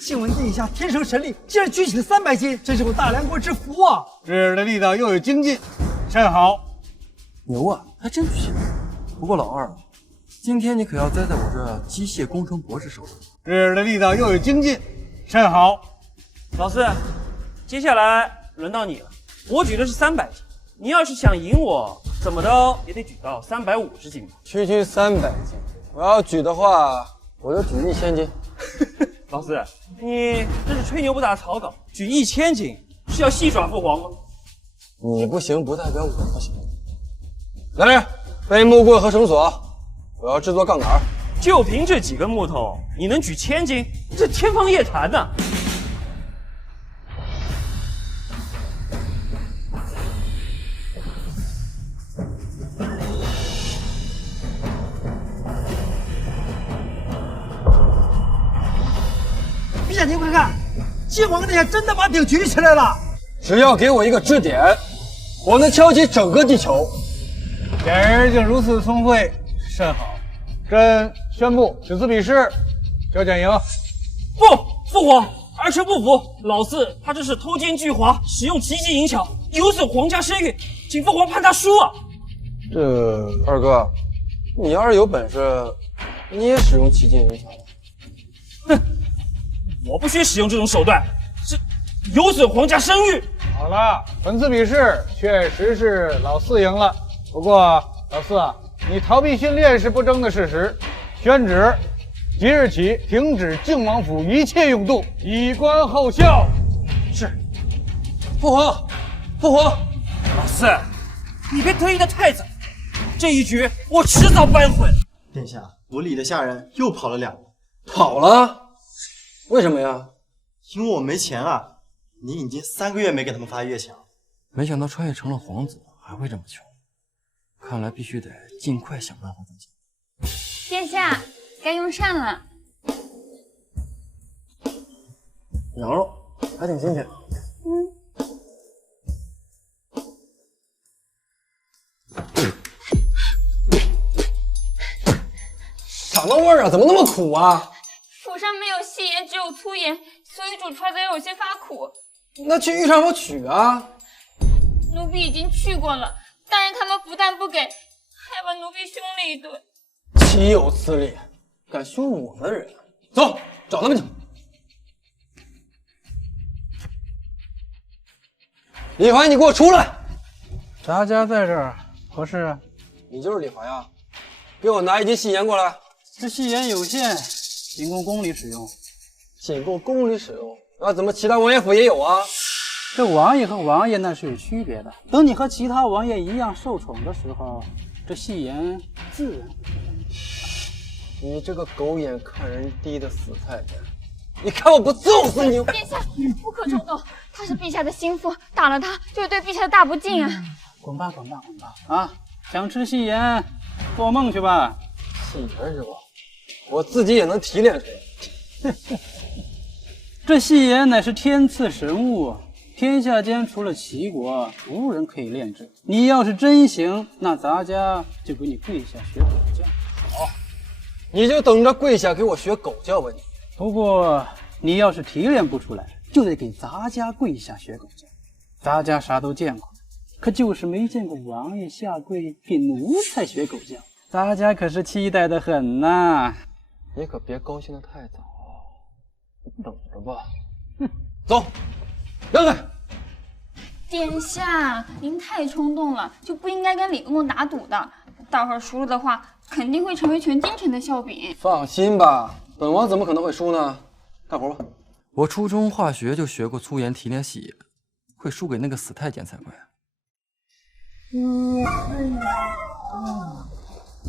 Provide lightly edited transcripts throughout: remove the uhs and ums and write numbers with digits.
请问殿下天生神力，竟然举起了300斤，真是我大梁国之福啊！侄儿的力道又有精进，甚好。牛啊，还真举起来。不过老二，今天你可要栽在我这机械工程博士手里。侄儿的力道又有精进，甚好。老四，接下来轮到你了。我举的是300斤，你要是想赢我，怎么着也得举到350斤吧。区区300斤，我要举的话，我就举1000斤。老四，你这是吹牛不打草稿，举1000斤是要戏耍父皇吗？你不行，不代表我不行。来人，背木棍和绳索，我要制作杠杆。就凭这几根木头，你能举1000斤？这天方夜谭呐！陛下，您快看，靖王殿下真的把鼎举起来了！只要给我一个支点，我能敲起整个地球。简儿竟如此聪慧，甚好。朕宣布此次比试，交简赢。不，父皇，儿臣不服。老四他这是偷奸拒华，使用奇技淫巧，有损皇家声誉，请父皇判他输啊！这二哥，你要是有本事，你也使用奇技淫巧。哼，我不需使用这种手段，是有损皇家声誉。好了，本次比试确实是老四赢了。不过老四啊，你逃避训练是不争的事实。宣旨，即日起停止靖王府一切用度，以观后效。是。父皇，父皇，老四，你别得意的太早，这一局我迟早扳回。殿下，府里的下人又跑了2个。跑了？为什么呀？因为我没钱啊！你已经3个月没给他们发月钱了。没想到穿越成了皇子还会这么穷，看来必须得尽快想办法挣钱。殿下，该用膳了。羊肉还挺新鲜。什么味儿啊？怎么那么苦啊？府上没有细盐，只有粗盐，所以煮出来的有些发苦。那去御膳房取啊！奴婢已经去过了，但是他们不但不给，还把奴婢凶了一顿。岂有此理！敢羞辱我们人！走，找他们去。李怀，你给我出来！咱家在这儿，何事啊？你就是李怀啊？给我拿1斤细盐过来。这细盐有限，仅供宫里使用。仅供宫里使用？那怎么其他王爷府也有啊？这王爷和王爷那是有区别的。等你和其他王爷一样受宠的时候，这细盐自然。你这个狗眼看人低的死太监，你看我不揍死你！殿下，不可冲动，她是陛下的心腹，打了她就是对陛下的大不敬啊！滚吧，滚吧，滚吧！啊，想吃细盐，做梦去吧！细盐是吧？我自己也能提炼出来。这细盐乃是天赐神物，天下间除了齐国，无人可以炼制。你要是真行，那咱家就给你跪下学狗叫。好，你就等着跪下给我学狗叫吧你。不过你要是提炼不出来，就得给咱家跪下学狗叫。咱家啥都见过，可就是没见过王爷下跪给奴才学狗叫。咱家可是期待的很呐。你可别高兴的太早，等着吧。哼，走，让开！殿下，您太冲动了，就不应该跟李公公打赌的。待会儿输了的话，肯定会成为全京城的笑柄。放心吧，本王怎么可能会输呢？干活吧。我初中化学就学过粗盐提炼细盐，会输给那个死太监才怪。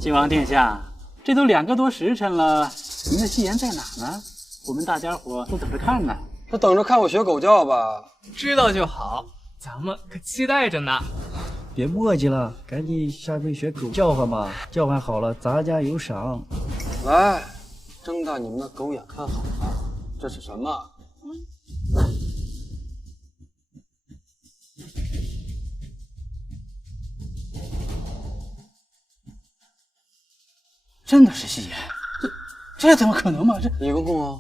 靖王殿下，这都2个多时辰了，您的戏言在哪呢？我们大家伙都等着看呢。他等着看我学狗叫吧。知道就好，咱们可期待着呢。别磨叽了，赶紧下跪学狗叫唤吧，叫唤好了，咱家有赏。来，睁大你们的狗眼看好了，这是什么？真的是戏言，这怎么可能嘛？这李公公啊，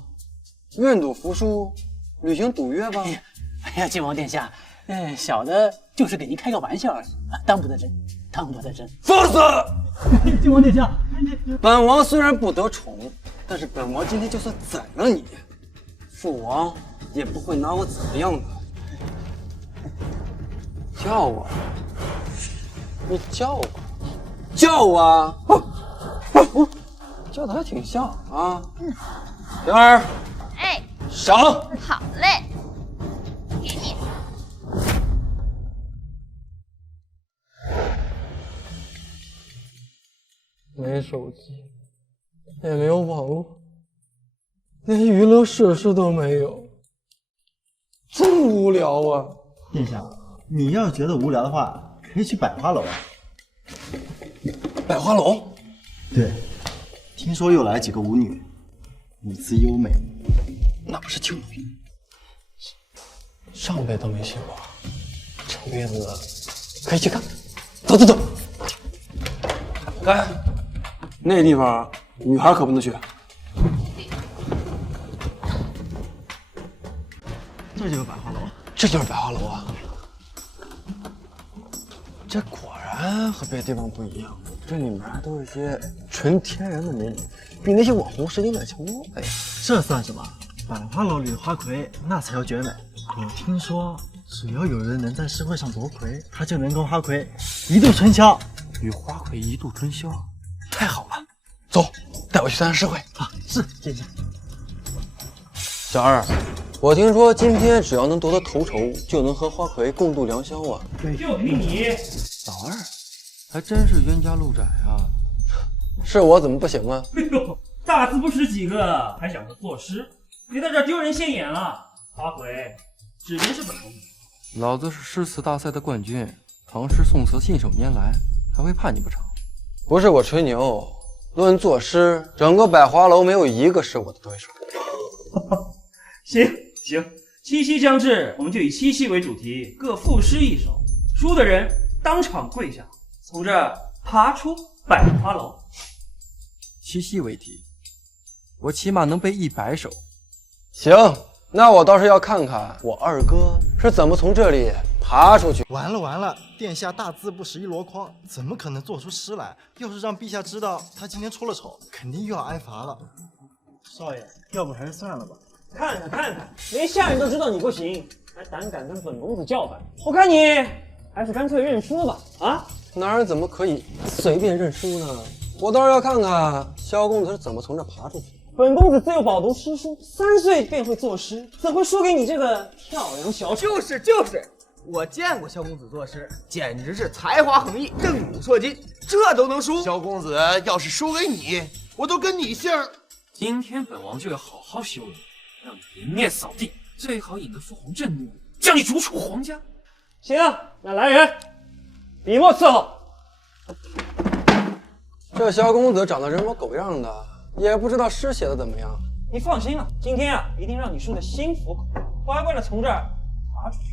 愿赌服输，履行赌约吧。哎呀，晋王殿下，小的就是给您开个玩笑而已，当不得真，当不得真。放肆！晋王殿下，本王虽然不得宠，但是本王今天就算宰了你，父王也不会拿我怎么样的。叫我，你叫我，叫我啊！叫的还挺像啊。灵儿，哎，赏。好嘞，给你。没手机，也没有网络，连娱乐设施都没有，真无聊啊！殿下，你要是觉得无聊的话，可以去百花楼啊。百花楼？对，听说又来几个舞女，舞姿优美。那不是庆余，上辈都没信过，这辈子可以去看。走走走！哎，那地方女孩可不能去。这就是百花楼，这就是百花楼啊！这果然和别的地方不一样，这里面还都是些纯天然的美女，比那些网红实景点强多了呀。这算什么？百花楼里的花魁那才叫绝美。我听说，只要有人能在诗会上夺魁，他就能跟花魁一度春宵。与花魁一度春宵，太好了！走，带我去参加诗会。啊，是殿下。小二，我听说今天只要能夺得头筹，就能和花魁共度良宵啊。就凭你，小二，还真是冤家路窄啊！是我怎么不行啊？哎呦，大字不识几个，还想着作诗，别在这丢人现眼了。花魁只能是本公子。老子是诗词大赛的冠军，唐诗宋词信手拈来，还会怕你不成？不是我吹牛，论作诗，整个百花楼没有一个是我的对手。行，七夕将至，我们就以七夕为主题，各赋诗一首，输的人当场跪下，从这儿爬出百花楼。七夕为题，我起码能背100首。行，那我倒是要看看我二哥是怎么从这里爬出去。完了，殿下大字不识一箩筐，怎么可能做出诗来？要是让陛下知道他今天出了丑，肯定又要挨罚了。少爷，要不还是算了吧。看看，连下人都知道你不行，还胆敢跟本公子叫板，我看你还是干脆认输吧。啊，哪人怎么可以随便认输呢？我倒是要看看萧公子是怎么从这爬出去的。本公子自幼饱读诗书，3岁便会作诗，怎会输给你这个漂亮小丑？就是，我见过萧公子作诗，简直是才华横溢，震古烁今，这都能输。萧公子要是输给你，我都跟你姓。今天本王就要好好羞辱你，让你颜面扫地，最好引得父皇震怒，将你逐出皇家。行，那来人，笔墨伺候。这萧公子长得人模狗样的，也不知道诗写的怎么样。你放心了，今天啊，一定让你输得心服口服，乖乖的从这儿爬出去。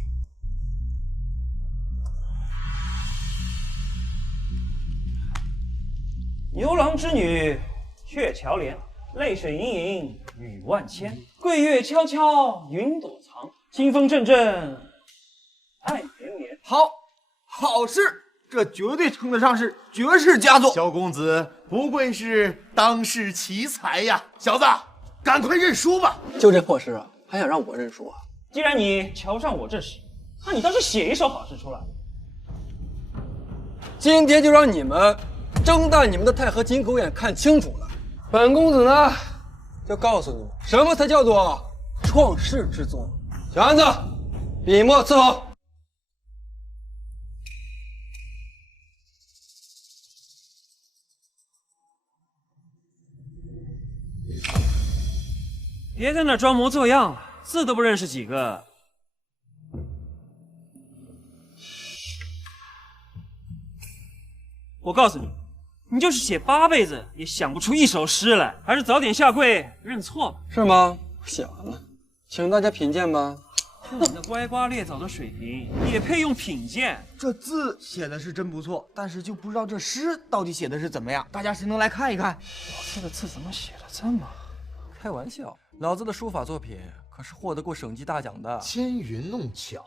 牛郎织女鹊桥连，泪水盈盈雨万千。桂月悄悄云朵藏，清风阵阵爱绵绵。好诗，这绝对称得上是绝世佳作。萧公子不愧是当世奇才呀！小子，赶快认输吧！就这破诗啊，还想让我认输啊？既然你瞧上我这诗，那你倒是写一首好诗出来。今天就让你们睁大你们的太和金狗眼看清楚了。本公子呢，就告诉你们什么才叫做创世之作。小安子，笔墨伺候。别在那装模作样了，字都不认识几个。我告诉你，你就是写8辈子也想不出一首诗来，还是早点下跪认错吧。是吗？写完了，请大家品鉴吧。你那歪瓜裂枣的水平，也配用品鉴？这字写的是真不错，但是就不知道这诗到底写的是怎么样。大家谁能来看一看？老四的字怎么写的这么……开玩笑，老子的书法作品可是获得过省级大奖的。千云弄巧，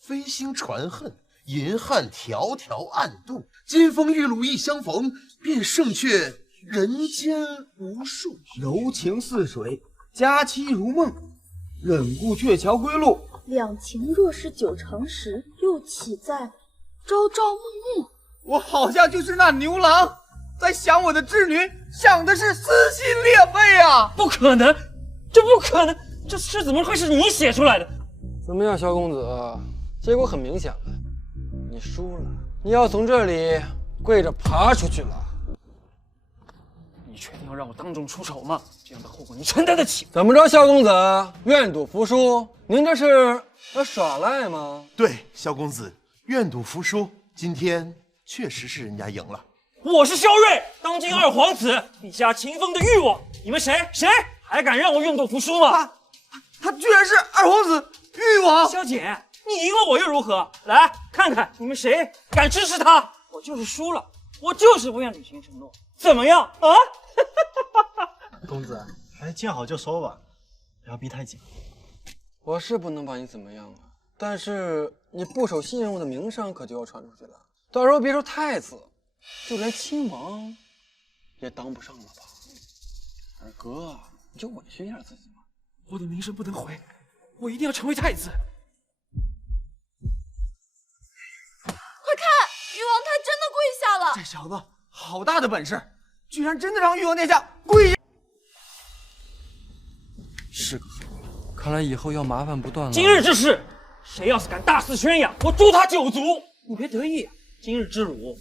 飞星传恨，银汉迢迢暗度。金风玉露一相逢，便胜却人间无数。柔情似水，佳期如梦，忍顾鹊桥归路。两情若是久长时，又岂在朝朝暮暮？我好像就是那牛郎，在想我的织女，想的是撕心裂肺啊！不可能，这不可能，这诗怎么会是你写出来的？怎么样，萧公子？结果很明显了，你输了，你要从这里跪着爬出去了。你确定要让我当众出丑吗？这样的后果你承担得起？怎么着，萧公子愿赌服输？您这是要耍赖吗？对，萧公子愿赌服输，今天确实是人家赢了。我是萧睿，当今二皇子，陛下秦风的誉我。你们谁还敢让我愿赌服输吗？他居然是二皇子誉王！萧姐，你赢了我又如何？来看看你们谁敢支持他！我就是输了，我就是不愿履行承诺，怎么样啊？公子，还是见好就收吧，不要逼太紧。我是不能把你怎么样啊，但是你不守信用的名声可就要传出去了，到时候别说太子，就连亲王也当不上了吧？二哥，你就委屈一下自己嘛。我的名声不能毁，我一定要成为太子。快看，誉王他真的跪下了！这小子好大的本事，居然真的让誉王殿下跪下！是个狠人，看来以后要麻烦不断了。今日之事，谁要是敢大肆宣扬，我诛他9族！你别得意啊，今日之辱，我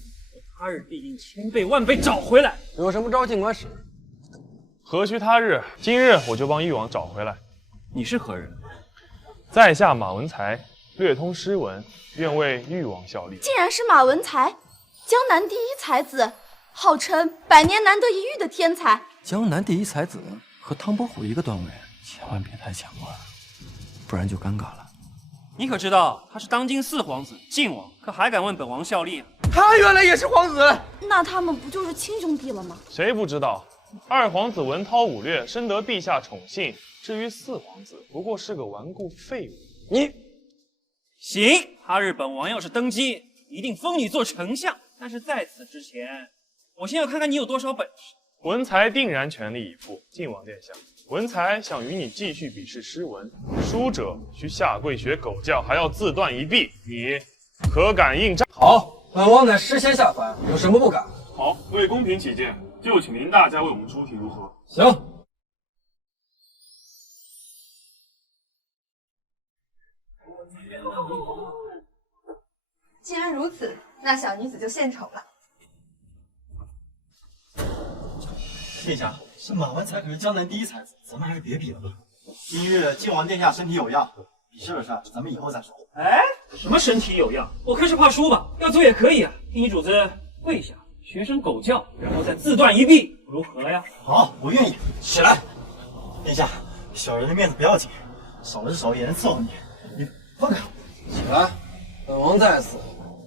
他日必定千倍万倍找回来。有什么招尽管使。何须他日？今日我就帮誉王找回来。你是何人？在下马文才，略通诗文，愿为誉王效力。竟然是马文才，江南第一才子，号称100年难得一遇的天才。江南第一才子和唐伯虎一个段位，千万别太强了，不然就尴尬了。你可知道他是当今4皇子晋王，可还敢问本王效力？他原来也是皇子，那他们不就是亲兄弟了吗？谁不知道？二皇子文韬武略，深得陛下宠幸。至于4皇子，不过是个顽固废物。你行，他日本王要是登基，一定封你做丞相。但是在此之前，我先要看看你有多少本事。文才定然全力以赴，晋王殿下。文才想与你继续比试诗文，输者需下跪学狗叫，还要自断一臂。你可敢应战？好，本王乃诗仙下凡，有什么不敢？好，为公平起见，就请林大家为我们出题，如何？行。既然如此，那小女子就献丑了。殿下，这马文才可是江南第一才子，咱们还是别比了吧。今日晋王殿下身体有恙，比试的事咱们以后再说。哎，什么身体有恙？我看是怕输吧？要走也可以啊，替你主子跪下，学声狗叫，然后再自断一臂，如何呀？好，我愿意。起来，殿下，小人的面子不要紧，少了只手也能伺候你。你放开我！起来，本王在此，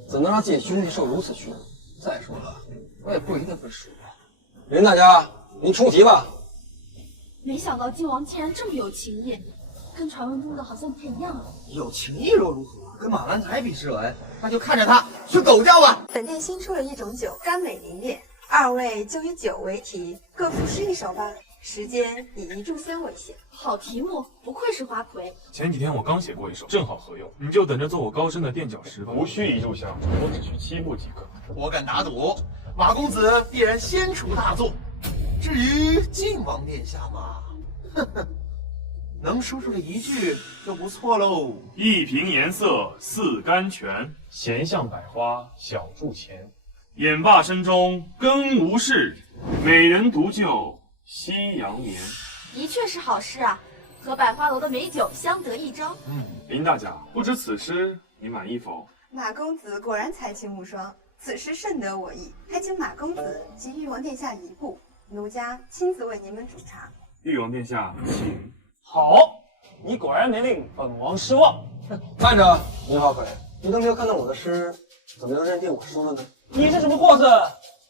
怎能让自己兄弟受如此屈辱？再说了，我也不一定会输。林大家，您出题吧。没想到晋王竟然这么有情义，跟传闻中的好像不太一样啊。有情义又如何？跟马文才比试文，那就看着他去狗叫吧。本店新出了一种酒，甘美凝冽，二位就以酒为题，各赋诗一首吧。时间以1炷香为限。好题目，不愧是花魁。前几天我刚写过一首，正好合用，你就等着做我高深的垫脚石吧。无需1炷香，我只需7步即可。我敢打赌，马公子必然先出大作。至于晋王殿下嘛，呵呵，能说出这1句就不错喽。一瓶颜色似甘泉，闲向百花小筑前。眼罢身中更无事，美人独就夕阳眠。的确是好诗啊，和百花楼的美酒相得益彰。林大家，不知此诗你满意否？马公子果然才情无双，此诗甚得我意，还请马公子及誉王殿下一步，奴家亲自为您们煮茶。誉王殿下，请。好，你果然没令本王失望。看着，宁浩奎，你都没有看到我的诗，怎么就认定我输了呢？你是什么货色？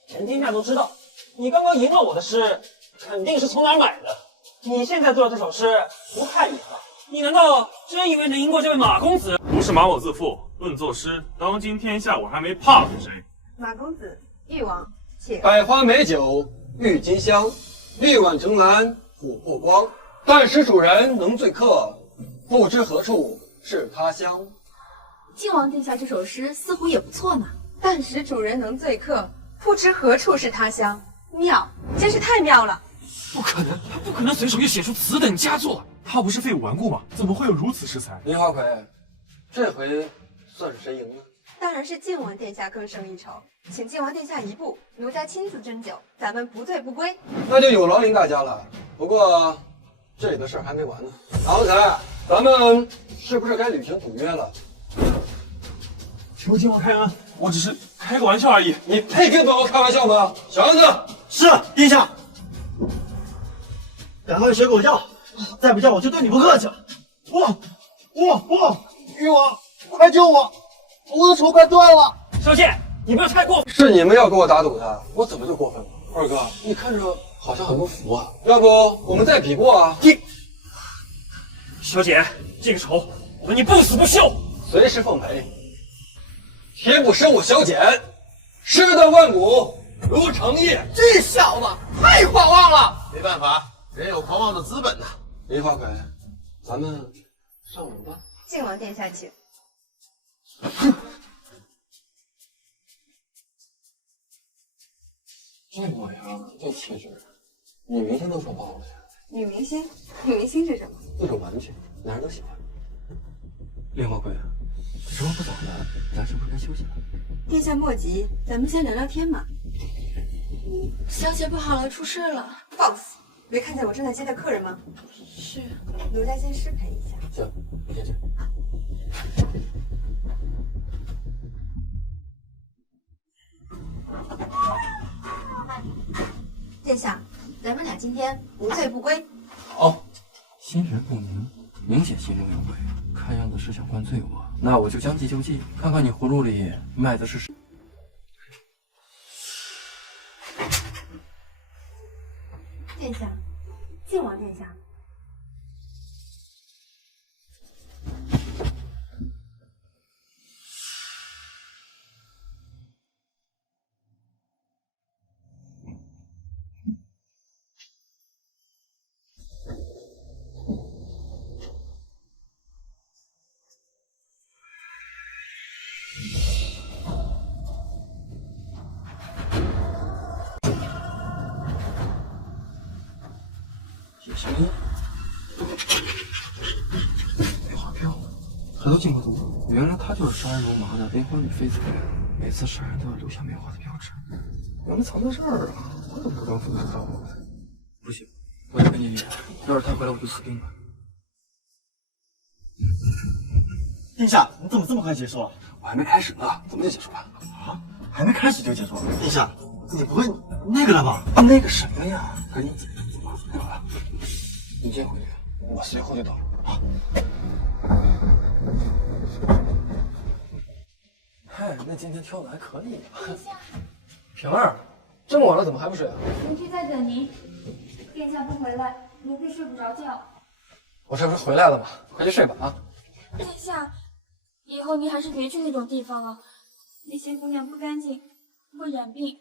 全天下都知道，你刚刚赢了我的诗，肯定是从哪儿买的。你现在做的这首诗不太赢了，你难道真以为能赢过这位马公子？不是马某自负，论作诗，当今天下我还没怕过谁。马公子，誉王，且百花美酒，郁金香，绿碗城南琥珀光。但使主人能醉客，不知何处是他乡。靖王殿下这首诗似乎也不错呢。但使主人能醉客，不知何处是他乡。妙，真是太妙了！不可能，他不可能随手就写出此等佳作。他不是废物顽固吗？怎么会有如此诗才？宁浩奎，这回算是谁赢了？当然是靖王殿下更胜一筹，请靖王殿下一步，奴家亲自斟酒，咱们不醉不归。那就有劳林大家了。不过这里的事还没完呢。郎才，咱们是不是该履行赌约了？求靖王开恩，我只是开个玩笑而已。你配跟本王开玩笑吗？小杨子，是殿下。赶快学狗叫，再不叫我就对你不客气了。誉王，快救我！我的手快断了。小姐，你不要太过分。是你们要跟我打赌的，我怎么就过分了？二哥，你看着好像很不服啊，要不我们再比过啊？小姐，这个仇我跟你不死不休。随时奉陪。天不生我小简，士断万古如长夜。这小子太狂妄了。没办法，人有狂妄的资本呐。林华奎，咱们上楼吧。靖王殿下请。这模样，这气质，女明星都说爆了呀。女明星是什么？一种玩具，男人都喜欢。林华奎，时光不早了，咱是不是该休息了？殿下莫急，咱们先聊聊天嘛。小姐不好了，出事了。放肆！没看见我正在接待客人吗？是。奴家先失陪一下。行，你先去。殿下，咱们俩今天不醉不归。好，心神不宁，明显心中有鬼，看样子是想灌醉我。那我就将计就计，看看你葫芦里卖的是什么。殿下，靖王殿下。声音，梅花飘，他都进过毒。原来他就是杀人如麻的连环女飞贼，每次杀人都要留下梅花的标志。原来藏在这儿啊！我怎么不当副队长？不行，我得跟你练。要是他回来，我就死定了。殿下，你怎么这么快结束了？我还没开始呢，怎么就结束了？啊，还没开始就结束了？殿下，你不会那个了吧？那个什么呀？赶紧走吧，太好了。你先回去，我随后就到。好。嗨，那今天跳的还可以吧？平儿，这么晚了怎么还不睡啊？奴婢在等您，殿下不回来，奴婢睡不着觉。我这不是回来了吗？快去睡吧啊！殿下，以后您还是别去那种地方了，那些姑娘不干净，会染病。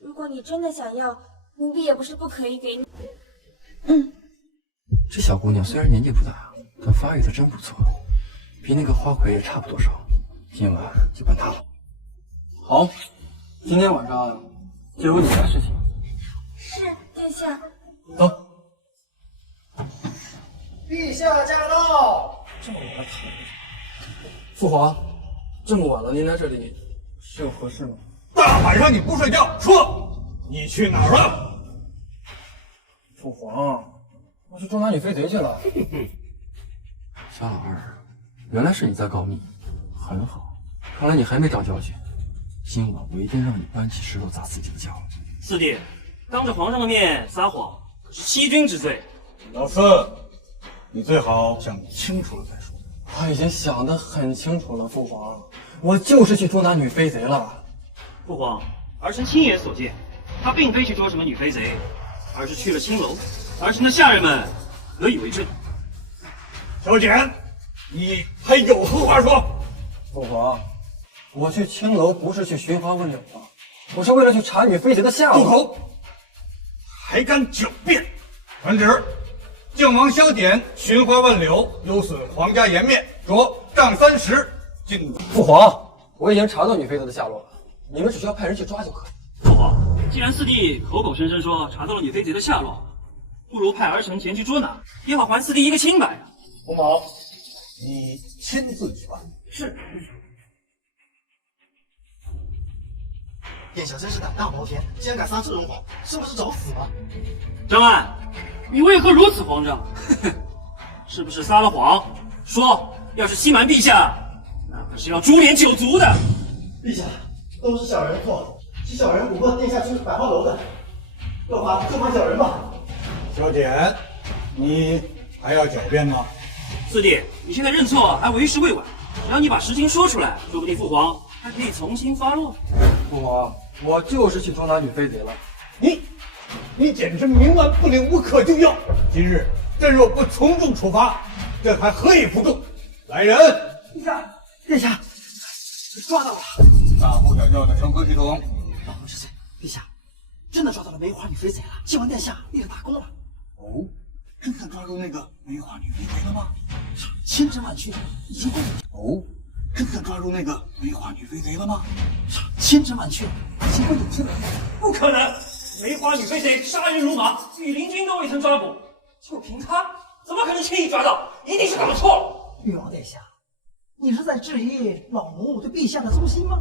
如果你真的想要，奴婢也不是不可以给你。这小姑娘虽然年纪不大，但发育的真不错，比那个花魁也差不多少。今晚就办她了。好，今天晚上就由你来侍寝。是，殿下。走。陛下驾到！这么晚了，父皇，这么晚了，您来这里是有何事吗？大晚上你不睡觉，说你去哪儿了？父皇，我去捉拿女飞贼去了。小老二，原来是你在告密，很好，看来你还没长教训。今晚我一定让你搬起石头砸自己的脚。四弟，当着皇上的面撒谎，可是欺君之罪。老四，你最好想清楚了再说。我已经想得很清楚了，父皇，我就是去捉拿女飞贼了。父皇，儿臣亲眼所见，他并非去捉什么女飞贼，而是去了青楼。儿臣的下人们可以为证。小简，你还有何话说？父皇，我去青楼不是去寻花问柳的，我是为了去查女飞贼的下落。住口！还敢狡辩！传旨，靖王萧典寻花问柳，有损皇家颜面，着杖30。进。父皇，我已经查到女飞贼的下落了，你们只需要派人去抓就可以。父皇，既然四弟口口声声说查到了女飞贼的下落，不如派儿臣前去捉拿，也好还四弟一个清白啊！洪某，你亲自去办。是。殿下真是胆大包天，竟然敢撒这种谎，是不是找死了？张安，你为何如此慌张？是不是撒了谎？说要是欺瞒陛下，那可是要株连九族的。陛下，都是小人的错，是小人蛊惑殿下去百花楼的，就罚小人吧。萧简，你还要狡辩吗？四弟，你现在认错还为时未晚，只要你把实情说出来，说不定父皇还可以从轻发落。父皇，我就是去捉拿女飞贼了。你简直冥顽不灵，无可救药。今日朕若不从重处罚，朕还何以服众？来人！殿下，抓到了！大呼小叫的成何体统？老夫之罪，陛下，真的抓到了梅花女飞贼了。靖王殿下立了大功了。哦，真的抓住那个梅花女飞贼了吗？千真万确，已经够了。哦，真的抓住那个梅花女飞贼了吗？千真万确，已经够有证了。不可能！梅花女飞贼杀人如麻，羽林军都未曾抓捕，就凭他，怎么可能轻易抓到？一定是搞错了。誉王殿下，你是在质疑老奴对陛下的忠心吗？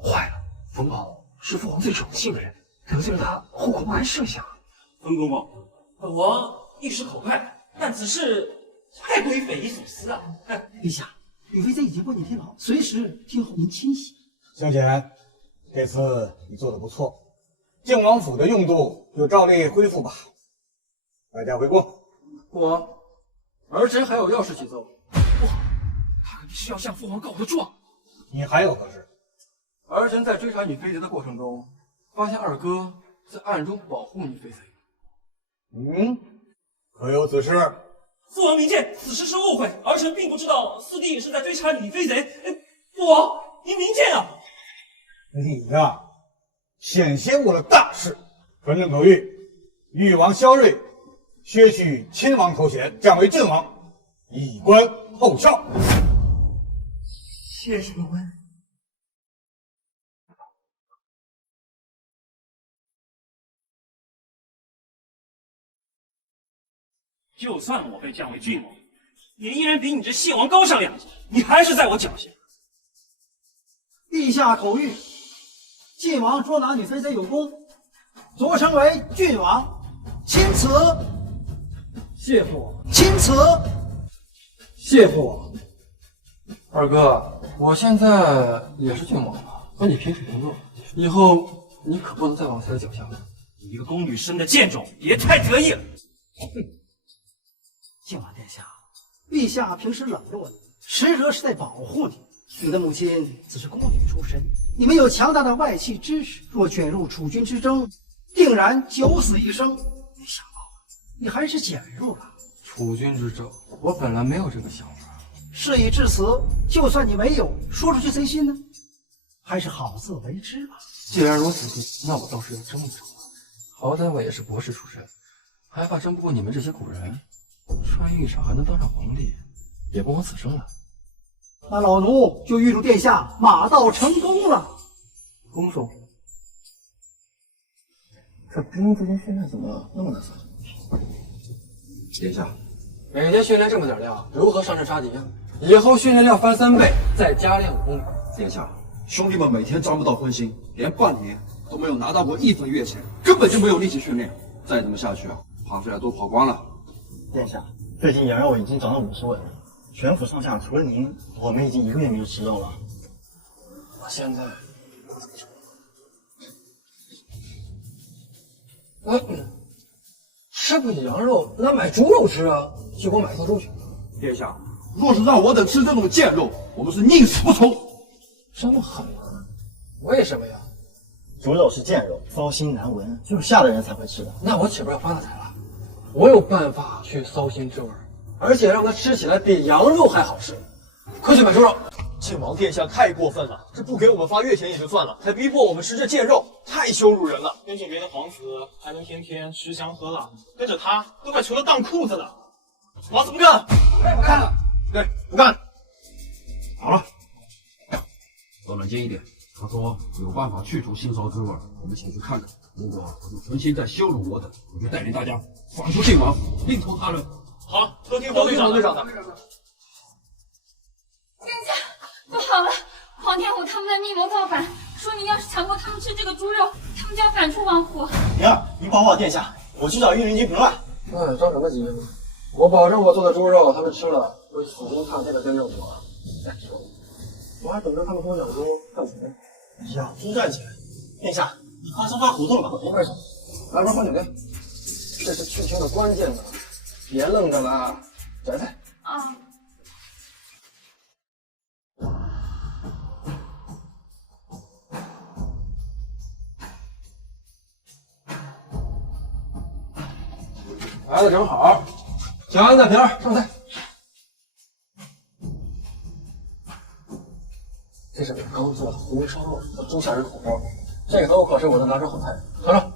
坏了，冯某是父皇最宠幸的人，得罪了他，后果不堪设想。冯公公，本王一时口快，但此事太过于匪夷所思啊！陛下，女飞贼已经关进天牢，随时听候您清洗。萧简，这次你做得不错，靖王府的用度就照例恢复吧。大家回宫。父王，儿臣还有要事启奏。他肯定是要向父皇告个状。你还有何事？儿臣在追查女飞贼的过程中，发现二哥在暗中保护女飞贼。可有此事？父王明鉴，此事是误会，儿臣并不知道四弟是在追查女飞贼。父王，您明鉴啊！你呀，险些误了大事。传朕口谕，誉王萧睿削去亲王头衔，降为郡王，以观后效。谢谢您。就算我被降为郡王，也依然比你这谢王高上2级，你还是在我脚下。陛下口谕，晋王捉拿女飞贼有功，擢升为郡王，钦此。谢父王，钦此。谢父王。二哥，我现在也是郡王了，和你平起平坐，以后你可不能再往踩脚下了。你一个宫女生的贱种，别太得意了。靖王殿下，陛下平时冷落你，实则是在保护你。你的母亲只是宫女出身，你没有强大的外戚支持，若卷入楚军之争，定然九死一生。没想到你还是卷入了楚军之争，我本来没有这个想法。事已至此，就算你没有说出去，谁信呢？还是好自为之吧。既然如此，那我倒是要争一争了。好歹我也是博士出身，还怕争不过你们这些古人？穿玉裳还能当上皇帝，也不枉此生了。那老奴就预祝殿下马到成功了。恭送。这兵之间训练怎么那么难算？殿下，每天训练这么点量，如何上阵杀敌呀？以后训练量翻3倍，再加练5公里。殿下，兄弟们每天招不到荤腥，连半年都没有拿到过1分月钱，根本就没有力气训练。再这么下去啊，爬出来都跑光了。殿下，最近羊肉已经涨到50尾了，全府上下除了您，我们已经1个月没有吃肉了。我现在，吃不起羊肉，那买猪肉吃啊！去给我买头猪去。殿下，若是让我等吃这种贱肉，我们是宁死不从。这么狠啊？为什么呀？猪肉是贱肉，骚心难闻，只有下的人才会吃的。那我岂不是要发大财了？我有办法去骚心之味，而且让它吃起来比羊肉还好吃。快去买猪肉！靖王殿下太过分了，这不给我们发月钱也就算了，还逼迫我们吃这贱肉，太羞辱人了。跟着别的皇子还能天天吃香喝辣，跟着他都快穷得当裤子了。老子不干！不干了！对，不干。好了，都冷静一点。他说有办法去除腥臊之味，我们请去看看。如果有存心在羞辱我等，我就带领大家放出靖王府，另投他人。好，都听黄队长的。殿下，不好了！黄天虎他们在密谋造反，说你要是强迫他们吃这个猪肉，他们就要赶出王府。灵儿，你保保殿下，我去找御林军平乱。那着什么急？我保证我做的猪肉，他们吃了会死心塌地的跟着我。再说，我还等着他们给我养猪干什么？养猪赚钱？殿下，你发烧发糊涂了吧？为什么？来瓶黄酒杯，这是去腥的关键呢，别愣着了，摘菜。啊。来的正好，小安、大平上菜。这是我刚做的红烧肉和猪下人火锅，这都可是我的拿手好菜。尝尝。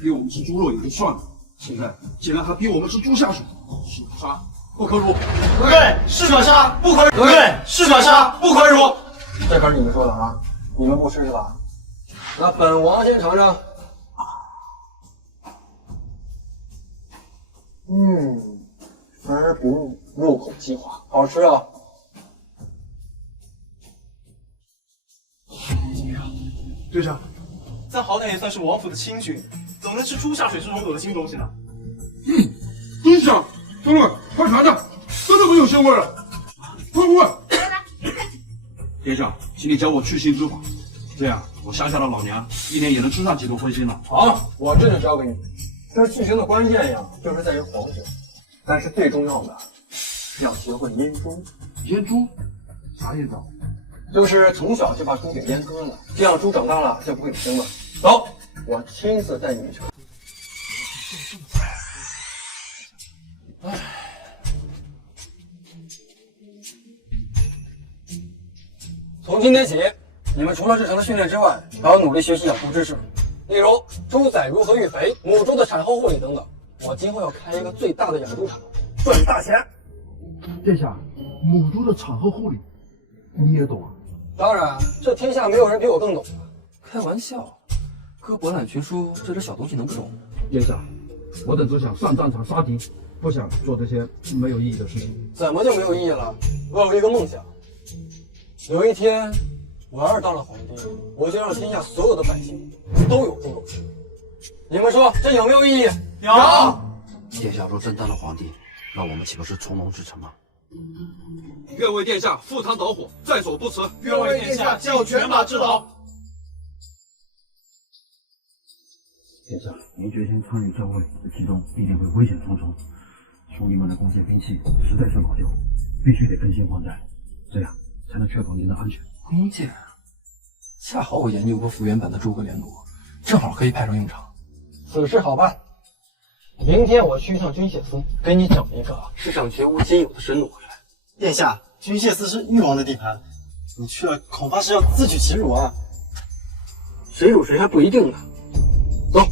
逼我们吃猪肉也就算了，现在竟然还逼我们吃猪下水，是杀不可辱。对，是爪杀不可辱。对，是爪杀不可辱。这可是你们说的啊，你们不吃是吧？那本王先尝尝。肥而不腻，入口即化，好吃啊！队长，咱好歹也算是王府的亲军，怎么能吃猪下水这种恶心东西呢？真香！兄弟们，快尝尝，真的没有腥味了。快快！殿下，请你教我去腥之法，这样我乡下的老娘一年也能吃上几头荤腥了。好，我这就教给你。这去腥的关键呀，就是在于黄酒，但是最重要的要学会腌猪。腌猪？啥意思啊？就是从小就把猪给阉割了，这样猪长大了就不会有腥了。走，我亲自带你们去。从今天起，你们除了日常的训练之外，还要努力学习养猪知识，例如猪仔如何育肥、母猪的产后护理等等。我今后要开一个最大的养猪场，赚大钱。殿下，母猪的产后护理你也懂啊？当然，这天下没有人比我更懂的。开玩笑，哥博览群书，这点小东西能不懂？殿下，我等只想上战场杀敌，不想做这些没有意义的事情。怎么就没有意义了？我有一个梦想，有一天我要是当了皇帝，我就让天下所有的百姓都有猪肉吃。你们说这有没有意义？有。殿下若真当了皇帝，那我们岂不是从龙之臣吗？愿为殿下赴汤蹈火，在所不辞。愿为殿下叫犬马之劳。殿下，您决心参与这位，其中必定会危险重重。兄弟们的弓箭兵器实在是老旧，必须得更新换代，这样才能确保您的安全。弓箭，恰好我研究过复原版的诸葛连弩，正好可以派上用场。此事好办，明天我去一趟军械司，给你整一个世上绝无仅有的神弩回来。殿下，军械司是誉王的地盘，你去了恐怕是要自取其辱啊！谁辱谁还不一定呢。走。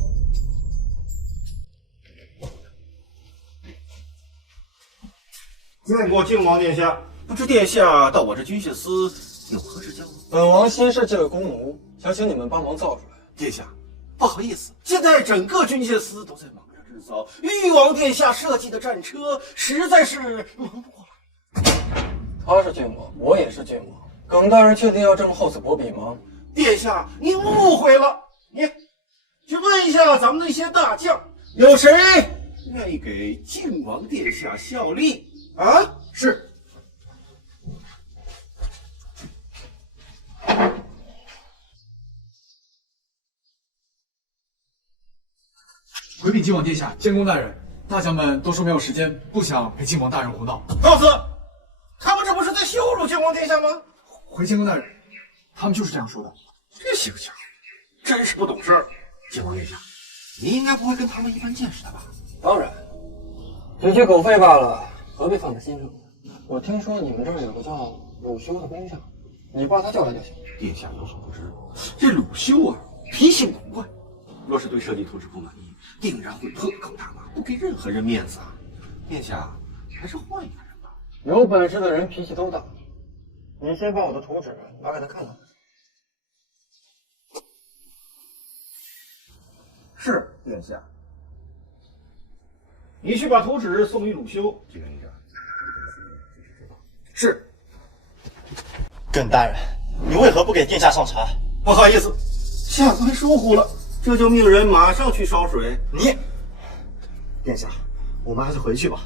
见过靖王殿下，不知殿下到我这军械司有何指教？本王新设计了弓弩，想请你们帮忙造出来。殿下，不好意思，现在整个军械司都在忙着制造誉王殿下设计的战车，实在是忙不过来。他是郡王，我也是郡王，耿大人确定要这么厚此薄彼吗？殿下，您误会了。你去问一下咱们那些大将，有谁愿意给靖王殿下效力啊？是。回禀靖王殿下，监工大人，大将们都说没有时间，不想陪靖王大人胡闹。告辞！他们这不是在羞辱靖王殿下吗？回靖王大人，他们就是这样说的。这些个家伙真是不懂事儿。靖王殿下，你应该不会跟他们一般见识的吧？当然，这些狗吠罢了，何必放在心上？我听说你们这儿有个叫鲁修的工匠，你把他叫来就行。殿下有所不知，这鲁修啊，脾性古怪，若是对设计图纸不满意，定然会破口大骂，不给任何人面子啊。殿下还是换一个人吧。有本事的人脾气都大。你先把我的图纸拿给他看看。是，殿下。你去把图纸送与鲁修。这个是。耿大人，你为何不给殿下上茶？不好意思，下官疏忽了，这就命人马上去烧水。你，殿下，我们还是回去吧。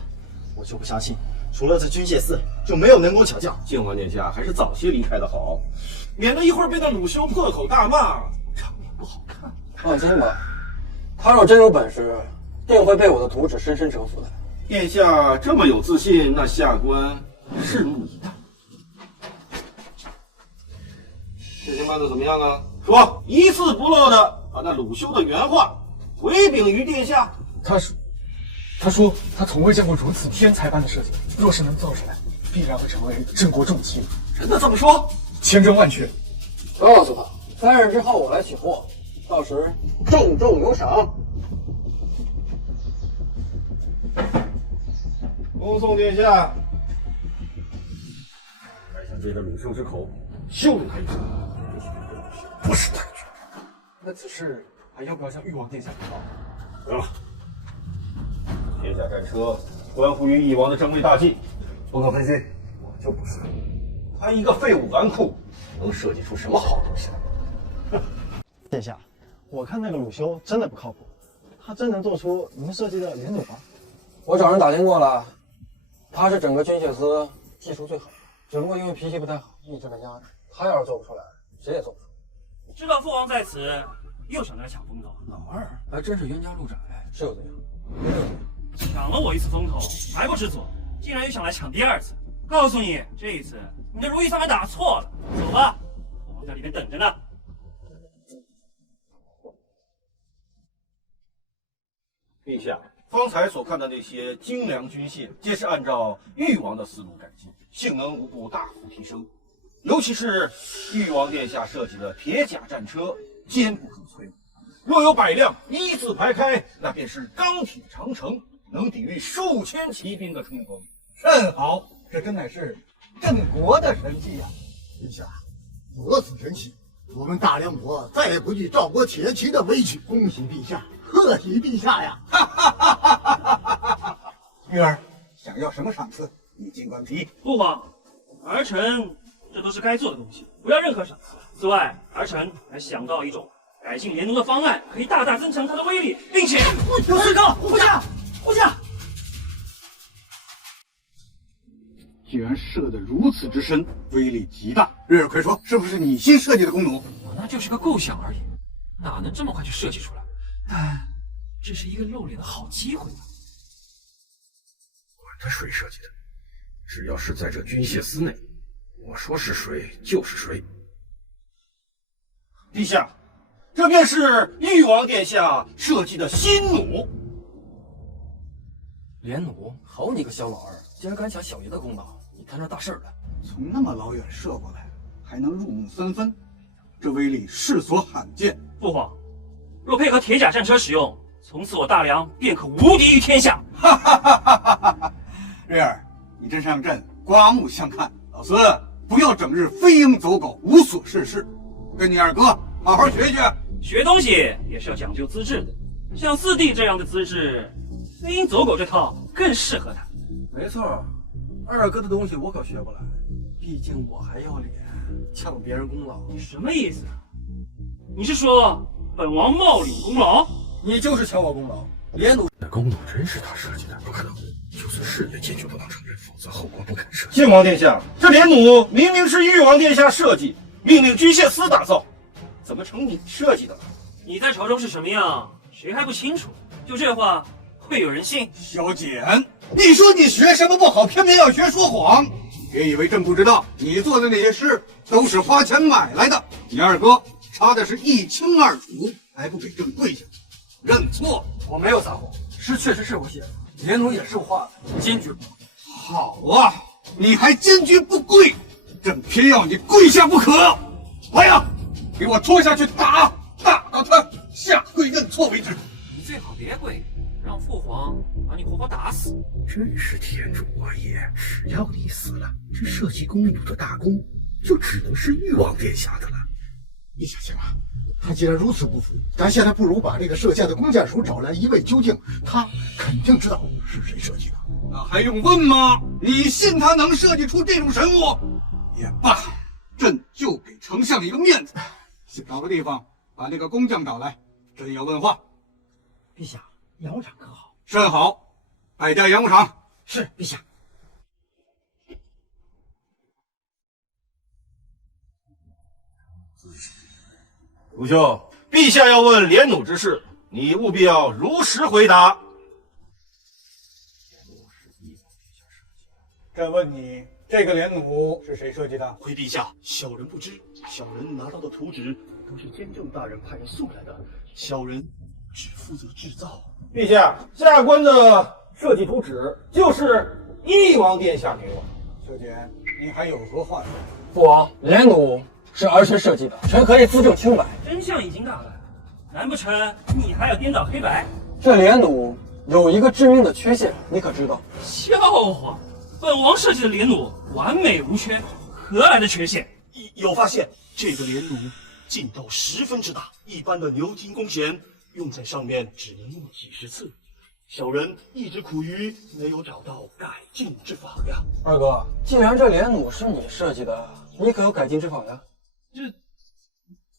我就不相信，除了这军械司，就没有能工巧匠。靖王殿下还是早些离开的好，免得一会儿被那鲁修破口大骂，场面不好看。放心吧，他若真有本事，定会被我的图纸深深折服的。殿下这么有自信，那下官拭目以待。事情办得怎么样啊？说一字不漏的把那鲁修的原话回禀于殿下。他说他从未见过如此天才般的设计，若是能造出来，必然会成为镇国重器。真的这么说？千真万确。告诉他，3日之后我来取货，到时重重有赏。恭送殿下。还想借着鲁修之口羞辱他一番，不识抬举。那此事还要不要向誉王殿下禀报？行了。天下战车关乎于翼王的争位大计，不可分心。我就不信他一个废物纨绔能设计出什么好东西来。殿下，我看那个鲁修真的不靠谱，他真能做出你们设计的连弩吗？我找人打听过了，他是整个军械司技术最好的，只不过因为脾气不太好，一直被压着。他要是做不出来，谁也做不出来。知道父王在此，又想来抢风头。老二还真是冤家路窄，是又怎样？抢了我一次风头还不知足，竟然又想来抢第2次。告诉你，这一次你的如意算盘打错了。走吧，我在里面等着呢。陛下，方才所看的那些精良军械，皆是按照誉王的思路改进，性能无不大幅提升。尤其是誉王殿下设计的铁甲战车，坚不可摧。若有100辆一字排开，那便是钢铁长城，能抵御数千骑兵的冲锋。甚好，这真乃是镇国的神器呀！陛下，有此神器，我们大梁国再也不惧赵国铁骑的威胁。恭喜陛下，贺喜陛下呀！玉儿，想要什么赏赐，你尽管提。父皇，儿臣这都是该做的东西，不要任何赏赐。此外，儿臣还想到一种改进连弩的方案，可以大大增强它的威力，并且有四哥，护驾，护驾！既然射得如此之深，威力极大，日儿快说，是不是你新设计的弓弩？那就是个构想而已，哪能这么快就设计出来？但这是一个露脸的好机会啊！管他谁设计的，只要是在这军械司内，我说是谁就是谁。陛下，这便是誉王殿下设计的新弩。连弩，好你个小老二，竟然敢抢小爷的功劳，你摊上大事了。从那么老远射过来，还能入木3分，这威力世所罕见。父皇，若配合铁甲战车使用，从此我大梁便可无敌于天下。瑞儿，你真是让朕刮目相看。老四，不要整日飞鹰走狗，无所事事，跟你二哥好好学学。学东西也是要讲究资质的，像四弟这样的资质，飞鹰走狗这套更适合他。没错，二哥的东西我可学不来，毕竟我还要脸，抢别人功劳。你什么意思啊？你是说本王冒领功劳？你就是抢我功劳。连弩，那弓弩真是他设计的？不可能，就算是也坚决不能承认，否则后果不堪设想。靖王殿下，这连弩明明是誉王殿下设计，命令军械司打造，怎么成你设计的了？你在朝中是什么样，谁还不清楚？就这话，会有人信？小简，你说你学什么不好，偏偏要学说谎。别以为朕不知道，你做的那些诗都是花钱买来的。你二哥查的是一清二楚，还不给朕跪下，认错。我没有撒谎，诗确实是我写的，连弩也是我画的，坚决不跪。好啊，你还坚决不跪，朕偏要你跪下不可。来呀，给我拖下去打，打到他下跪认错为止。你最好别跪，让父皇把你活活打死。真是天助我也！只要你死了，这社稷公主的大功就只能是誉王殿下的了。陛下请啊，他既然如此不服，咱现在不如把这个设下的弓箭手找来一问究竟，他肯定知道是谁设计的。那还用问吗？你信他能设计出这种神物？也罢，朕就给丞相一个面子，找个地方把那个工匠找来，朕要问话。陛下，洋务厂可好？甚好，拜见洋务厂。是，陛下。鲁兄，陛下要问连弩之事，你务必要如实回答。朕问你，这个连弩是谁设计的？回陛下，小人不知，小人拿到的图纸都是监正大人派人送来的，小人只负责制造。陛下，下官的设计图纸就是翼王殿下给我的。小简，你还有何话说？父王，连弩是儿臣设计的，臣可以自证清白。真相已经大白，难不成你还要颠倒黑白？这连弩有一个致命的缺陷，你可知道？笑话！本王设计的连弩完美无缺，何来的缺陷？有发现，这个连弩劲道十分之大，一般的牛筋弓弦用在上面只能用几十次。小人一直苦于没有找到改进之法呀。二哥，既然这连弩是你设计的，你可有改进之法呀？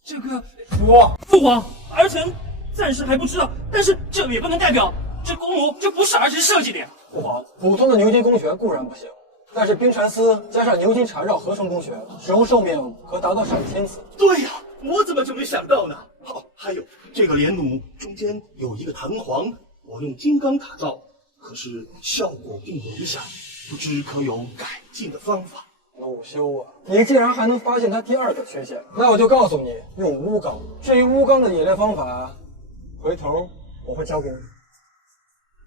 这个说，父皇，儿臣暂时还不知道，但是这也不能代表这弓弩就不是儿臣设计的呀。父皇，普通的牛筋弓弦固然不行，但是冰蚕丝加上牛筋缠绕合成弓弦，使用寿命可达到上千次。对呀，我怎么就没想到呢？好，还有这个连弩中间有一个弹簧，我用金刚打造，可是效果并不理想，不知可有改进的方法？鲁修啊，你既然还能发现它第二个缺陷，那我就告诉你，用钨钢。至于钨钢的冶炼方法，回头我会教给你。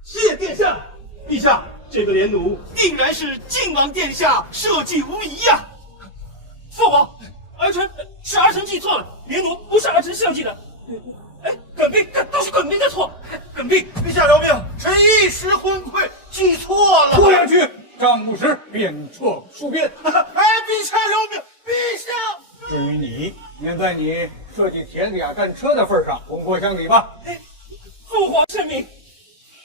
谢殿下，陛下，这个连弩定然是靖王殿下设计无疑呀。父皇，儿臣记错了，连弩不是儿臣设计的。耿弼，都是耿弼的错。耿弼，陛下饶命，臣一时昏聩，记错了。拖下去！账务时便撤戍边。陛下饶命，陛下。至于你，念在你设计铁甲战车的份上，功过相抵吧。父皇圣明。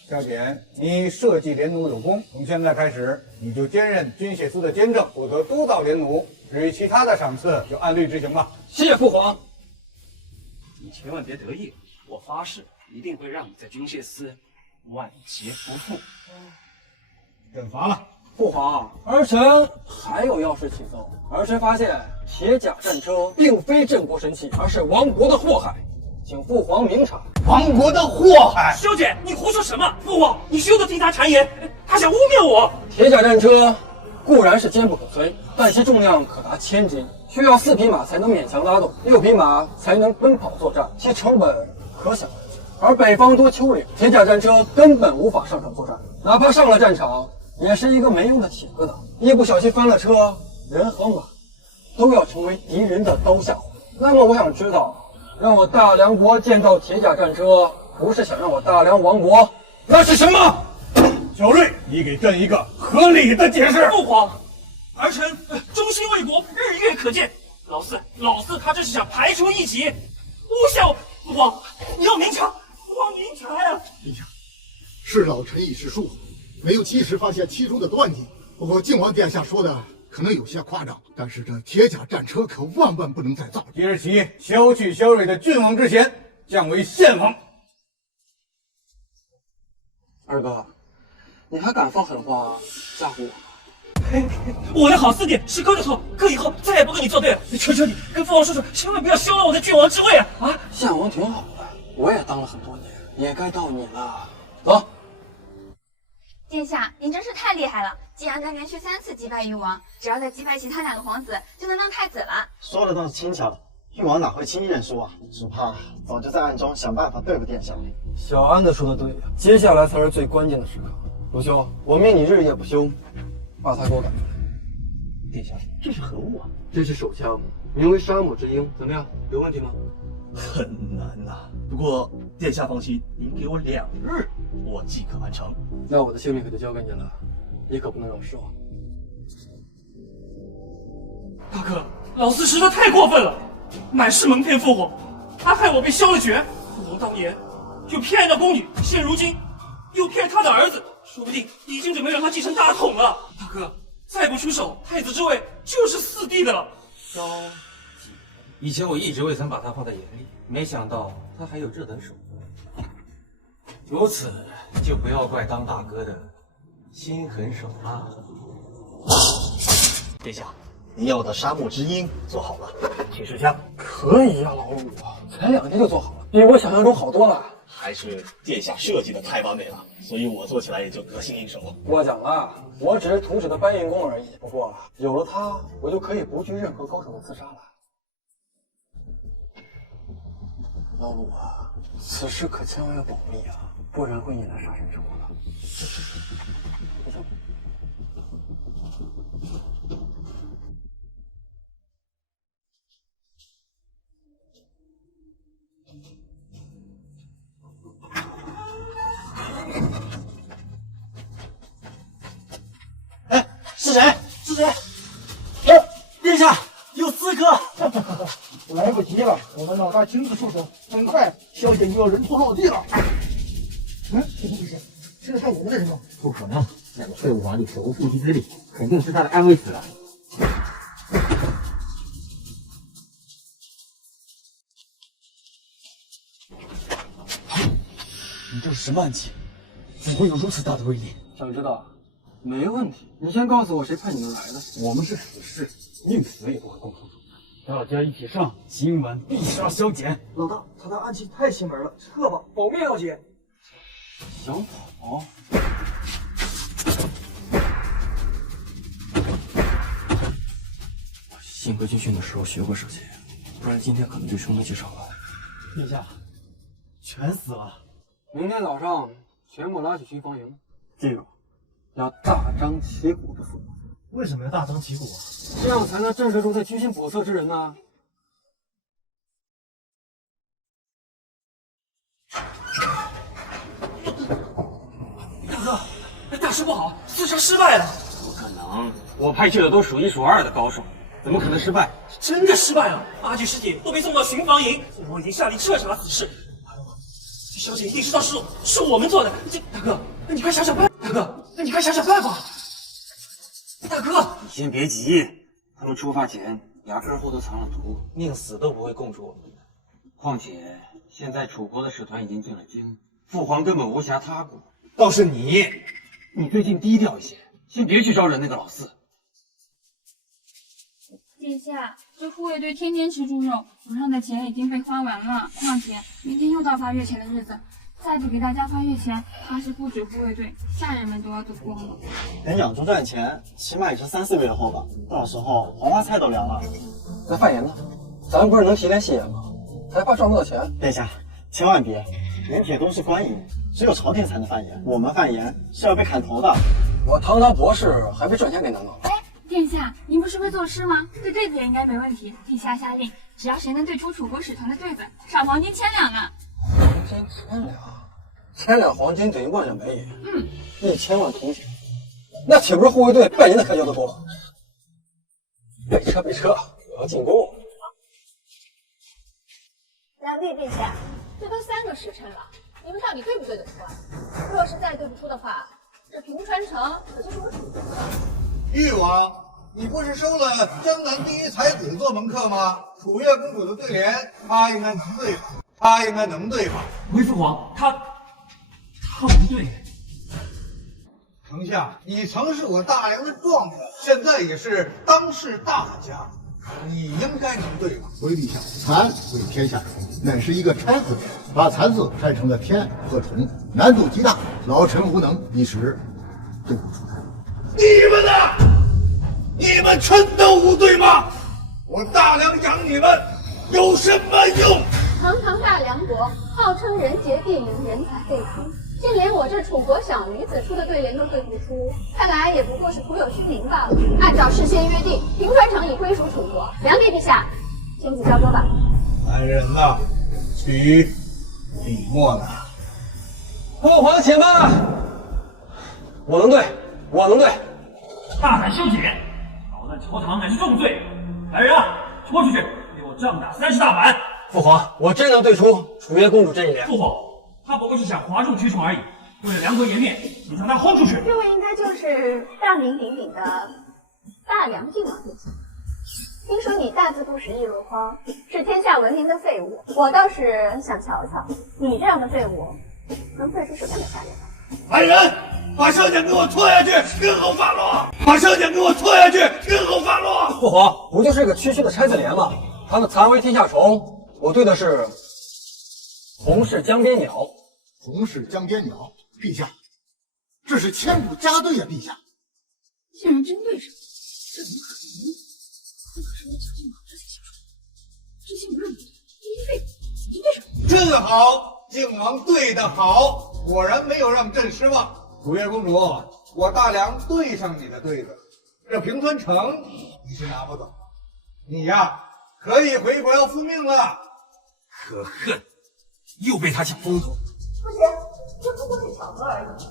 小简，你设计连弩有功，从现在开始，你就兼任军械司的监正，负责督导连弩。至于其他的赏赐，就按律执行吧。谢父皇。你千万别得意了，我发誓一定会让你在军械司万劫不复。朕罚了。父皇，儿臣还有要事启奏。儿臣发现铁甲战车并非镇国神器，而是亡国的祸害，请父皇明察。亡国的祸害？萧简，你胡说什么？父皇，你休得听他谗言，他想污蔑我。铁甲战车固然是坚不可摧，但其重量可达1000斤，需要4匹马才能勉强拉动，6匹马才能奔跑作战，其成本可想而知。而北方多丘陵，铁甲战车根本无法上场作战，哪怕上了战场，也是一个没用的铁疙瘩，一不小心翻了车，人和马都要成为敌人的刀下火。那么我想知道，让我大梁国建造铁甲战车，不是想让我大梁亡国，那是什么？小瑞，你给朕一个合理的解释。父皇，儿臣忠心为国，日月可见。老四他这是想排除异己，诬陷我。父皇，你要明察，父皇明察呀！陛下，是老臣已是疏忽，没有及时发现其中的端倪。不过靖王殿下说的可能有些夸张，但是这铁甲战车可万万不能再造。即日起，削去萧睿的郡王之衔，降为县王。二哥，你还敢放狠话吓唬我？我的好四弟是哥的错，哥以后再也不跟你作对了。求求你，跟父王说说，千万不要削了我的郡王之位啊！县王挺好的，我也当了很多年，也该到你了。走，厉害了，竟然能连续3次击败誉王，只要再击败其他2个皇子，就能当太子了。说的倒是轻巧，誉王哪会轻易认输啊？只怕早就在暗中想办法对付殿下。小安子说的对呀，接下来才是最关键的时刻。鲁兄，我命你日夜不休，把他给我赶出来。殿下，这是何物啊？这是手枪，名为沙漠之鹰，怎么样？有问题吗？很难呐，不过殿下放心，您给我2日，我即可完成。那我的性命可就交给你了，你可不能让我失望。大哥，老四实在太过分了，满是蒙骗父皇，他害我被削了爵，父皇当年又偏爱那宫女，现如今又骗他的儿子，说不定已经准备让他继承大统了。大哥，再不出手，太子之位就是4弟的了。以前我一直未曾把他放在眼里，没想到他还有这等手段。如此就不要怪当大哥的心狠手辣。殿下，您要的沙漠之鹰做好了，请试枪。可以呀，老鲁，才2天就做好了，比我想象中好多了。还是殿下设计的太完美了，所以我做起来也就得心应手。过奖了，我只是童子的搬运工而已。不过有了它，我就可以不惧任何高手的刺杀了。老鲁啊，此事可千万要保密啊，不然会引来杀身之祸的。哎，是谁？是谁？殿下，有刺客！来不及了，我们老大亲自出手，很快萧剑就要人头落地了。怎么回事？是来看我们的人吗？不可能，那个废物王就手无缚鸡之力，肯定是他的安危死了。你这是什么暗器？怎会有如此大的威力？想知道？没问题，你先告诉我谁派你们来的。我们是死士，宁死也不会供出主。大家一起上，今晚必杀萧简。老大，他的暗器太邪门了，撤吧，保命要紧。想跑？幸亏军训的时候学过射箭，不然今天可能就穷途极少了。殿下，全死了。明天早上全部拉去巡防营，记住，要大张旗鼓的复活。为什么要大张旗鼓啊？这样才能震慑住在居心叵测之人呢。大哥，大事不好，刺杀失败了。不可能，我派去的都数1数2的高手，怎么可能失败？真的失败了，阿菊师姐都被送到巡防营，我已经下令彻查此事。这萧剑一定知道是我们做的。这大哥，那你快想想办法。大哥，那你快想想办法。大哥，你先别急，他们出发前牙根后都藏了毒，宁死都不会供出我们的。况且现在楚国的使团已经进了京，父皇根本无暇他顾。倒是你最近低调一些，先别去招惹那个老四。殿下，这护卫队天天吃猪肉，手上的钱已经被花完了。况且明天又到发月钱的日子，再不给大家发月钱，怕是不止护卫队，下人们都要走光了。等养猪赚钱，起码也是3、4个月后吧。到时候黄花菜都凉了。那范言呢？咱不是能提炼戏言吗？还怕赚不到钱？殿下，千万别，盐铁都是官营，只有朝廷才能贩盐，我们贩盐是要被砍头的。我堂堂博士还被赚钱给难倒了。殿下，您不是会作诗吗？对对子也应该没问题。陛下下令，只要谁能对出楚国使团的对子，赏黄金1000两呢。黄金1000两，1000两黄金等于1万两白银。1000万铜钱，那岂不是护卫队半年的开销都够了？备车，我要进宫。南帝陛下，这都3个时辰了，你们到底对不对得出啊？若是再对不出的话，这平川城可就是我楚国的。誉王，你不是收了江南第一才子做门客吗？楚月公主的对联，他应该能对吧？回父皇，他不对。丞相，你曾是我大梁的状元，现在也是当世大家，你应该能对吧？回陛下，蚕为天下虫，乃是一个拆字边，把蚕字拆成了天和虫，难度极大。老臣无能，一时对不出来。你们呢？你们真的无对吗？我大梁养你们有什么用？堂堂大梁国，号称人杰地灵，人才辈出，竟连我这楚国小女子出的对联都对不出，看来也不过是徒有虚名罢了。按照事先约定，平川城已归属楚国，梁帝陛下，签字交割吧。来人呐，取笔墨来。父皇且慢，我能对，我能对。大胆修剪，扰乱朝堂乃是重罪。来人啊，拖出去，给我杖打30大板。父皇，我真能对出楚月公主这一联。父皇，他不过是想哗众取宠而已，为了梁国颜面，你将他轰出去。这位应该就是大名鼎鼎的大梁靖王殿下。听说你大字不识一箩筐，是天下闻名的废物。我倒是想瞧瞧，你这样的废物能配出什么样的下联来？来人，把上将给我拖下去，听候发落！把上将给我拖下去，听候发落！父皇，不就是个区区的拆字联吗？他们残为天下虫，我对的是红氏江边鸟。红氏江边鸟，陛下，这是千古佳对呀，陛下。竟然真对上，这怎么可能？这可是我蒋靖王之前写出的，之前不认对，这一废怎么对上？真好，靖王对得好，果然没有让朕失望。楚月公主，我大梁对上你的对子，这平川城你是拿不走，你呀可以回国要复命了。可恨，又被他抢风头。不行，这不过是巧合而已。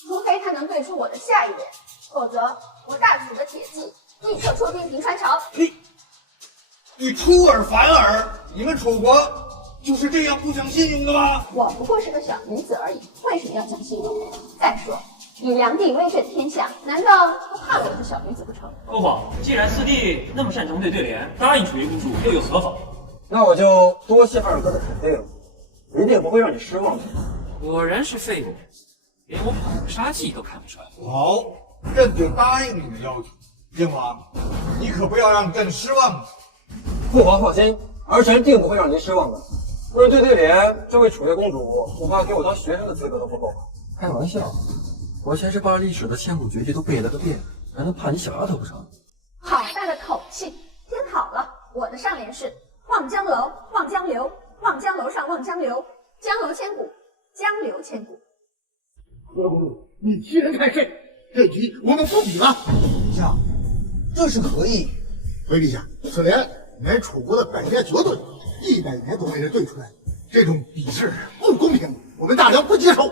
除非他能对出我的下一联，否则我大楚的铁骑立刻出兵平川城。你出尔反尔！你们楚国就是这样不讲信用的吗？我不过是个小女子而已，为什么要讲信用？再说，以梁帝威震天下，难道不怕我这小女子不成？父皇，既然四弟那么擅长对对联，答应楚月公主又有何妨？那我就多谢二哥的肯定，一定不会让你失望的。果然是废物，连我捕杀技都看不穿。好，朕就答应你的要求。靖王，你可不要让朕失望。父皇放心，儿臣定不会让您失望的。为了对对联，这位楚月公主恐怕给我当学生的资格都不够吧？开玩笑，我先是把历史的千古绝句都背了个遍，还能怕你小丫头不成？好大的口气！听好了，我的上联是望江楼，望江流，望江楼上望江流，江楼千古，江流千古。楚月公主，你欺人太甚，这局我们不比了。陛下，这是何意？回陛下，此联乃楚国的百年绝对，100年都没人对出来，这种比试不公平，我们大梁不接受。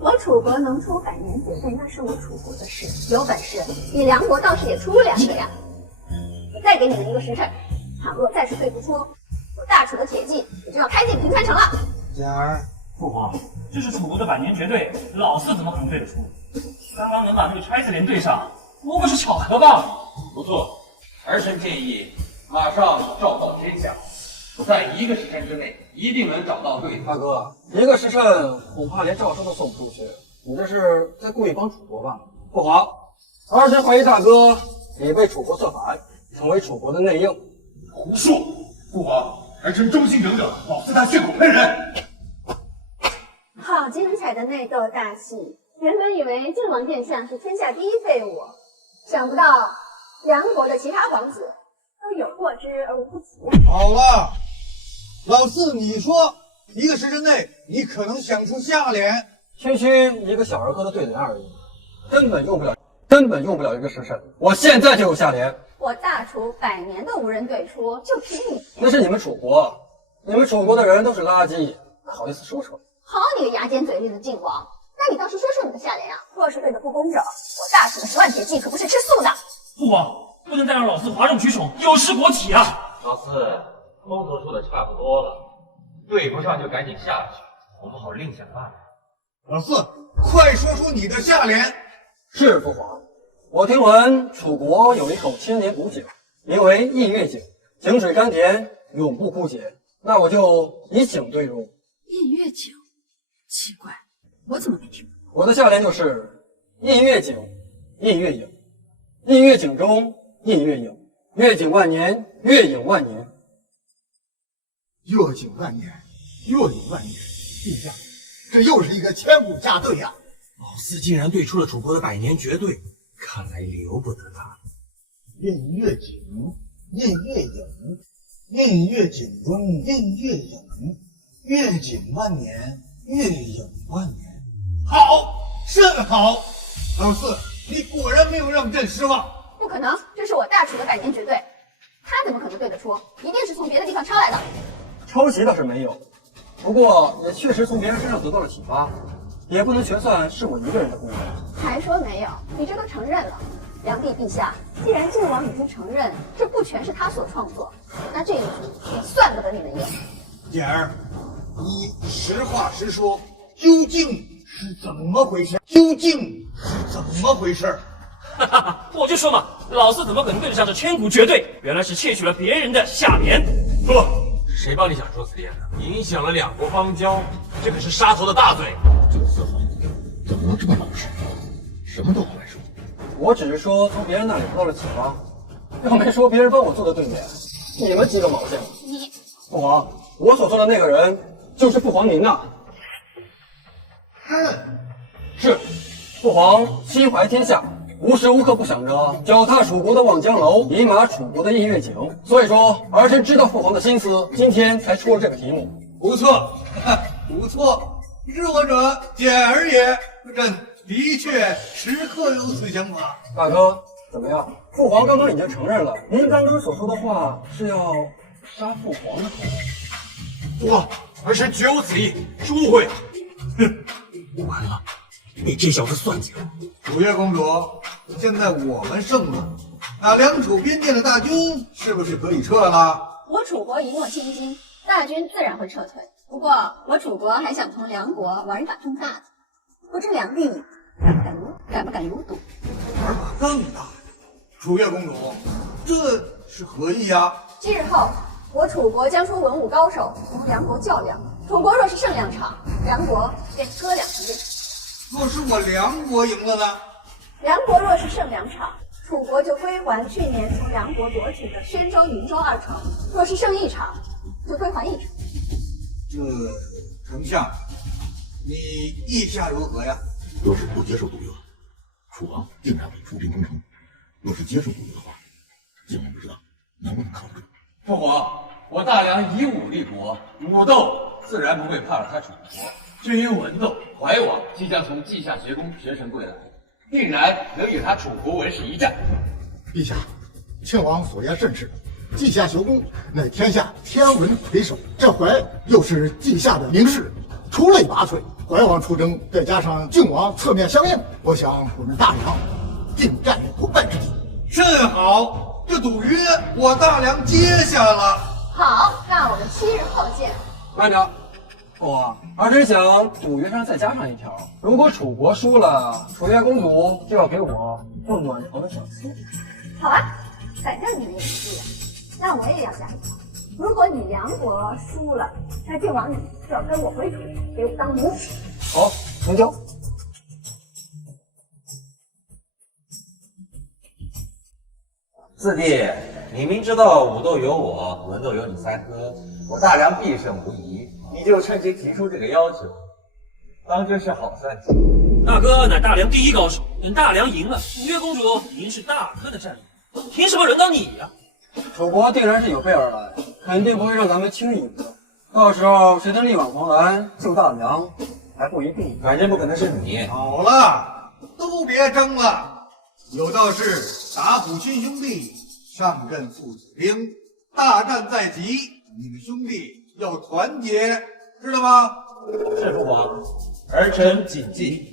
我楚国能出百年绝对，那是我楚国的事。有本事，你梁国倒是也出2个呀！我再给你们一个时辰，倘若再是对不出，我大楚的铁骑也就要开进平川城了。简儿，父皇，这是楚国的百年绝对，老四怎么可能对得出？刚刚能把那个拆字联对上，不过是巧合罢了。不错，儿臣建议马上昭告天下，在1个时辰之内一定能找到对的。大哥，1个时辰恐怕连诏书都送不出去，你这是在故意帮楚国吧？不好，儿臣怀疑大哥已被楚国策反，成为楚国的内应。胡说！父皇，儿臣忠心耿耿，老四他血口喷人。好精彩的内斗大戏！原本以为靖王殿下是天下第一废物，想不到梁国的其他皇子都有过之而无不及。好了，老四，你说1个时辰内你可能想出下联？区区一个小儿科的对联而已，根本用不了1个时辰。我现在就有下联。我大楚100年都无人对出，就凭你？那是你们楚国，你们楚国的人都是垃圾，好意思说出来？好你个牙尖嘴利的靖王，那你倒是说说你的下联啊！若是对的不工整，我大楚的10万铁骑可不是吃素的。父皇，不能再让老四哗众取宠，有失国体啊！老四，风头出的差不多了，对不上就赶紧下去，我们好另想办法。老四，快说出你的下联。是父皇，我听闻楚国有一口千年古井，名为弋月井，井水甘甜，永不枯竭。那我就以井对入。弋月井，奇怪，我怎么没听过？我的下联就是弋月井，弋月影，弋月井中弋月影，月井万年，月影万年。月井万年，月影万年，陛下，这又是一个千古佳对呀！老四竟然对出了楚国的百年绝对，看来留不得他。印月景，印月影，印月景中印月影，月景万年，月影万年。好，甚好！老四，你果然没有让朕失望。不可能，这是我大厨的百年绝对，他怎么可能对得出？一定是从别的地方抄来的。抄袭倒是没有，不过也确实从别人身上得到了启发，也不能全算是我一个人的功劳。还说没有？你这都承认了。梁帝陛下，既然靖王已经承认这不全是他所创作，那这一局也算不得你们赢。简儿，你实话实说，究竟是怎么回事？究竟是怎么回事？哈哈，我就说嘛，老四怎么可能对得上这千古绝对？原来是窃取了别人的下联。不，谁帮你讲说辞练的？影响了两国邦交，这可是杀头的大罪。这个四皇怎么能这么老实？什么都不来说。我只是说从别人那里得到了启发，又没说别人帮我做的对联。你们几个毛线？你父皇，我所说的那个人就是父皇您呐。是，父皇心怀天下，无时无刻不想着脚踏楚国的望江楼，饮马楚国的印月井。所以说，儿臣知道父皇的心思，今天才出了这个题目。不错，不错，弱者简儿也。朕的确时刻有此想法。大哥，怎么样？父皇刚刚已经承认了，您刚刚所说的话是要杀父皇的。父皇，儿臣绝无此意，是误会。哼，完了，被这小子算计了。楚月公主，现在我们胜了，那梁楚边界的大军是不是可以撤了？我楚国一诺千金，大军自然会撤退。不过我楚国还想同梁国玩一把更大的，不知梁帝敢不敢入赌？玩把更大的？楚月公主，这是何意呀？几日后，我楚国将出文武高手同梁国较量，楚国若是胜两场，梁国便割两地。若是我梁国赢了呢？梁国若是胜两场，楚国就归还去年从梁国夺取的宣州、云州2城；若是胜一场，就归还1城。丞相，你意下如何呀？若是不接受赌约，楚王定然会出兵攻城；若是接受赌约的话，靖王不知道能不能扛得住。父皇，我大梁以武立国，武斗自然不会怕了他楚国。至于文斗，怀王即将从稷下学宫学成归来，定然能与他楚国文士一战。陛下，庆王所言甚是。稷下修宫乃天下天文魁首，这怀又是稷下的名士，出类拔萃。怀王出征，再加上靖王侧面相应，我想我们大梁定占有不败之地。甚好，这赌约我大梁接下了。好，那我们7日后见。慢着，父皇，儿臣想赌约上再加上一条，如果楚国输了，楚月公主就要给我做暖床的小妾。好啊，反正你们也输了，那我也要加一条。如果你梁国输了，那靖王你就要跟我回楚，给我当奴。好，成交。四弟，你明知道武斗有我，文斗有你三哥，我大梁必胜无疑，你就趁机提出这个要求，当真是好算计。大哥乃大梁第一高手，等大梁赢了，楚月公主已经是大哥的战力，凭什么轮到你呀？楚国定然是有备而来，肯定不会让咱们轻易赢的。到时候谁能力挽狂澜救大梁，还不一定。反正不可能是你。好了，都别争了。有道是打虎亲兄弟，上阵父子兵。大战在即，你们兄弟要团结，知道吗？是父皇，儿臣谨记。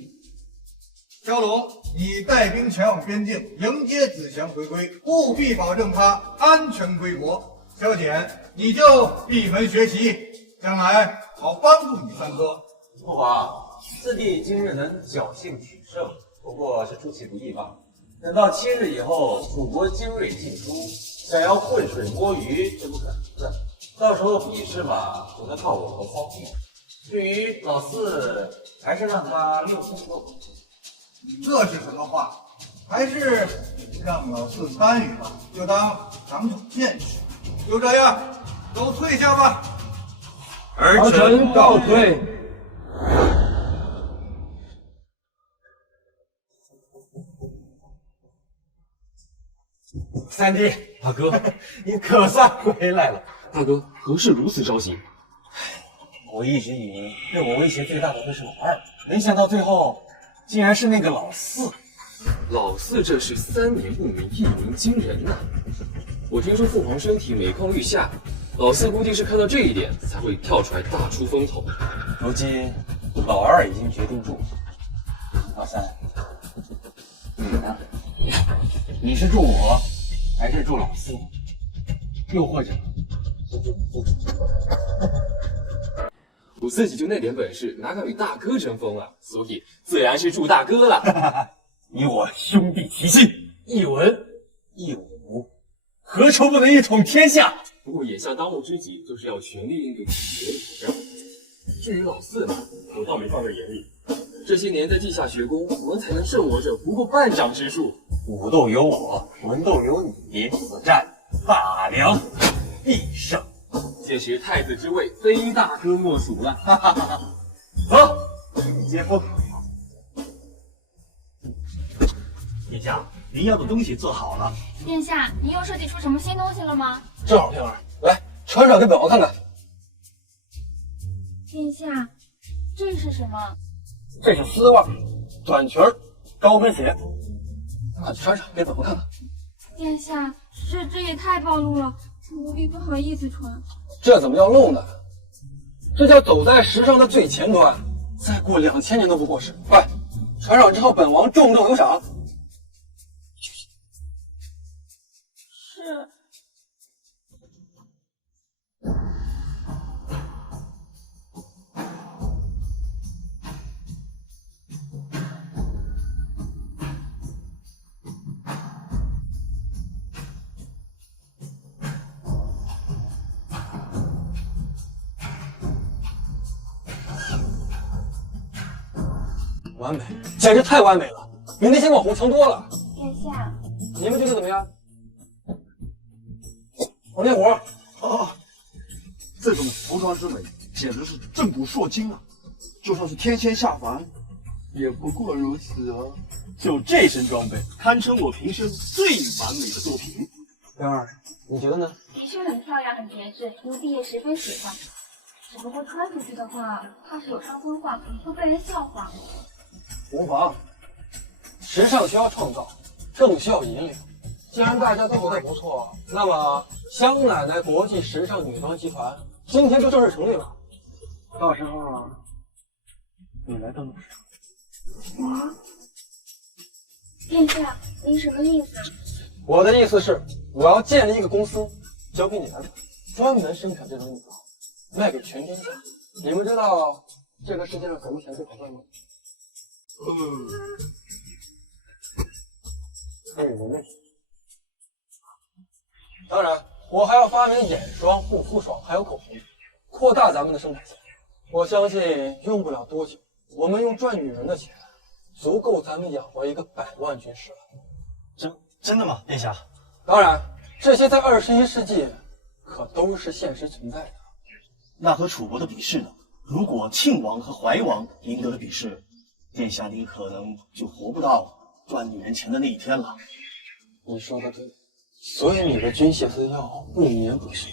蛟龙，你带兵前往边境迎接子祥回归，务必保证他安全归国。萧简，你就闭门学习，将来好帮助你三哥。父皇，四弟今日能侥幸取胜，不过是出其不意罢了。等到7日以后，楚国精锐尽出，想要浑水摸鱼是不可能的。到时候比试嘛，只能靠我和方弟。至于老四，还是让他溜风够。这是什么话？还是让老四参与吧，就当长长见识。就这样，都退下吧。儿臣告退。三弟，大哥，你可算回来了。大哥，何事如此着急？我一直以为对我威胁最大的会是老二，没想到最后竟然是那个老四。老四这是3年不鸣，一鸣惊人呐！我听说父皇身体每况愈下，老四估计是看到这一点才会跳出来大出风头。如今老二已经决定住，老三，你呢？你是助我，还是助老四？又或者是助你自己？我自己就那点本事，哪敢与大哥争锋啊？所以自然是助大哥了。你我兄弟齐心，一文一武，何愁不能一统天下？不过眼下当务之急就是要全力应对敌人挑战。至于老四呢，我倒没放在眼里。这些年在稷下学宫，文才能胜我者不过半掌之数。武斗有我，文斗有你，此战大梁必胜。届时太子之位，非大哥莫属了。哈哈哈！走，接风。殿下，您要的东西做好了。殿下，您又设计出什么新东西了吗？正好，平儿，来穿上给本王看看。殿下，这是什么？这是丝袜、短裙、高跟鞋，快去穿上给本王看看。殿下，这也太暴露了，奴婢不好意思穿。这怎么叫露呢？这叫走在时尚的最前端，再过2000年都不过时。快，穿上之后本王重重有赏。是。完美，简直太完美了，比那些网红强多了。殿下，你们觉得怎么样？王建国，啊，这种服装之美，简直是震古烁今啊！就算是天仙下凡，也不过如此啊。就这身装备，堪称我平生最完美的作品。平儿，你觉得呢？的确很漂亮，很节制，奴婢也十分喜欢。只不过穿出去的话，怕是有伤风化，会被人笑话。无妨，时尚需要创造，更需要引领。既然大家都觉得不错，那么香奶奶国际时尚女装集团今天就正式成立了。到时候你来当董事长。殿下，您什么意思？我的意思是，我要建立一个公司，交给你来管，专门生产这种女装，卖给全天下。你们知道这个世界上什么钱最好赚吗？人类。当然，我还要发明眼霜、护肤霜，还有口红，扩大咱们的生产线。我相信用不了多久，我们用赚女人的钱，足够咱们养活一个100万军师了。真的吗，殿下？当然，这些在21世纪可都是现实存在的。那和楚国的比试呢？如果庆王和怀王赢得了比试，殿下您可能就活不到赚女人钱的那一天了。你说的对，所以你的军械司要不眠不休，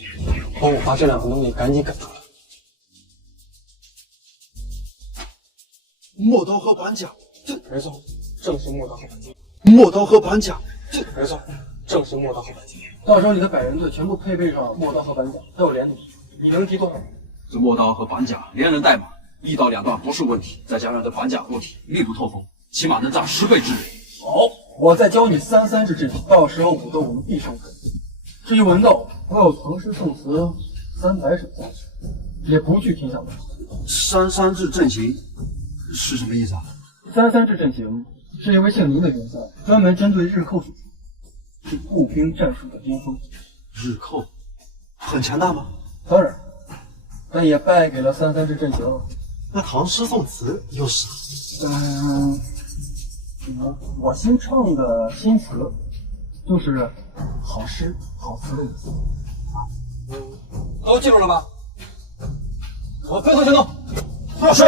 帮我把这2个东西赶紧赶出来。磨刀和板甲，没错，正是磨刀和板甲。磨刀和板甲，没错，正是磨刀和板甲。到时候你的百人队全部配备上磨刀和板甲，都有连弩，你能敌多少？这磨刀和板甲连人带马，1到2段不是问题，再加上这板甲护体，力不透风，起码能炸10倍之力。好，我再教你3-3制阵型，到时候武斗我们必胜可期。至于文斗，我有唐诗宋词300首下去，也不惧天下问题。3-3制阵型是什么意思啊？3-3制阵型是一位姓林的元帅，专门针对日寇所出，是步兵战术的巅峰。日寇很强大吗？当然，但也败给了3-3制阵型。那唐诗宋词又是？我新唱的新词，就是好诗好词的意思。都记住了吗？我分头行动。是。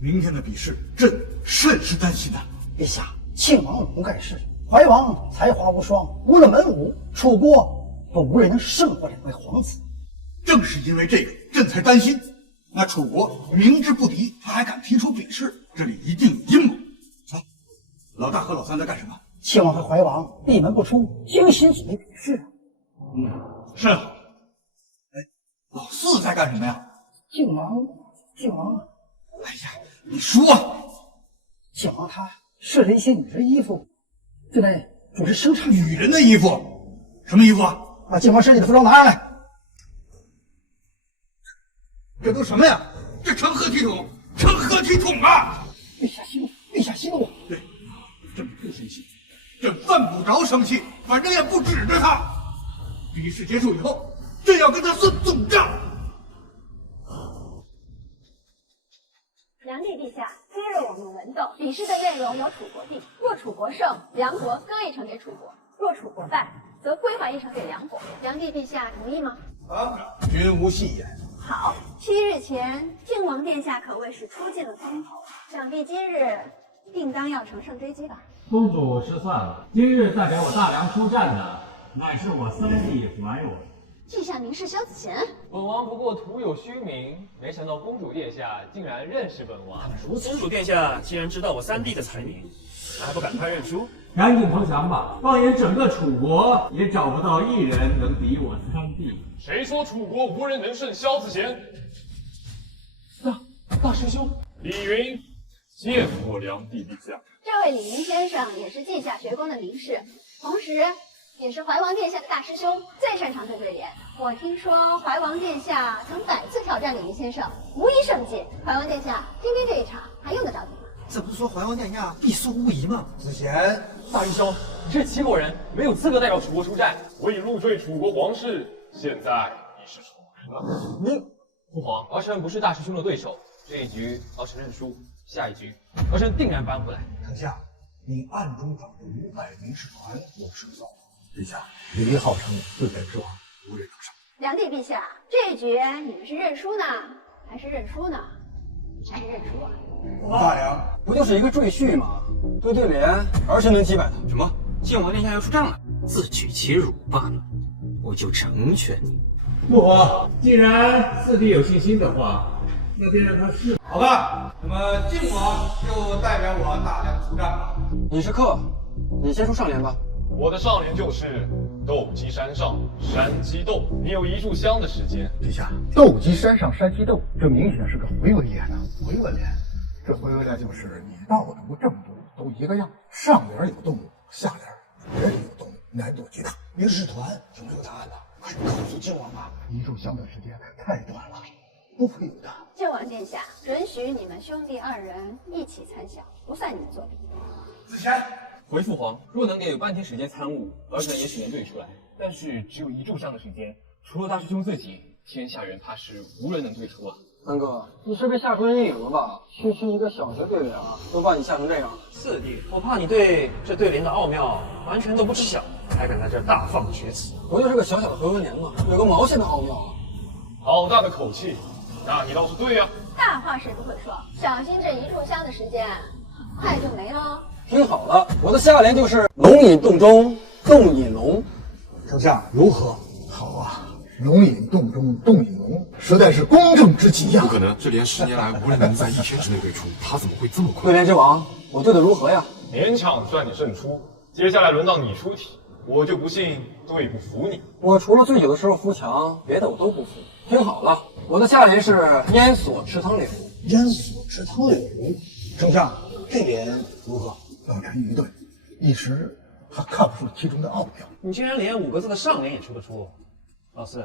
明天的比试，朕甚是担心呐。陛下，庆王武功盖世，怀王才华无双，无论文武，楚国都无人能胜过两位皇子。正是因为这个，朕才担心。那楚国明知不敌，他还敢提出比试，这里一定有阴谋。哎，老大和老三在干什么？庆王和怀王闭门不出，精心准备比试。甚好。哎，老四在干什么呀？靖王，哎呀，你说，靖王他试了一些女人衣服，正在组织生产。女人的衣服？什么衣服啊？把靖王身体的服装拿上来。这都什么呀？这成何体统？成何体统啊！陛下息怒，陛下息怒。对，朕不生气，朕犯不着生气，反正也不指着他。比试结束以后，朕要跟他算总账。梁帝陛下，今日我们文斗比试的内容由楚国定，若楚国胜，梁国割一城给楚国；若楚国败，则归还一城给梁国。梁帝陛下同意吗？当然，君无戏言。好，7日前，靖王殿下可谓是出尽了风头，想必今日定当要乘胜追击吧？公主失算了，今日代表我大梁出战的，乃是我三弟怀我。陛下明示萧子贤，本王不过徒有虚名，没想到公主殿下竟然认识本王。公主殿下既然知道我三弟的才名，那还不赶快认输？赶紧投降吧！放眼整个楚国，也找不到一人能敌我三弟。谁说楚国无人能胜萧子贤？大师兄李云见过梁帝陛下。这位李云先生也是稷下学宫的名士，同时也是怀王殿下的大师兄，最擅长对联。我听说怀王殿下曾100次挑战李云先生，无一胜绩。怀王殿下，今天这一场还用得着你吗？这不是说怀王殿下必输无疑吗？子贤，大师兄，你是齐国人，没有资格代表楚国出战。我已入赘楚国皇室，现在已是楚人了。你，父皇，儿臣不是大师兄的对手，这一局儿臣认输，下一局儿臣定然扳回来。丞相，你暗中找的500名士团有失造。陛下，李号称对本之王无人能胜。梁帝陛下，这一局你们是认输呢，还是认输呢？还是认输啊？大梁不就是一个赘婿吗？对联，儿臣能击败他。什么？靖王殿下要出战了？自取其辱罢了，我就成全你。父皇，既然四弟有信心的话，那便让他试。好吧，那么靖王就代表我大梁出战吧。你是客，你先出上联吧。我的上联就是斗鸡山上，山鸡斗。你有1炷香的时间。陛下，斗鸡山上，山鸡斗，这明显是个回文联啊！回文联，这回文联就是你道读正读都一个样，上联有动物，下联也有动物，难度极大。明士团有没有答案呢？快告诉靖王吧！1炷香的时间太短了，不会有的。靖王殿下，准许你们兄弟2人一起参晓，不算你们作弊。子贤。回父皇，若能给半天时间参悟，儿臣也许能对出来。但是只有1炷香的时间，除了大师兄自己，天下人怕是无人能对出啊。三哥，你是被吓出人阴影了吧？区区一个小学对联啊，都把你吓成这样。四弟，我怕你对这对联的奥妙完全都不知晓，还敢在这大放厥词。不就是个小小的回文联吗？有个毛线的奥妙啊！好大的口气，那你倒是对呀。大话谁不会说？小心这1炷香的时间，快就没了。听好了，我的下联就是龙引洞中，洞引龙。丞相如何？好啊，龙引洞中，洞引龙，实在是公正之极呀！不可能，这连10年来无人能在1天之内对出，他怎么会这么快？对联之王，我对的如何呀？勉强算你胜出。接下来轮到你出题，我就不信对不服你。我除了醉酒的时候扶墙，别的我都不服。听好了，我的下联是烟锁池塘柳。烟锁池塘柳，丞相，这联如何？老臣愚钝，一时还看不出其中的奥妙。你竟然连5个字的上联也出得出，老四，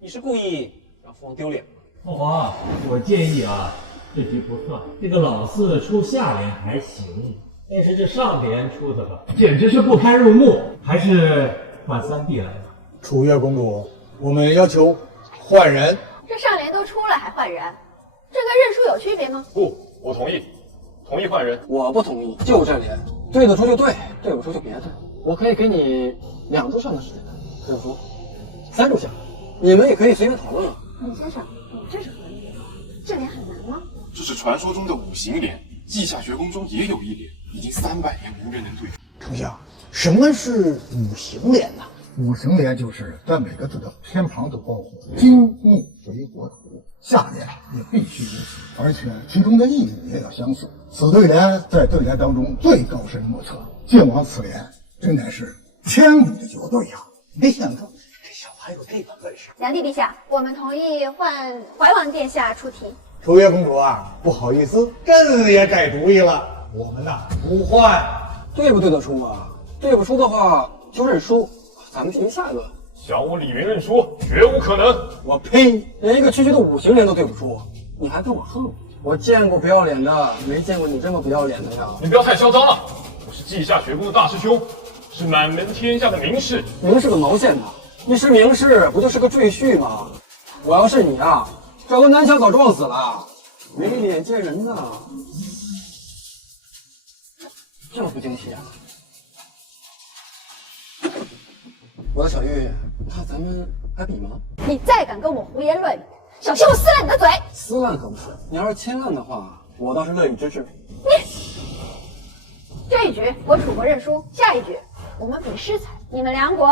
你是故意让父王丢脸吗？父皇，我建议啊，这局不算，这个老四出下联还行，但是这上联出的吧，简直是不堪入目，还是换三弟来吧。楚月公主，我们要求换人。这上联都出了还换人，这跟认输有区别吗？不，我同意。同意换人，我不同意。就这联，对得出就对，对不出就别对。我可以给你2炷香的时间，认输3炷香，你们也可以随便讨论了。李先生，你这是何意？这联很难吗？这是传说中的五行莲，稷下学宫中也有一莲，已经300年无人能对。丞相，什么是五行莲呢？五行莲就是在每个字的偏旁都包括金、木、水、火、土，下联也必须如此，而且其中的意义也要相似。此对联在对联当中最高深莫测，晋王此联真乃是千里的绝对呀！没想到这小子还有这般本事。梁帝陛下，我们同意换怀王殿下出题。楚月公主啊，不好意思，朕也改主意了，我们呐不换。对不对得出啊？对不出的话就认输，咱们进行下一轮。小我李云认输，绝无可能。我呸！连一个区区的五行莲都对不出，你还跟我横？我见过不要脸的，没见过你这么不要脸的呀！你不要太嚣张了，我是稷下学宫的大师兄，是满门天下的名士。名士个毛线呐！你是名士，不就是个赘婿吗？我要是你啊，找个南墙早撞死了，没脸见人呐！这么不惊喜啊！我的小玉，那咱们还比吗？你再敢跟我胡言乱语，小心我撕烂你的嘴！撕烂可不是，你要是轻烂的话，我倒是乐意支持。这一局我楚国认输，下一局我们比诗才。你们梁国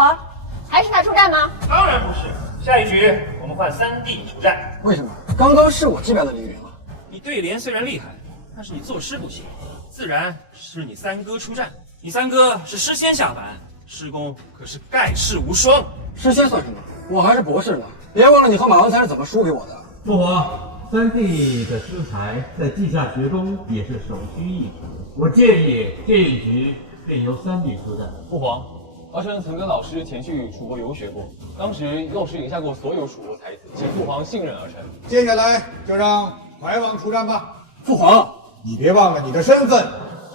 还是他出战吗？当然不是，下一局我们换3弟出战。为什么？刚刚是我击败了李云啊！你对联虽然厉害，但是你作诗不行，自然是你三哥出战。你三哥是诗仙下凡，诗功可是盖世无双。诗仙算什么？我还是博士呢！别忘了你和马文才是怎么输给我的。父皇，3弟的诗才在稷下学宫也是首屈一指。我建议这一局便由3弟出战。父皇，儿臣曾跟老师前去楚国游学过，当时幼师赢下过所有楚国才子，请父皇信任儿臣。接下来就让怀王出战吧。父皇，你别忘了你的身份，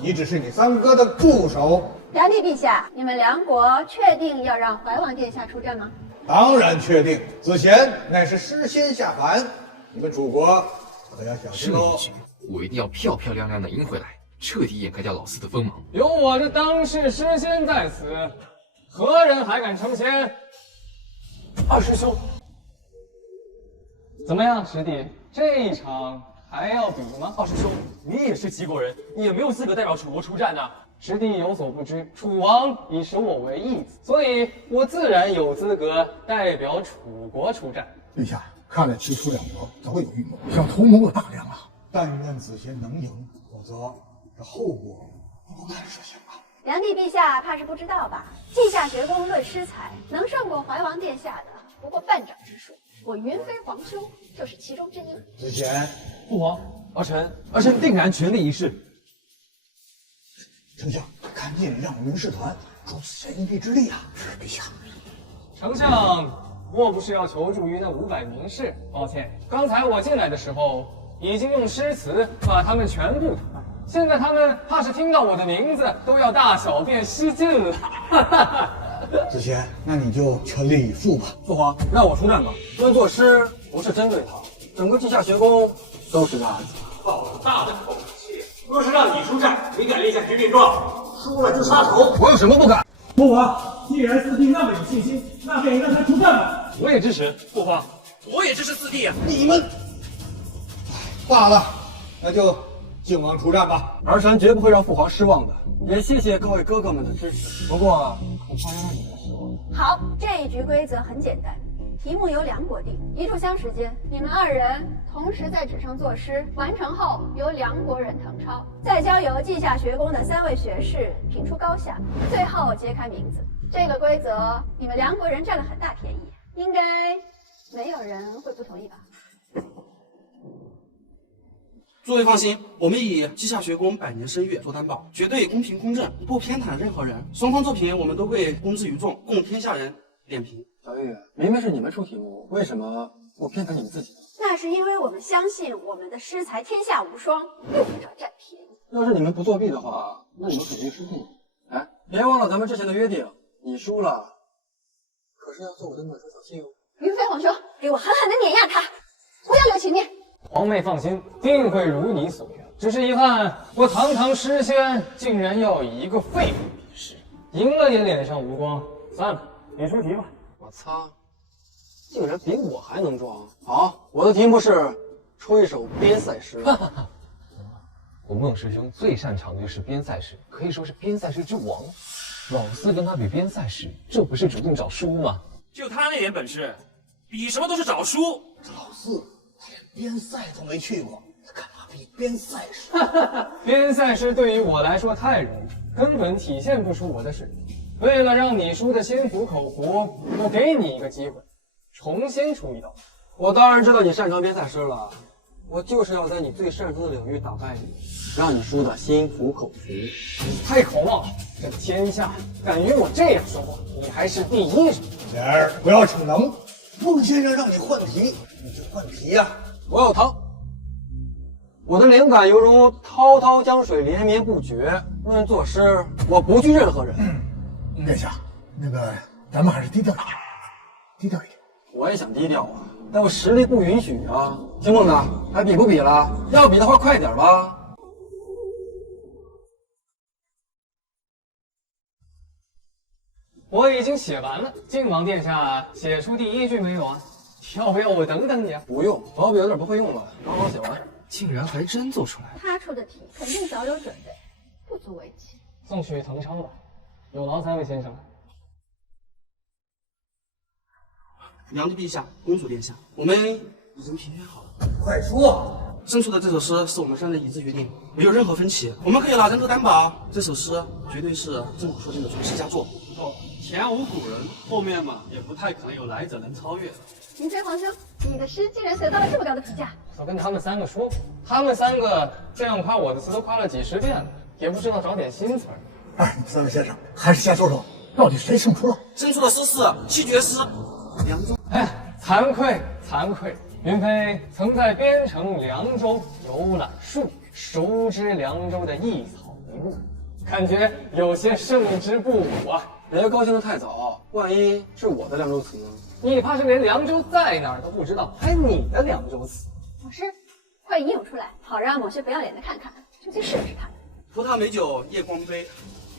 你只是你三哥的助手。梁帝陛下，你们梁国确定要让怀王殿下出战吗？当然确定，子贤乃是诗仙下凡，你们楚国可要小心喽。我一定要漂漂亮亮的赢回来，彻底掩盖掉老四的锋芒。有我这当世诗仙在此，何人还敢称仙？二师兄，怎么样，师弟，这一场还要比吗？二师兄，你也是齐国人，你也没有资格代表楚国出战呐。师弟有所不知，楚王已收我为义子，所以我自然有资格代表楚国出战。陛下，看来齐楚两国早有预谋，想图谋大梁啊！但愿子贤能赢，否则这后果不堪设想啊！梁帝陛下怕是不知道吧？稷下学宫论诗才，能胜过怀王殿下的不过半掌之数。我云飞皇兄就是其中之一。子贤，父皇，儿臣定然全力一试。丞相，赶紧让云氏团助子贤一臂之力啊！是陛下。丞相莫不是要求助于那500名士？抱歉，刚才我进来的时候已经用诗词把他们全部打败，现在他们怕是听到我的名字都要大小便失禁了。子贤，那你就全力以赴吧。父皇，让我出战吧。论作诗不是针对他，整个稷下学宫都是个案子。好大的口气！若是让你出战，你敢立下决定状？输了就杀头！我有什么不敢？父皇，既然4弟那么有信心，那便让他出战吧。我也支持。父皇，我也支持4弟啊！你们罢了，那就靖王出战吧。儿臣绝不会让父皇失望的，也谢谢各位哥哥们的支持。不过恐怕要让你们失望。好，这一局规则很简单，题目由梁国定，1炷香时间，你们2人同时在纸上作诗，完成后由梁国人誊抄，再交由稷下学宫的3位学士评出高下，最后揭开名字。这个规则你们梁国人占了很大便宜，应该没有人会不同意吧？诸位放心，我们以稷下学宫100年声乐做担保，绝对公平公正，不偏袒任何人。双方作品我们都会公之于众，供天下人点评。小玉，明明是你们出题目，为什么不偏袒你们自己呢？那是因为我们相信我们的诗才天下无双，用不着占便宜。要是你们不作弊的话，那你们肯定失利。哎，别忘了咱们之前的约定，你输了，可是要做我的暖手小妾哦。云飞皇兄，给我狠狠地碾压他，不要留情面。皇妹放心，定会如你所愿。只是遗憾，我堂堂诗仙竟然要以一个废物比试，赢了也脸上无光。算了，你出题吧。我操，竟然比我还能装！好，我的题目是出一首边塞诗。我孟师兄最擅长的就是边塞诗，可以说是边塞诗之王。老四跟他比边塞诗，这不是主动找书吗？就他那点本事，比什么都是找书。老四他连边塞都没去过，他干嘛比边塞诗？边塞诗对于我来说太容易，根本体现不出我的水平。为了让你输的心服口服，我给你一个机会，重新出一道。我当然知道你擅长边塞诗了，我就是要在你最擅长的领域打败你，让你输得心服口服。太狂妄了！这天下敢与我这样说话，你还是第一人。莲儿，不要逞能。孟先生让你换题，你就换题呀。我有糖。我的灵感犹如滔滔江水，连绵不绝。论作诗，我不惧任何人。殿下，那个咱们还是低调一点，低调一点。我也想低调啊，但我实力不允许啊。听梦的，还比不比了？要比的话，快点吧。我已经写完了，靖王殿下写出第一句没有啊？要不要我等等你啊？不用，毛笔有点不会用了，刚刚写完。竟然还真做出来了。他出的题肯定早有准备，不足为奇。送去腾昌吧，有劳三位先生。良帝陛下，公主殿下，我们已经评选好了。快说！胜出的这首诗是我们三人一致决定，没有任何分歧。我们可以拿人头担保，这首诗绝对是政府说定的传世佳作。不，前无古人，后面嘛也不太可能有来者能超越。云飞皇兄，你的诗竟然得到了这么高的评价！我跟他们三个说过，他们三个这样夸我的词都夸了几十遍了，也不知道找点新词儿。哎，三位先生，还是先说说，到底谁胜出了？胜出的诗是七绝诗。凉州。哎，惭愧惭愧，云飞曾在边城凉州游览数月，熟知凉州的异草一物，感觉有些胜之不武啊。别高兴得太早，万一是我的凉州词呢？你怕是连凉州在哪儿都不知道，还你的凉州词？老师，快引咏出来，好让某些不要脸的看看，究竟是不是他。葡萄美酒夜光杯，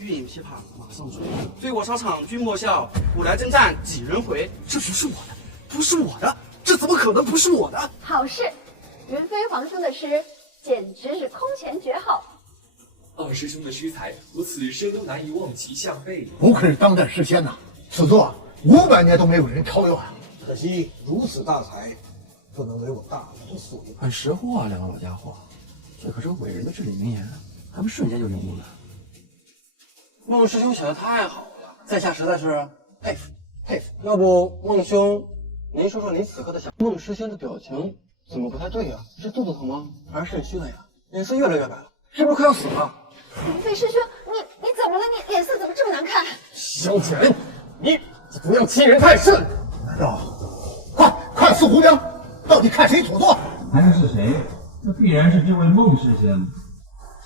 欲饮琵琶马上醉。醉卧沙场君莫笑，古来征战几人回。这不是我的，不是我的，这怎么可能不是我的？好事，云飞皇兄的诗简直是空前绝后。二师兄的诗才，我此生都难以望其项背。不愧是当代诗仙呐，此作500年都没有人超越啊！可惜如此大才，不能为我大唐所用。很识货啊，两个老家伙，这可是伟人的至理名言，他们瞬间就领悟了。孟师兄写的太好了，在下实在是佩服佩服。要不孟兄，您说说您此刻的想？孟师兄的表情怎么不太对呀？是肚子疼吗？还是肾虚了呀？脸色越来越白了，是不是快要死了？云飞师兄，你怎么了？你脸色怎么这么难看？萧简，你不要欺人太甚！难道快四姑娘，到底看谁所作？还能是谁？那必然是这位孟师仙。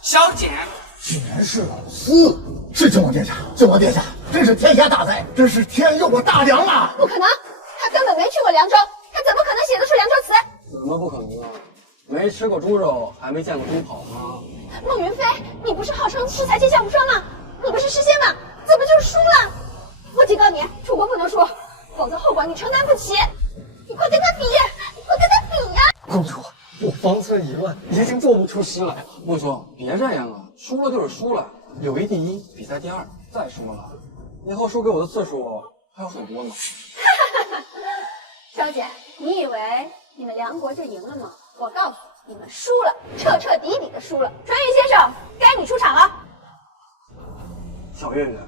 萧简，竟然是老四！是靖王殿下，靖王殿下，真是天下大哉，真是天佑我大梁啊！不可能，他根本没去过凉州，他怎么可能写得出凉州词？怎么不可能啊？没吃过猪肉，还没见过猪跑吗？孟云飞，你不是号称诗才天下无双吗？你不是诗仙吗？怎么就输了？我警告你，楚国不能输，否则后果你承担不起。你快跟他比，你快跟他比呀！公主，我方寸已乱，已经做不出诗来了。孟兄，别这样啊，输了就是输了，友谊第一，比赛第二。再说了，以后输给我的次数还有很多呢。萧姐，你以为你们梁国就赢了吗？我告诉你，你们输了，彻彻底底的输了。传玉先生，该你出场了。小月月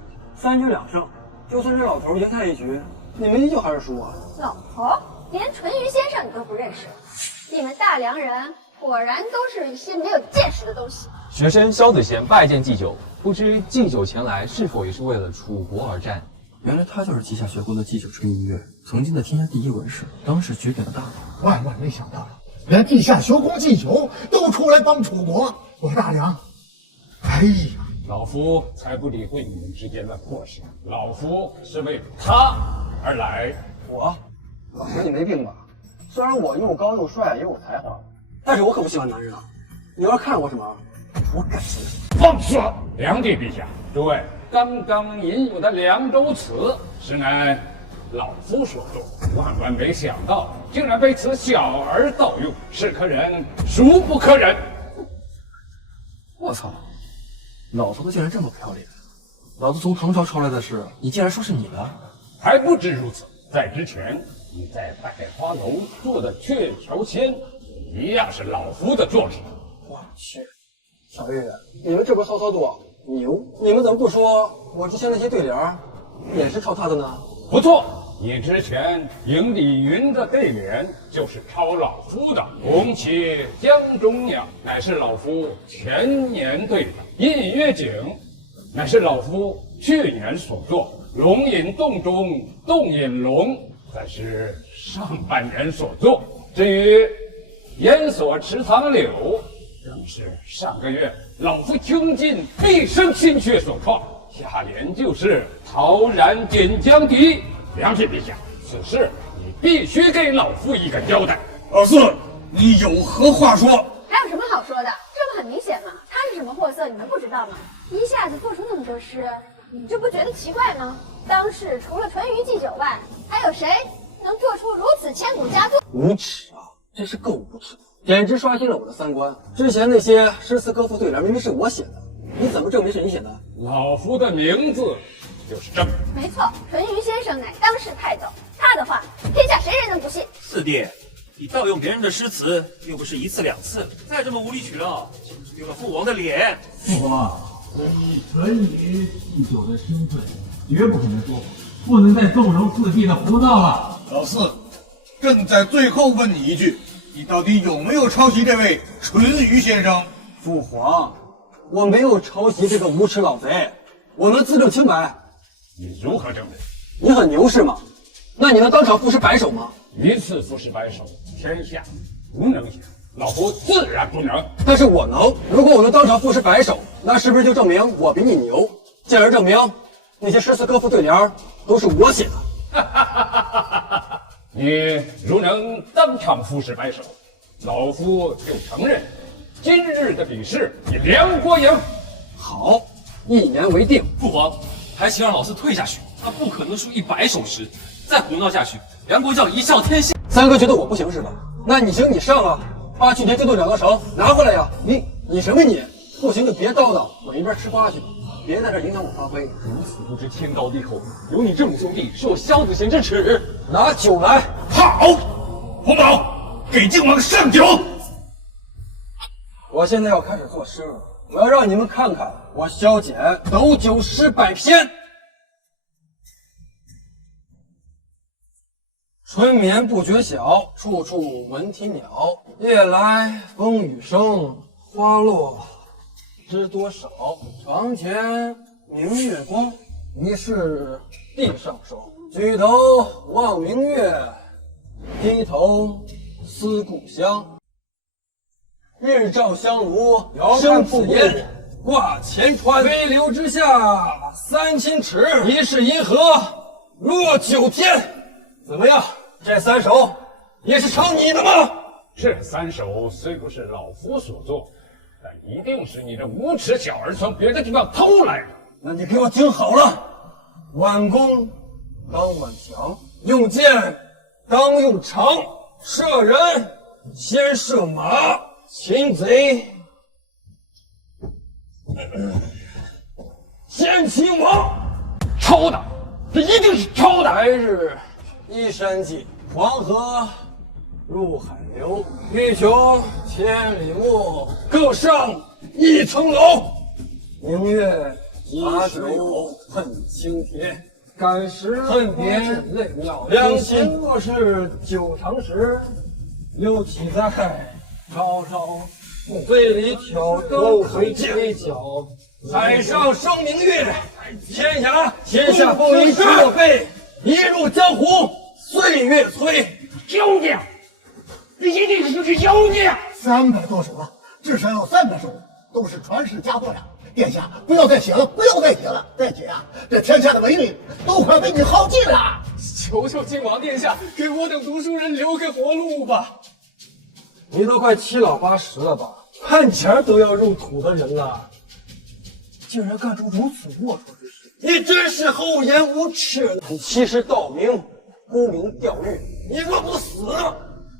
，3局2胜，就算这老头赢他一局，你们依旧还是输啊。老头，连淳于先生你都不认识，你们大梁人果然都是一些没有见识的东西。学生萧子贤拜见祭酒，不知祭酒前来是否也是为了楚国而战？原来他就是稷下学宫的祭酒淳于越，曾经的天下第一文士，当时举点的大佬。万万没想到呀，连地下修宫祭酒都出来帮楚国，我大梁，哎呀！老夫才不理会你们之间的破事，老夫是为他而来。老师你没病吧？虽然我又高又帅又有才华，但是我可不喜欢男人啊！你要是看上我什么，我敢死。放肆！梁帝陛下，诸位，刚刚引用的凉州词是乃老夫所作，万万没想到竟然被此小儿盗用，是可忍孰不可忍？我操，老头子竟然这么不要脸！老子从唐朝抄来的诗，你竟然说是你的？还不止如此，在之前你在百花楼做的鹊桥签，一样是老夫的作品。我去，小月，你们这边骚多牛，你们怎么不说我之前那些对联也是抄他的呢？不错，你之前迎李云的对联就是抄老夫的。红旗江中鸟，乃是老夫前年对的。印月景，乃是老夫去年所作。龙引洞中洞引龙，乃是上半年所作。至于烟锁池塘柳，更是上个月老夫倾尽毕生心血所创。下联就是陶然点江堤。良心陛下，此事你必须给老夫一个交代。老四，你有何话说？还有什么好说的？这不很明显吗？他是什么货色，你们不知道吗？一下子做出那么多诗，你这不觉得奇怪吗？当世除了淳于祭酒外，还有谁能做出如此千古佳作？无耻啊！真是够无耻的，简直刷新了我的三观。之前那些诗词歌赋对联明明是我写的，你怎么证明是你写的？老夫的名字就是这么。没错，淳于先生乃当世泰斗，他的话天下谁人能不信？四弟，你盗用别人的诗词又不是一次两次，再这么无理取闹，就是丢了父王的脸。父皇，以淳于祭酒的身份，绝不可能说谎，不能再纵容四弟的胡闹了。老四，朕在最后问你一句，你到底有没有抄袭这位淳于先生？父皇，我没有抄袭这个无耻老贼，我能自证清白。你如何证明？你很牛是吗？那你能当场赋诗百首吗？一次赋诗百首，天下无能也，老夫自然不能。但是我能。如果我能当场赋诗百首，那是不是就证明我比你牛？进而证明那些诗词歌赋对联都是我写的？你如能当场赋诗百首，老夫就承认今日的比试以梁国赢。好，一言为定。父皇，还请让老四退下去，他不可能输100首诗，再胡闹下去，梁国将一笑天下。三哥觉得我不行是吧？那你行你上啊，把去年这对两个绳拿回来呀！你什么你？不行就别叨叨，滚一边吃瓜去吧，别在这影响我发挥。如此不知天高地厚，有你这母兄弟，是我萧子贤之耻。拿酒来。好，红宝，给靖王上酒。我现在要开始作诗了，我要让你们看看我萧简斗酒诗100篇。春眠不觉晓，处处闻啼鸟。夜来风雨声，花落知多少。床前明月光，疑是地上霜。举头望明月，低头思故乡。日照香炉生紫烟，挂前川。飞流之下3千尺，疑是银河落9天。怎么样？这3首也是抄你的吗？这3首虽不是老夫所作，但一定是你这无耻小儿从别的地方偷来的。那你给我听好了，挽弓当挽强，用箭当用长，射人先射马，擒贼先擒王。抄的，这一定是抄的。白日依山尽，黄河入海流。欲穷千里目，更上一层楼。明月把酒喷青天，感时恨别两心若是久长时，又岂在朝朝醉里挑灯回角。海上生明月，天下风云出我辈。一入江湖，岁月催。妖孽！你一定是个妖孽！300多首了，至少有300首，都是传世佳作呀！殿下，不要再写了，不要再写了，再写啊，这天下的文明都快被你耗尽了！求求靖王殿下，给我等读书人留个活路吧！你都快7老8十了吧，看钱都要入土的人了，竟然干出如此龌龊之事！你真是厚颜无耻！你欺师盗名，沽名钓誉，你若不死，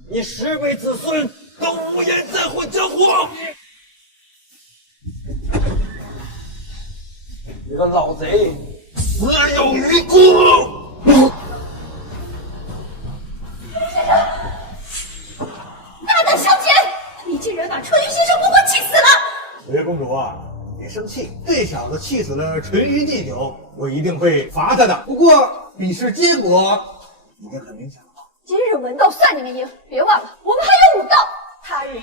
你10辈子孙都无颜再混江湖！你个老贼，死有余辜！大胆小姐，你竟然把淳于先生活活气死了！韦公主啊，别生气，这小子气死了淳于祭酒，我一定会罚他的。不过比试结果已经很明显了。今日文斗算你们赢，别忘了我们还有武斗。他日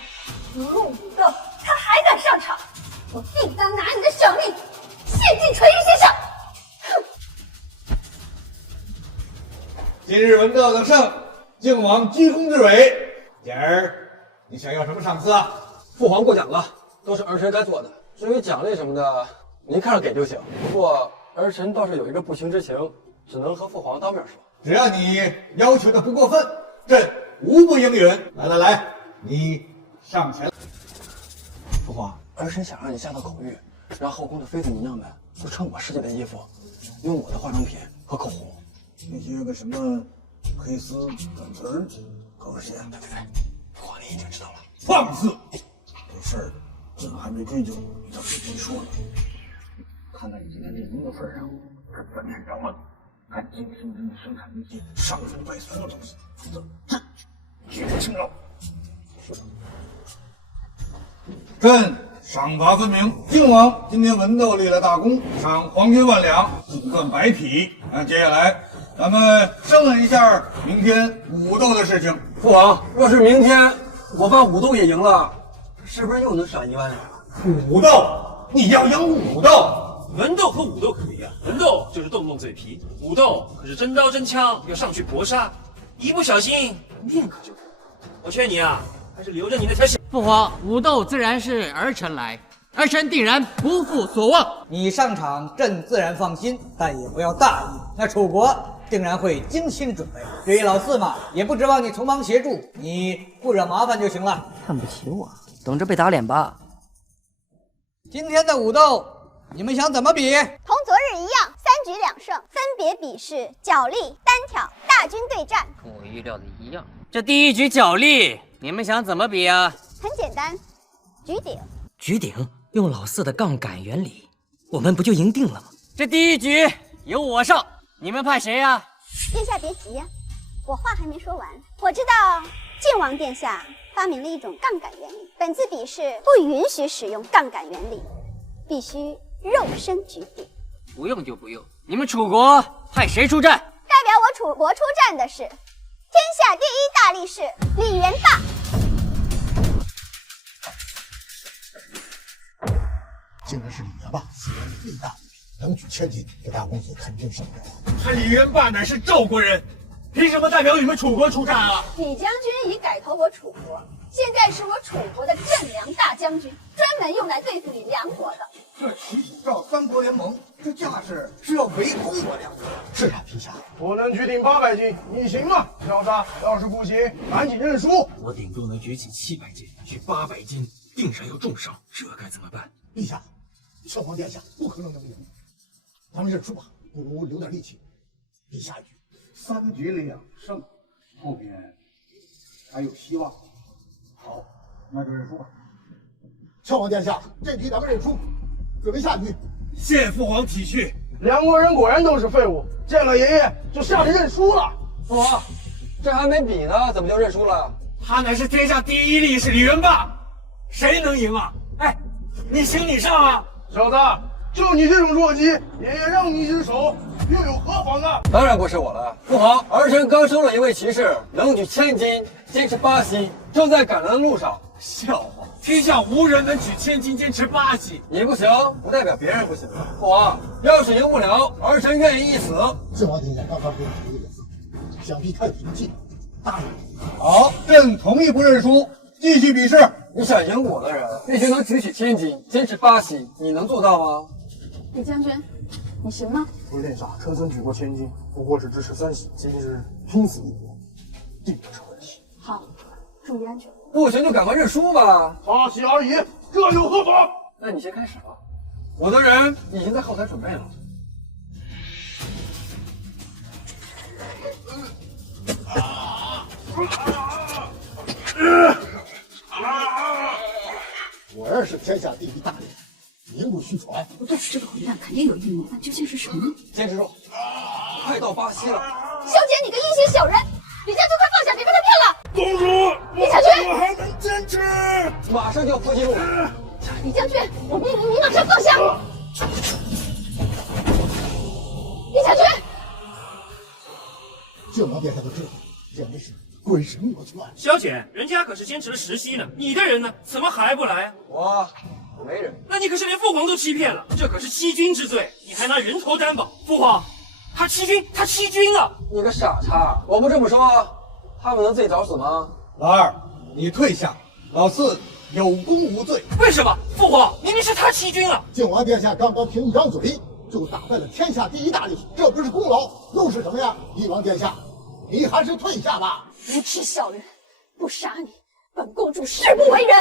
不论武斗，他还敢上场，我定当拿你的小命献祭淳于先生！哼！今日文斗得胜，靖王居功至伟。简儿，你想要什么赏赐啊？父皇过奖了，都是儿臣该做的。至于奖励什么的，您看着给就行。不过儿臣倒是有一个不情之请，只能和父皇当面说。只要你要求的不过分，朕无不应允。来，你上前。父皇，儿臣想让你下道口谕，让后宫的妃子娘娘们都穿我设计的衣服，用我的化妆品和口红。那些个什么黑丝、短裙儿、高跟鞋，对，父皇你已经知道了。放肆！这事儿朕还没追究，你倒是别说了。看在你今天这名的份上，朕暂时饶了你。赶紧认真的生产那些伤风败俗的东西，否则朕绝不轻饶。朕赏罚分明，靖王今天文斗立了大功，赏黄金1万两，金冠100匹。接下来咱们商量一下明天武斗的事情。父皇，若是明天我把武斗也赢了，是不是又能赏1万两？武斗？你要赢武斗？文斗和武斗可不一样，文斗就是动动嘴皮，武斗可是真刀真枪，要上去搏杀，一不小心命可就没了。我劝你啊，还是留着你那条小。父皇，武斗自然是儿臣来，儿臣定然不负所望。你上场，朕自然放心，但也不要大意。那楚国定然会精心准备。至于老四嘛，也不指望你从旁协助，你不惹麻烦就行了。看不起我，等着被打脸吧。今天的武斗，你们想怎么比？同昨日一样，3局2胜，分别比试角力、单挑、大军对战。跟我预料的一样。这第一局角力，你们想怎么比啊？很简单，举鼎。举鼎用老四的杠杆原理，我们不就赢定了吗？这第一局由我上，你们派谁呀？殿下别急呀，我话还没说完。我知道靖王殿下发明了一种杠杆原理，本次比试不允许使用杠杆原理，必须肉身举鼎。不用就不用，你们楚国派谁出战？代表我楚国出战的是天下第一大力士李元霸。竟然是李元霸，此人力大无比，能举千斤，这大公子肯定胜任。他李元霸乃是赵国人，凭什么代表你们楚国出战啊？李将军已改投我楚国，现在是我楚国的镇粮大将军，专门用来对付你梁国的。这齐楚赵3国联盟，这架势是要围攻我梁国。是啊，陛下，我能举鼎800斤，你行吗？小三，要是不行，赶紧认输。我顶多能举起700斤，举800斤，定然要重伤，这该怎么办？陛下，孝皇殿下不可能能赢，咱们认输吧，不如留点力气，比下一局。3局2胜，后面还有希望。好，那就认输吧。孝皇殿下，这局咱们认输，准备下局。谢父皇体恤。梁国人果然都是废物，见了爷爷就下来认输了。父皇，这还没比呢，怎么就认输了？他乃是天下第一力士李元霸，谁能赢啊？哎，你行你上啊！小子，就你这种弱鸡，爷爷让你一只手，又有何妨啊？当然不是我了，父皇，儿臣刚收了一位骑士，能举1000斤，坚持8息，正在赶来的路上。笑话，天下无人能举1000斤，坚持8息。你不行，不代表别人不行。父皇，要是赢不了，儿臣愿意一死。靖王殿下刚刚给你提的脸色，想必他有什么计谋。答应。好，朕同意不认输，继续比试。你想赢我的人，必须能举起1000斤，坚持8息，你能做到吗？李将军，你行吗？文殿下曾举过1000斤，不过只支持3息，今日拼死一搏，定不成问题。好，注意安全。不行就赶快认输吧。8息而已，这有何妨？那你先开始吧，我的人已经在后台准备了。果然是天下第一大力士，名不虚传。不对，这个混蛋肯定有阴谋，但究竟是什么呢？坚持住，快到巴西了。萧姐，你个阴险小人！李家军，快放下，别被他骗了！公主，李家军，我还能坚持。马上就要破纪录了。李将军，我命令你马上放下！李将军，靖王殿下的智慧简直是鬼神莫测。萧姐，人家可是坚持了10夕呢，你的人呢？怎么还不来？我没人。那你可是连父皇都欺骗了，这可是欺君之罪，你还拿人头担保。父皇，他欺君了！你个傻叉！我不这么说，他们能自己找死吗？老二，你退下，老四有功无罪。为什么？父皇，明明是他欺君了。靖王殿下刚刚凭一张嘴就打败了天下第一大力士，这不是功劳又是什么呀？翼王殿下，你还是退下吧。无耻小人，不杀你，本公主誓不为人。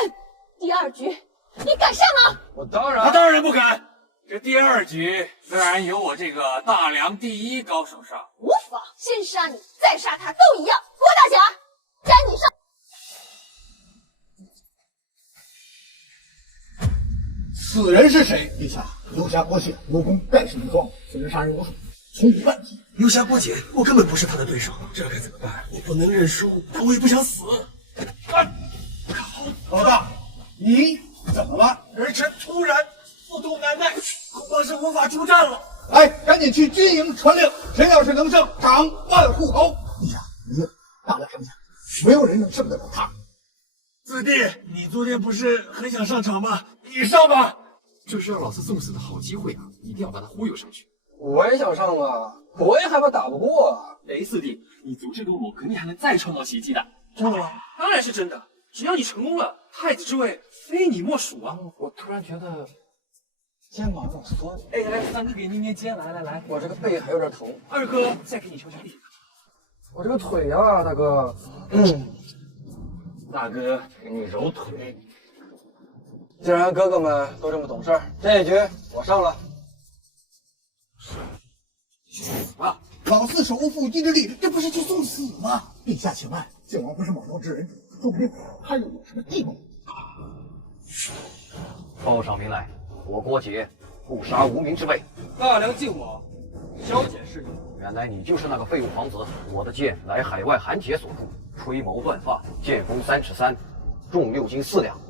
第二局，你敢上吗？我当然不敢。这第二局自然由我这个大梁第一高手上。无妨，先杀你，再杀他都一样。郭大侠，该你上。此人是谁？陛下，游侠郭解，武功盖世无双，此人杀人无数，从无万计。游侠郭解，我根本不是他的对手，这该怎么办？我不能认输，但我也不想死。老大，你怎么了？儿臣突然腹痛难耐，恐怕是无法出战了。来，赶紧去军营传令，谁要是能胜，赏万户侯。陛下，你大梁上下，没有人能胜得了他。子弟，你昨天不是很想上场吗？你上吧。这是让老四送死的好机会啊！一定要把他忽悠上去。我也想上啊，我也害怕打不过啊。哎，四弟，你足智多谋，肯定还能再创造奇迹的。真的吗？当然是真的，只要你成功了，太子之位非你莫属啊！我突然觉得肩膀有点酸。哎，来，三哥给捏捏肩，来，我这个背还有点疼。二哥再给你敲敲地。我这个腿呀，大哥。大哥给你揉腿。既然哥哥们都这么懂事，这一局我上了。死吧！老四手无缚鸡之力，这不是去送死吗？陛下请慢，靖王不是莽撞之人，说不定他又有什么计谋。报上名来，我郭解不杀无名之辈。大梁靖王，萧简是你。原来你就是那个废物皇子。我的剑乃海外韩杰所铸，吹毛断发，剑锋3尺3，重6斤4两。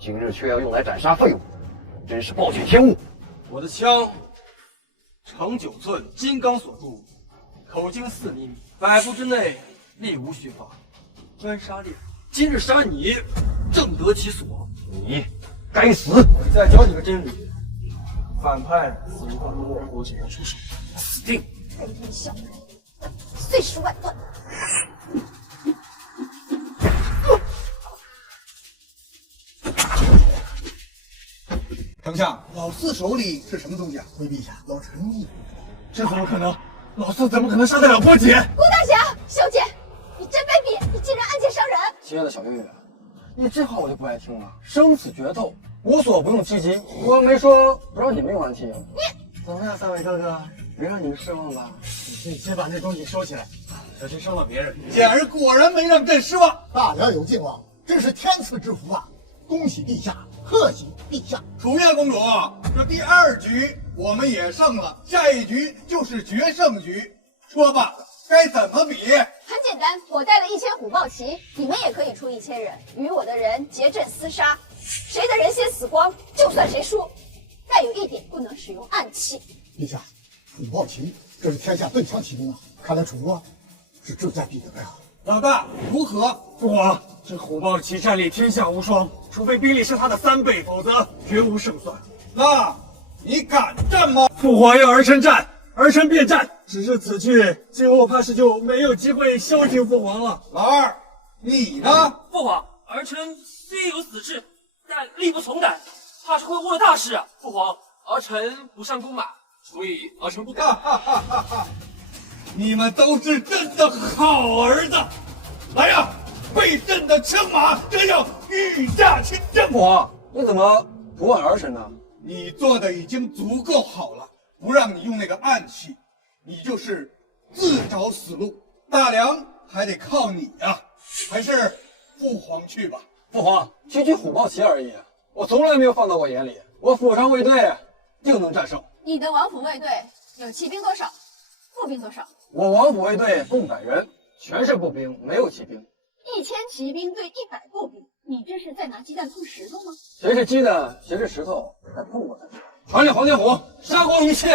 今日却要用来斩杀废物，真是暴殄天物。我的枪长9寸，金刚所铸，口径4厘米，100步之内力无虚发，专杀猎人。今日杀你，正得其所。你该死！我再教你个真理，反派死于官多，我只要出手，死定。废物小人，碎尸万段。丞相，老四手里是什么东西啊？回陛下，老臣意。这怎么可能？老四怎么可能杀得了郭解？郭大侠，萧姐，你真卑鄙！你竟然暗箭伤人！亲爱的小月月，你这话我就不爱听了。生死决斗，无所不用其极。我没说不让你们用暗器。你怎么样，三位哥哥？没让你们失望吧？你先把那东西收起来，小心伤到别人。简儿果然没让朕失望。大梁有靖王，真是天赐之福啊！恭喜陛下，贺喜陛下。楚月公主，这第二局我们也胜了，下一局就是决胜局。说吧，该怎么比？很简单，我带了1000虎豹骑，你们也可以出1000人，与我的人结阵厮杀，谁的人先死光，就算谁输。但有一点，不能使用暗器。陛下，虎豹骑这是天下最强骑兵啊！看来楚国是志在必得呀。老大，如何？父皇，这虎豹骑战力天下无双，除非兵力是他的3倍，否则绝无胜算。那你敢战吗？父皇要儿臣战，儿臣便战。只是此去，今后怕是就没有机会消停父皇了。老二，你呢？父皇，儿臣虽有死志，但力不从胆，怕是会误了大事啊。父皇，儿臣不上弓马，所以儿臣不敢。你们都是朕的好儿子，来呀，备朕的枪马，这要御驾亲征。父皇，你怎么不问儿臣呢？你做的已经足够好了，不让你用那个暗器，你就是自找死路。大梁还得靠你呀，还是父皇去吧。父皇，区区虎豹骑而已，我从来没有放到过眼里。我府上卫队定能战胜。你的王府卫队有骑兵多少？步兵多少？我王府卫队共100人，全是步兵，没有骑兵。1000骑兵对100步兵，你这是在拿鸡蛋碰石头吗？谁是鸡蛋，谁是石头，再碰我再说。传令黄天虎，杀光一切，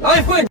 来跪！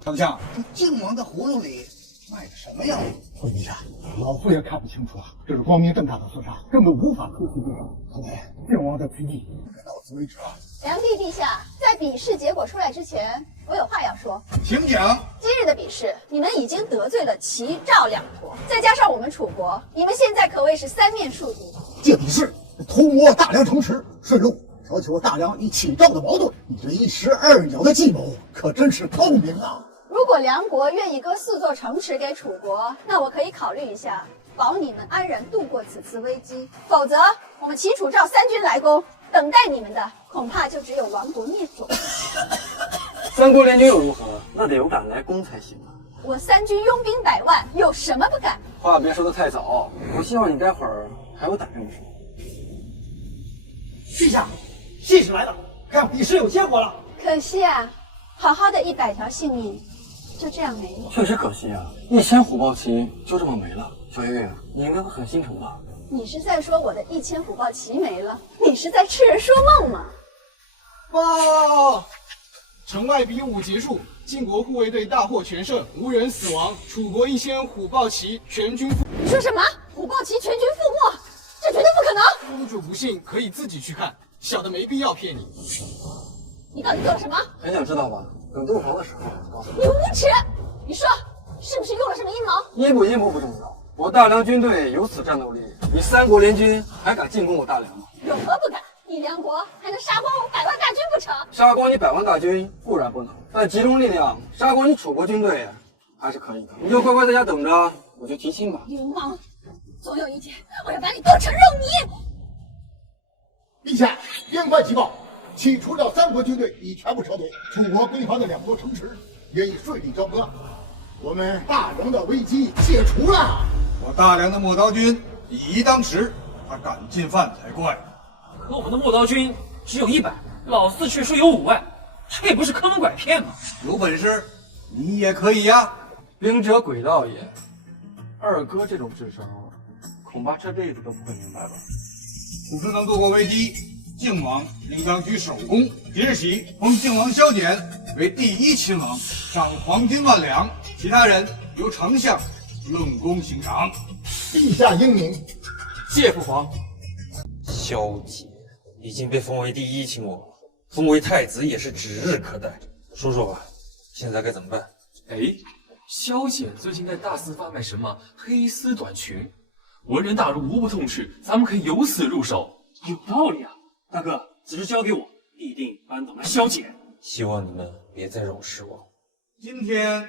丞相，这靖王的葫芦里卖的什么药？回陛下，老夫也看不清楚啊，这是光明正大的厮杀，根本无法推出对手。看来靖王的提议到此为止啊。梁帝陛下，在比试结果出来之前，我有话要说。请讲。今日的比试，你们已经得罪了齐、赵两国，再加上我们楚国，你们现在可谓是三面树敌。借比试图谋大梁城池，顺路挑起我大梁与齐赵的矛盾，你这一石二鸟的计谋可真是高明啊！如果梁国愿意割4座城池给楚国，那我可以考虑一下，保你们安然度过此次危机。否则，我们齐、楚、赵3军来攻，等待你们的恐怕就只有亡国灭种。3国联军又如何？那得有敢来攻才行啊！我3军拥兵100万，有什么不敢？话别说得太早，我希望你待会儿还有胆量说。陛下，信使来了，看比试有结果了。可惜啊，好好的100条性命就这样没了。确实可惜啊，1000虎豹骑就这么没了。小月月，你应该会很心疼吧？你是在说我的1000虎豹骑没了？你是在痴人说梦吗？报！城外比武结束，晋国护卫队大获全胜，无人死亡。楚国1000虎豹骑全军覆。你说什么？虎豹骑全军覆没？这绝对不可能！公主不信可以自己去看，小的没必要骗你。你到底做了什么？很想知道吧？等洞房的时候告诉你。你无耻！你说是不是用了什么阴谋？阴谋不重要，我大梁军队有此战斗力，你3国联军还敢进攻我大梁吗？有何不敢？你梁国还能杀光我100万大军不成？杀光你100万大军固然不能，但集中力量杀光你楚国军队还是可以的。你就乖乖在家等着，我去提亲吧。流氓！总有一天我要把你剁成肉陛泥！下，边关急报，齐、楚、赵3国军队已全部撤退，楚国归还的2座城池也已顺利交割，我们大梁的危机解除了。我大梁的陌刀军以一当十，他敢进犯才怪。可我们的陌刀军只有100，老四却说有5万，这不是坑蒙拐骗吗？有本事你也可以呀！兵者诡道也，二哥这种智商，恐怕这辈子都不会明白吧。此次能度过危机，靖王应当举首功。即日起，封靖王萧简为第1亲王，赏黄金1万两，其他人由丞相论功行赏。陛下英明，谢父皇。萧简已经被封为第1亲王，封为太子也是指日可待。说说吧，现在该怎么办？哎，萧简最近在大肆贩卖什么黑丝短裙，文人大儒无不痛斥，咱们可以由此入手。有道理啊，大哥，此事交给我，必定扳倒那萧简。希望你们别再让我失望。今天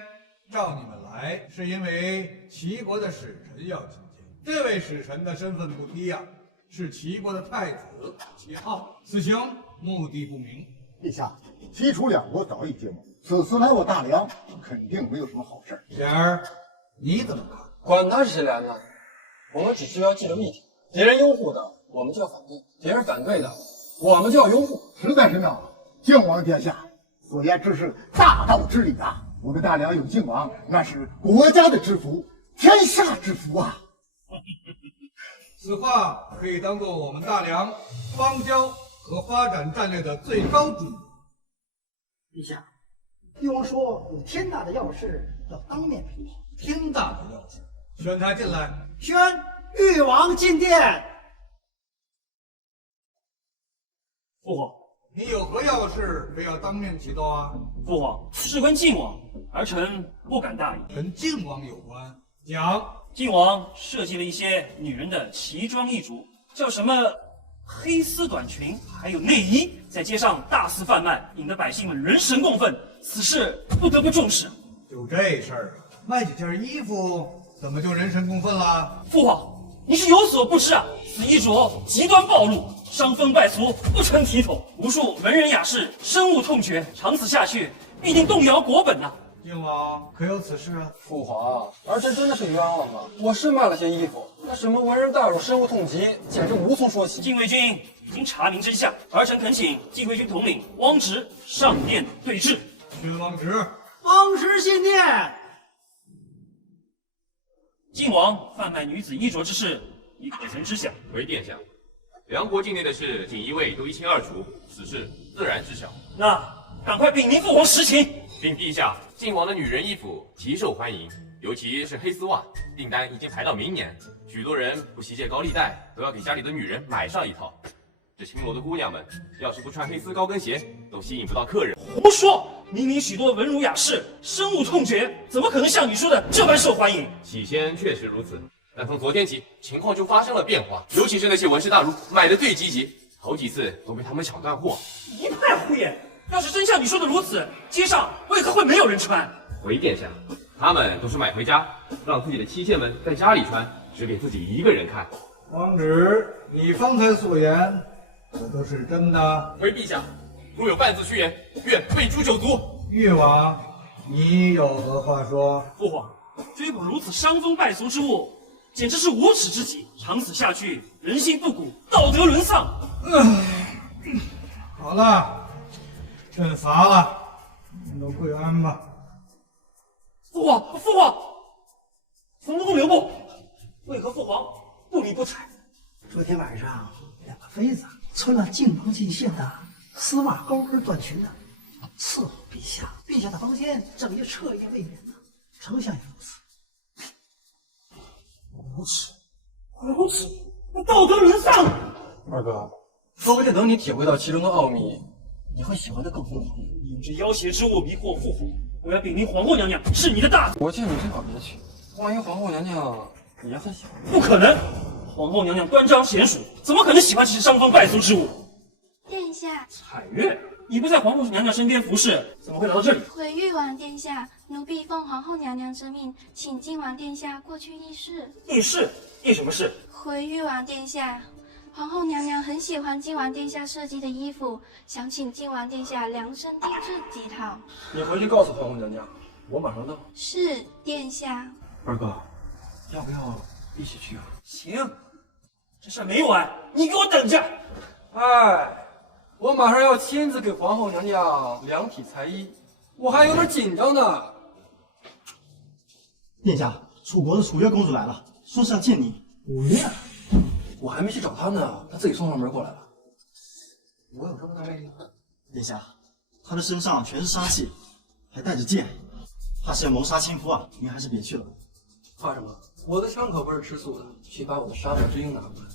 召你们来，是因为齐国的使臣要觐见。这位使臣的身份不低呀，是齐国的太子齐浩。此行目的不明。陛下，齐楚2国早已结盟，此次来我大梁，肯定没有什么好事。简儿，你怎么看？管他是谁来呢，我们只需要记住一点：敌人拥护的，我们就要反对；敌人反对的，我们就要拥护。实在是妙了，靖王殿下所言之是大道之理啊！我们大梁有靖王，那是国家的之福，天下之福啊！此话可以当做我们大梁邦交和发展战略的最高准则。陛下，帝王说有天大的要事要当面禀报。天大的要事，宣他进来。宣誉王进殿。父皇，你有何要事非要当面启奏啊？父皇，事关晋王，儿臣不敢大意。跟晋王有关，讲。晋王设计了一些女人的奇装异服，叫什么黑丝短裙，还有内衣，在街上大肆贩卖，引得百姓们人神共愤。此事不得不重视。就这事儿，卖几件衣服，怎么就人神共愤了？父皇，你是有所不知啊！此衣着极端暴露，伤风败俗，不成体统。无数文人雅士深恶痛绝，长此下去，必定动摇国本呐！靖王可有此事啊？父皇，儿臣真的是冤枉吗？我是卖了些衣服，那什么文人大儒深恶痛疾，简直无从说起。禁卫军已经查明真相，儿臣恳请禁卫军统领汪直上殿对质。宣汪直，汪直进殿。靖王贩卖女子衣着之事，你可曾知晓？回殿下，梁国境内的事，锦衣卫都一清二楚，此事自然知晓。那赶快禀明父皇实情。禀陛下，靖王的女人衣服极受欢迎，尤其是黑丝袜，订单已经排到明年。许多人不惜借高利贷，都要给家里的女人买上一套。这青楼的姑娘们，要是不穿黑丝高跟鞋，都吸引不到客人。胡说！明明许多文儒雅士深恶痛绝，怎么可能像你说的这般受欢迎？起先确实如此，但从昨天起，情况就发生了变化。尤其是那些文士大儒买的最积极，好几次都被他们抢断货。一派胡言！要是真像你说的如此，街上为何会没有人穿？回殿下，他们都是买回家，让自己的妻妾们在家里穿，只给自己一个人看。汪直，你方才所言，这都是真的？回陛下，若有半字虚言，愿废诛九族。誉王，你有何话说？父皇，追捕如此伤风败俗之物，简直是无耻之极。长此下去，人心不古，道德沦丧。好了。朕罚了，你们都跪安吧。父皇，父皇，冯公留步，为何父皇不理不睬？昨天晚上，两个妃子穿了靖王进献的丝袜高跟短裙的，伺候陛下。陛下的房间整夜彻夜未眠呢，丞相也如此。无耻，无耻，道德沦丧！二哥，说不定等你体会到其中的奥秘，你会喜欢的更疯狂。你用这妖邪之物迷惑父皇，我要禀明皇后娘娘是你的大。我见你最好别去，万一皇后娘娘也很喜欢。不可能，皇后娘娘端庄娴熟，怎么可能喜欢这些伤风败俗之物？殿下，彩月，你不在皇后娘娘身边服侍，怎么会来到这里？回誉王殿下，奴婢奉皇后娘娘之命，请靖王殿下过去议事。议事？议什么事？回誉王殿下。皇后娘娘很喜欢靖王殿下设计的衣服，想请靖王殿下量身定制几套。你回去告诉皇后娘娘，我马上到。是，殿下。二哥，要不要一起去啊？行，这事没完，你给我等着。哎，我马上要亲自给皇后娘娘量体裁衣，我还有点紧张呢。殿下，楚国的楚月公主来了，说是要见你。楚月？我还没去找她呢，她自己送上门过来了。我有这么大魅力？殿下，她的身上全是杀气，还带着剑，怕是要谋杀亲夫啊！您还是别去了。怕什么？我的枪可不是吃素的，去把我的杀手之鹰拿过来。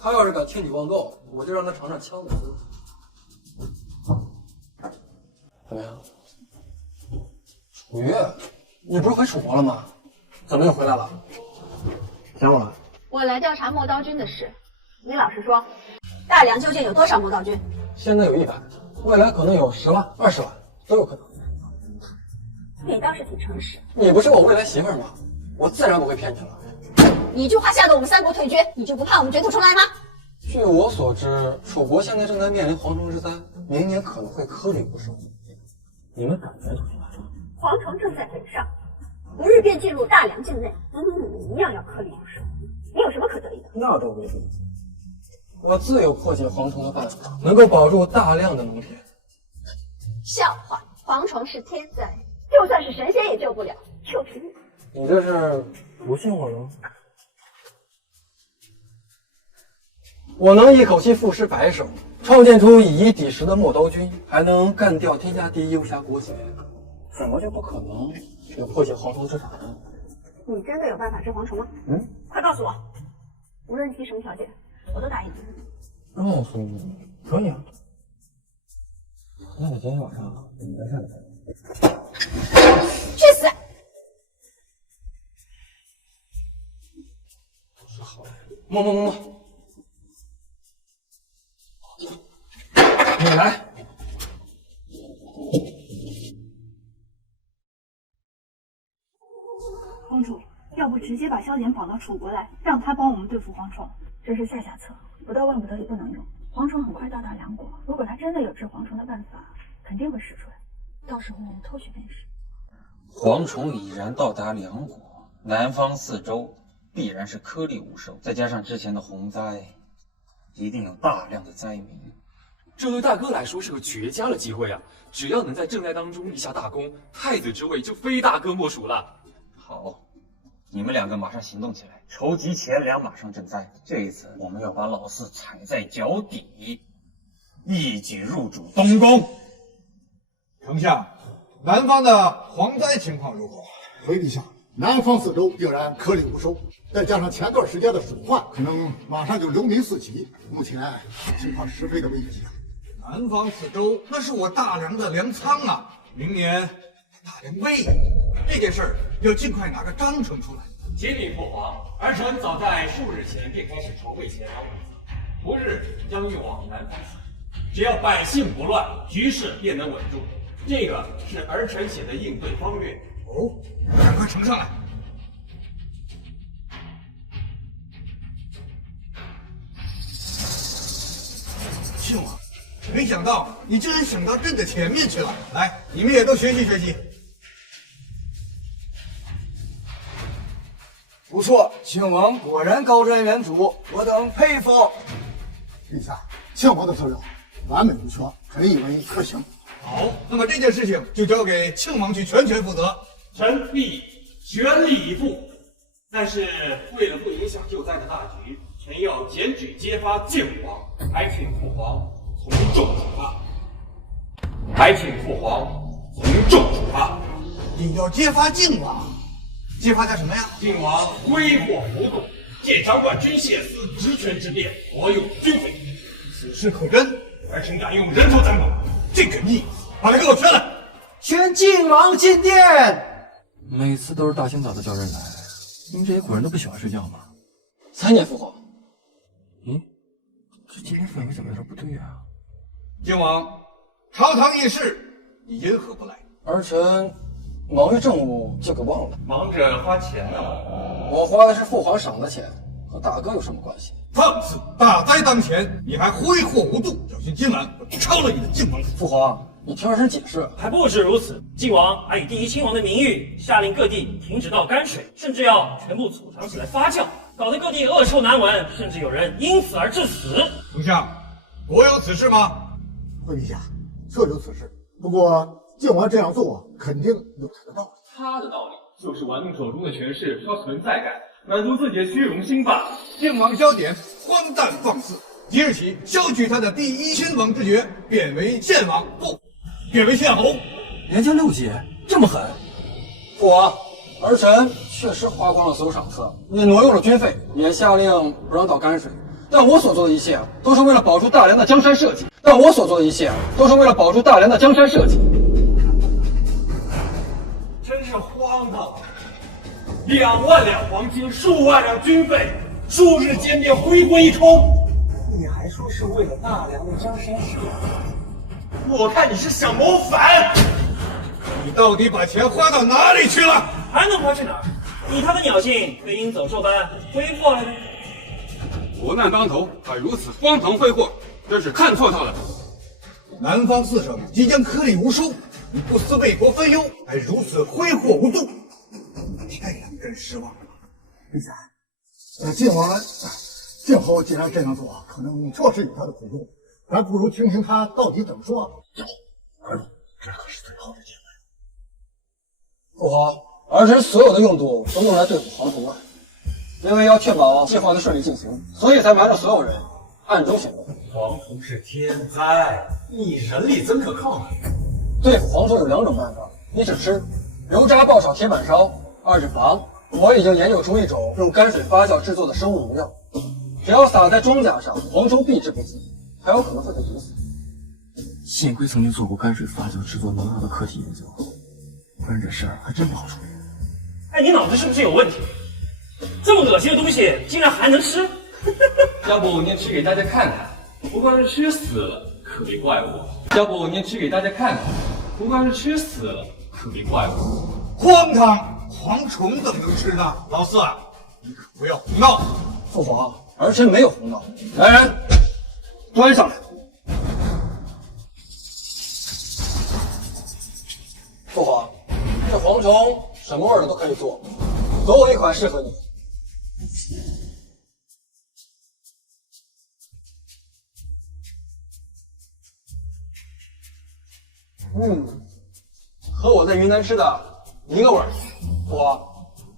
他要是敢听你妄斗，我就让他尝尝枪的滋味。怎么样？楚月，你不是回楚国了吗？怎么又回来了？想我了？我来调查磨刀军的事，你老实说，大梁究竟有多少磨刀军？现在有100，未来可能有10万、20万，都有可能。你倒是挺诚实。你不是我未来媳妇儿吗？我自然不会骗你了。你一句话吓得我们3国退军，你就不怕我们卷土重来吗？据我所知，楚国现在正在面临蝗虫之灾，明年可能会颗粒无收。你们敢卷土重来吗？蝗虫正在北上，不日便进入大梁境内，你们一样要颗粒无收。你有什么可得意的？那倒未必。我自有破解蝗虫的办法，能够保住大量的农田。笑话，蝗虫是天灾，就算是神仙也救不了，就凭你。你这是不信我了吗？我能一口气赋诗100首，创建出以一敌10的磨刀军，还能干掉天下第一游侠国杰，怎么就不可能有破解蝗虫之法呢？你真的有办法治蝗虫吗？快告诉我，无论提什么条件，我都答应。告诉你，可以啊。那你今天晚上你在这里。去死！不是好人。摸，你来。公主，要不直接把萧简绑到楚国来，让他帮我们对付蝗虫？这是下策，不到万不得已不能用。蝗虫很快到达梁国，如果他真的有治蝗虫的办法，肯定会使出来，到时候我们偷学便是。蝗虫已然到达梁国，南方四周必然是颗粒无收，再加上之前的洪灾，一定有大量的灾民。这对大哥来说是个绝佳的机会啊！只要能在赈灾当中立下大功，太子之位就非大哥莫属了。好，你们两个马上行动起来，筹集钱粮，马上赈灾。这一次我们要把老四踩在脚底，一举入主东宫。丞相，南方的蝗灾情况如何？回陛下，南方四周定然颗粒无收，再加上前段时间的水患，可能马上就流民四起，目前情况十分的危急啊！南方四周那是我大梁的粮仓啊，明年大梁危，这件事儿要尽快拿个章程出来。启禀父皇，儿臣早在数日前便开始筹备前方物资，不日将运往南方四。只要百姓不乱，局势便能稳住。这个是儿臣写的应对方略。哦，赶快呈上来。庆王，没想到你竟然想到朕的前面去了。来，你们也都学习学习。不错，庆王果然高瞻远瞩，我等佩服。陛下，庆王的资料完美无缺，臣以为可行。好，那么这件事情就交给庆王去全权负责。臣必全力以赴。但是为了不影响救灾的大局，臣要检举揭发靖王，还请父皇从重处罚。还请父皇从重处罚。你要揭发靖王？揭发他什么呀？靖王挥霍无度，借掌管军械司职权之便挪用军费，此事可真？儿臣敢用人头担保。这个逆子，把他给我圈来！宣靖王进殿。每次都是大清早的叫人来，你们这些古人都不喜欢睡觉吗参见父皇。咦，这今天氛围怎么有点不对啊？靖王，朝堂议事，你因何不来？儿臣忙于政务，就给忘了。忙着花钱呢。我花的是父皇赏的钱，和大哥有什么关系？放肆！大灾当前，你还挥霍无度，小心今晚我抄了你的靖王府。父皇，你听儿臣解释。还不止如此，靖王还以第一亲王的名誉，下令各地停止倒泔水，甚至要全部储藏起来发酵，搞得各地恶臭难闻，甚至有人因此而致死。丞相，国有此事吗？回陛下，确有此事。不过靖王这样做，肯定有他的道理。他的道理就是玩弄手中的权势，刷存在感，满足自己的虚荣心罢了。靖王萧典荒诞放肆，即日起削去他的第一亲王之爵，贬为献王，不，贬为献侯，连降6级，这么狠！父王，儿臣确实花光了所有赏赐，也挪用了军费，也下令不让倒泔水。但我所做的一切，都是为了保住大梁的江山社稷。真是荒唐！2万两黄金，数万两军费，数日间便挥霍一空。你还说是为了大梁的江山社稷？我看你是想谋反！你到底把钱花到哪里去了？还能花去哪儿？以他的鸟性，飞鹰走兽般挥霍了呢。国难当头，还如此荒唐挥霍，真是看错他了。南方4省即将颗粒无收，你不思为国分忧，还如此挥霍无度，太让人失望了。陛下，靖王、靖侯既然这样做，可能确实有他的苦衷，咱不如听听他到底怎么说。走，快走，这可是最好的机会。父皇，儿臣所有的用度都用来对付蝗虫了。因为要确保计划的顺利进行，所以才瞒着所有人，暗中行动。蝗虫是天灾，你人力怎可靠呢？对付蝗虫有2种办法：一是吃，油炸爆炒铁板烧；二是防。我已经研究出一种用泔水发酵制作的生物农药，只要撒在庄稼上，蝗虫避之不及，还有可能会被毒死。幸亏曾经做过泔水发酵制作农药的课题研究，不然这事儿还真不好处理。哎，你脑子是不是有问题？这么恶心的东西竟然还能吃？要不您吃给大家看看，不过是吃死了，可别怪我。要不您吃给大家看看，不过是吃死了，可别怪我。荒唐！蝗虫怎么能吃呢？老四，你可不要胡闹！父皇，儿臣没有胡闹。来人，端上来。父皇，这蝗虫虫什么味儿的都可以做，总有一款适合你。和我在云南吃的一个味儿。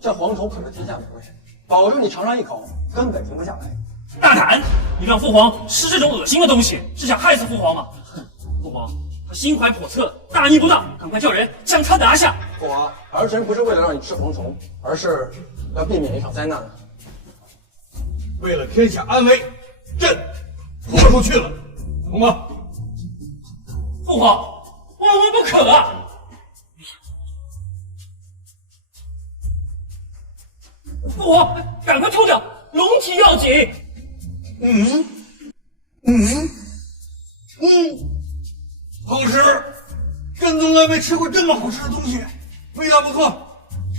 这蝗虫可是天下美味，保证你尝上一口根本停不下来。大胆！你让父皇吃这种恶心的东西，是想害死父皇吗？父皇他心怀叵测，大逆不道，赶快叫人将他拿下。父王，儿臣不是为了让你吃蝗虫，而是要避免一场灾难。为了天下安危，朕豁出去了，懂吗？父皇，万万不可啊！父皇，赶快脱掉，龙体要紧。好吃，朕从来没吃过这么好吃的东西，味道不错，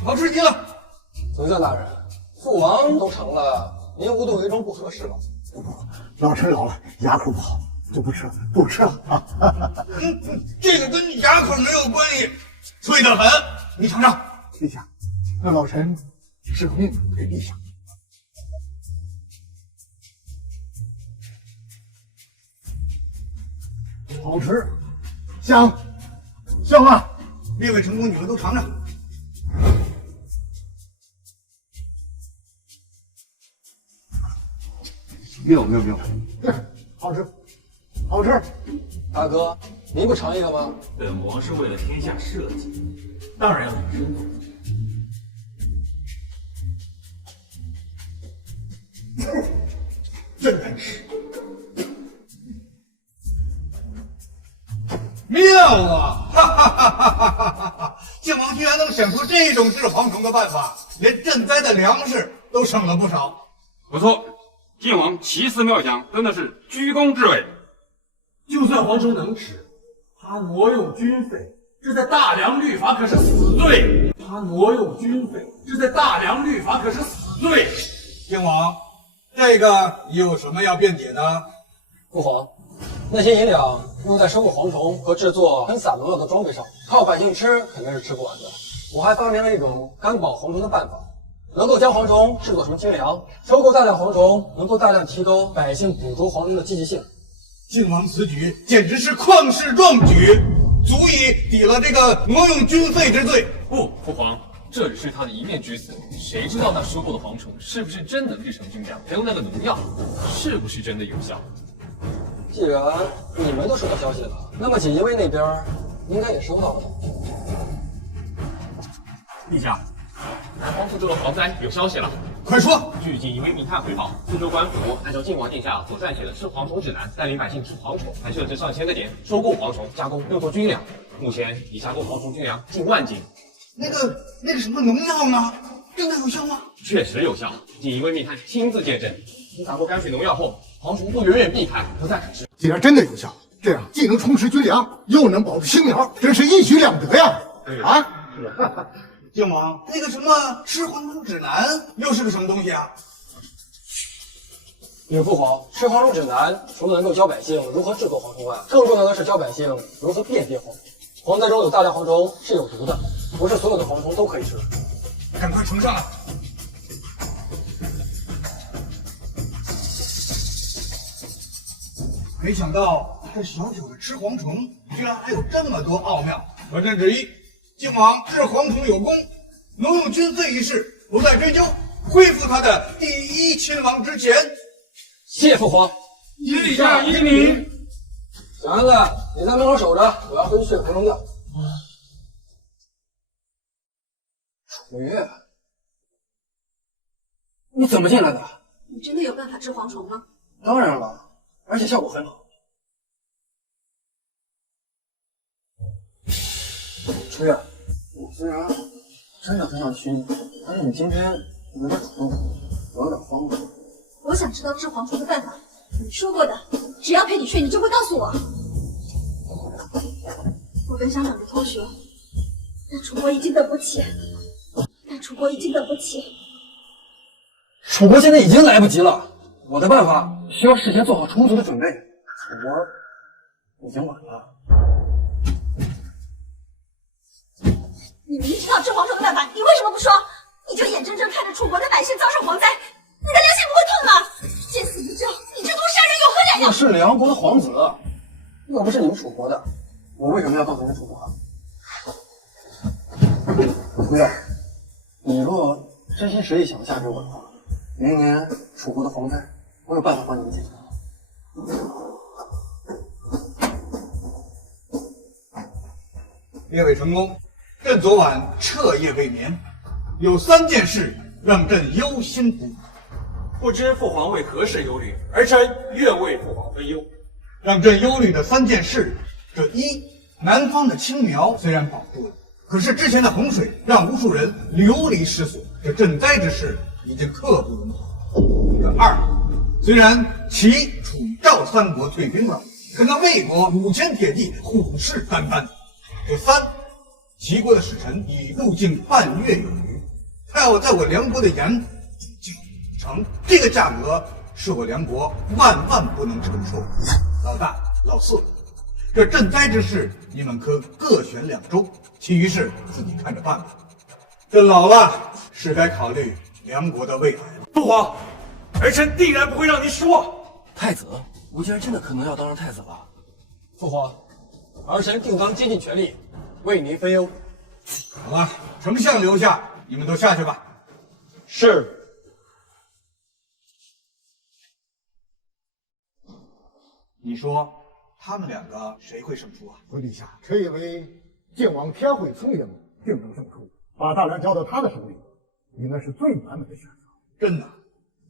好吃极了。丞相大人，父王都尝了，您无动于衷不合适吧？老臣老了，牙口不好，就不吃了，不吃了啊！这个跟你牙口没有关系，脆得很，你尝尝。陛下，那老臣舍命给陛下。好吃，香，香啊！列位臣工，你们都尝尝。妙，好吃，好吃。大哥，您不尝一个吗？本王是为了天下社稷，当然要以身作则。真难吃。妙啊！哈哈哈哈哈哈！靖王居然能想出这种治蝗虫的办法，连赈灾的粮食都省了不少。不错，靖王奇思妙想，真的是居功至伟。就算蝗虫能吃，他挪用军费，这在大梁律法可是死罪。他挪用军费，这在大梁律法可是死罪。靖王，这个有什么要辩解的？父皇，那些银两用在收购蝗虫和制作喷洒农药的装备上，靠百姓吃肯定是吃不完的。我还发明了一种干保蝗虫的办法，能够将蝗虫制作成精粮，收购大量蝗虫，能够大量提高百姓捕捉蝗虫的积极性。靖王此举简直是旷世壮举，足以抵了这个挪用军费之罪。不，父皇，这只是他的一面之词，谁知道他收购的蝗虫是不是真能制成军粮？还有那个农药是不是真的有效？既然你们都收到消息了，那么锦衣卫那边应该也收到了。陛下，南方苏州的蝗灾有消息了，快说！据锦衣卫密探回报，苏州官府按照靖王殿下所撰写的治蝗虫指南，带领百姓治蝗虫，还设置上千个点，收购蝗虫，加工用作军粮。目前已加工蝗虫军粮近万斤。那个什么农药呢？真的有效吗？确实有效，锦衣卫密探亲自见证。经打过泔水农药后，蝗虫都远远避开，不再可吃。既然真的有效，这样既能充实军粮，又能保住青苗，真是一举两得呀！啊！靖王，那个什么吃蝗虫指南又是个什么东西啊？禀父皇，吃蝗虫指南除了能够教百姓如何制作蝗虫外，更重要的是教百姓如何辨别蝗虫。蝗灾中有大量蝗虫是有毒的，不是所有的蝗虫都可以吃。赶快呈上来！没想到这小小的吃蝗虫居然还有这么多奥妙。可朕旨意，靖王治蝗虫有功，挪用军费一事不再追究，恢复他的第一亲王之前。谢父皇。陛下英明。小安子，你在门口守着，我要回去回笼觉。楚月，你怎么进来的？你真的有办法治蝗虫吗？当然了，而且效果很好。楚月，我虽然真想娶你，但是你今天有点主动，我有点慌了。我想知道治蝗虫的办法，你说过的，只要陪你睡，你就会告诉我。我本想等着偷学，但楚国已经等不起。楚国现在已经来不及了，我的办法需要事先做好充足的准备。楚国已经晚了。你明知道治蝗虫的办法，你为什么不说？你就眼睁睁看着楚国的百姓遭受蝗灾，你的良心不会痛吗？见死不救，你这图杀人有何两样？我是梁国的皇子，又不是你们楚国的，我为什么要告诉你们楚国？姑爷，你若真心实意想嫁给我的话，明年楚国的蝗灾，我有办法帮你们解决。列位成功，朕昨晚彻夜未眠，有3件事让朕忧心不已。不知父皇为何事忧虑，儿臣愿为父皇分忧。让朕忧虑的3件事，这一，南方的青苗虽然保住了，可是之前的洪水让无数人流离失所，这赈灾之事已经刻不容缓。这二，虽然齐、楚、赵3国退兵了，可那魏国5000铁骑虎视眈眈。这三，齐国的使臣已入境半月有余，他要在我梁国的盐煮酒成，这个价格是我梁国万万不能承受。老大、老四，这赈灾之事你们可各选2州，其余事自己看着办吧。朕老了，是该考虑梁国的未来了。父皇，儿臣定然不会让您失望。太子，我竟然真的可能要当上太子了。父皇，儿臣定当竭尽全力为您分忧。好了，丞相留下，你们都下去吧。是。你说他们2个谁会胜出啊？回陛下，臣以为晋王天会聪颖，定能胜出。把大梁交到他的手里，应该是最完美的选择。朕呢，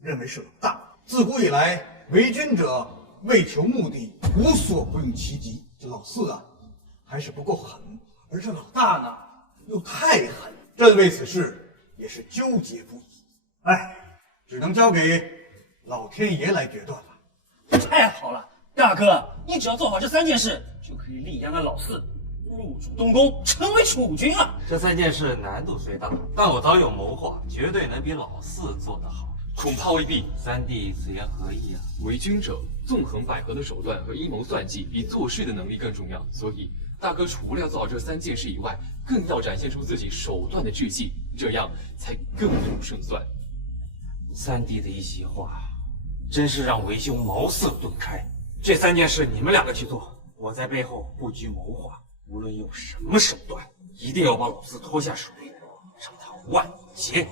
认为是老大。自古以来，为君者为求目的，无所不用其极。这老四啊，还是不够狠，而这老大呢，又太狠。朕为此事也是纠结不已。哎，只能交给老天爷来决断了。太好了，大哥，你只要做好这3件事，就可以力压那老四，入主东宫，成为储君了。这3件事难度虽大，但我早有谋划，绝对能比老四做得好。恐怕未必。3弟此言何意啊？为君者，纵横捭阖的手段和阴谋算计，比做事的能力更重要。所以，大哥除了要做好这3件事以外，更要展现出自己手段的智计，这样才更有胜算。 3弟的一席话，真是让为兄茅塞顿开。这3件事你们2个去做，我在背后布局谋划，无论用什么手段，一定要把老四拖下水，让他万劫。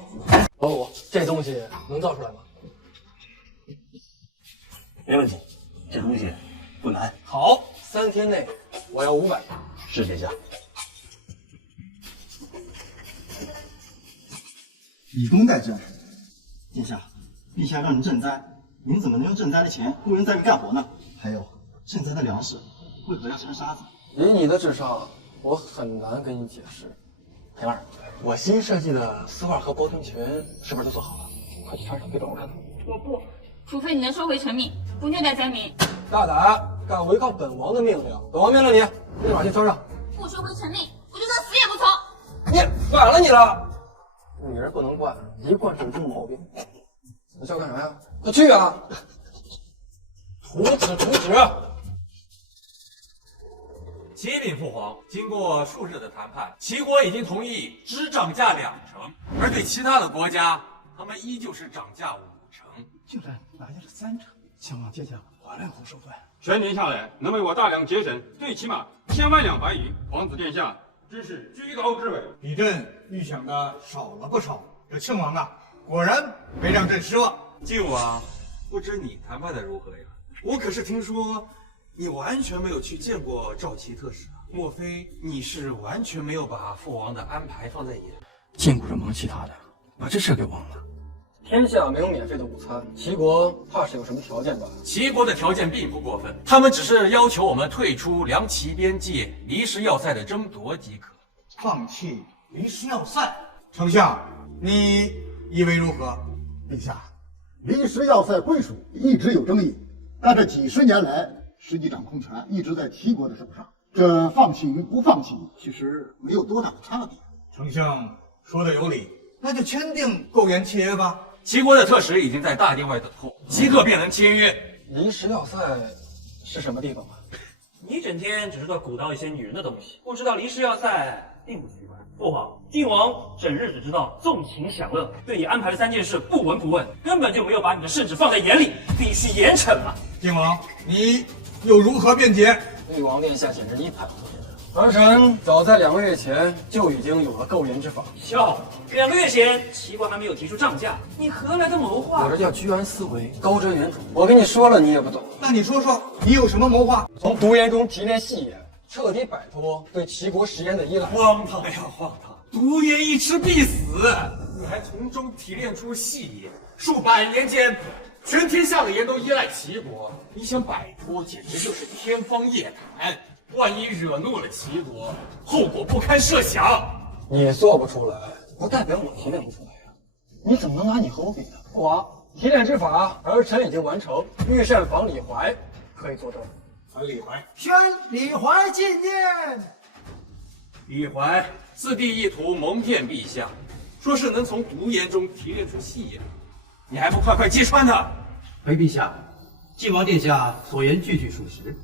老五，这东西能造出来吗？没问题，这东西不难。好，3天内我要500。是殿下。以工代赈。 殿下，陛下让您赈灾，您怎么能用赈灾的钱雇人在狱干活呢？还有，赈灾的粮食为何要生沙子？以你的智商，我很难跟你解释。平儿，我新设计的丝袜和包臀裙是不是都做好了？快去穿上，别让我看到。我不，除非你能收回成命，不虐待灾民。大胆敢违抗本王的命令！本王命令你，立马去穿上。不收回成命，我就算死也不从。你反了你了！ 女人不能惯，一惯就出毛病。你笑干啥呀？快去啊！图纸，图纸。启禀父皇，经过数日的谈判，齐国已经同意只涨价2成，而对其他的国家，他们依旧是涨价5成。竟然拿下了3成，想往殿下还来红手段。全年下来，能为我大梁节省最起码1000万两白银，皇子殿下真是居高之伟，比朕预想的少了不少。这庆王啊，果然没让朕失望。靖王，不知你谈判的如何呀？我可是听说你完全没有去见过赵齐特使啊，莫非你是完全没有把父王的安排放在眼里？见顾着忙其他的，把这事给忘了。天下没有免费的午餐，齐国怕是有什么条件吧？齐国的条件并不过分，他们只是要求我们退出梁齐边界离石要塞的争夺即可。放弃离石要塞，丞相，你以为如何？陛下，离石要塞归属一直有争议，但这几10年来，实际掌控权一直在齐国的手上。这放弃与不放弃，其实没有多大的差别。丞相说的有理，那就签订购援契约吧。齐国的特使已经在大殿外等候，即刻便能签约。离石要塞是什么地方啊？你整天只知道鼓捣一些女人的东西，不知道离石要塞并不局外。父皇，靖王整日只知道纵情享乐，对你安排的3件事不闻不问，根本就没有把你的圣旨放在眼里，必须严惩啊！靖王，你又如何辩解？誉王殿下简直一派胡言。儿臣早在2个月前就已经有了购盐之法。笑，2个月前齐国还没有提出涨价，你何来的谋划？我这叫居安思危，高瞻远瞩。我跟你说了，你也不懂。那你说说，你有什么谋划？从毒盐中提炼细盐，彻底摆脱对齐国食盐的依赖。荒唐呀，荒唐！毒盐一吃必死，你还从中提炼出细盐，数百年间，全天下的盐都依赖齐国，你想摆脱，简直就是天方夜谭。万一惹怒了齐国，后果不堪设想。你做不出来，不代表我提炼不出来呀。你怎么能拿你和我比呢？父王，提炼之法，儿臣已经完成。御膳房李怀可以作证。李怀，宣李怀进殿。李怀自弟意图蒙骗陛下，说是能从毒盐中提炼出细盐，你还不快快揭穿他！回陛下，靖王殿下所言句句属实，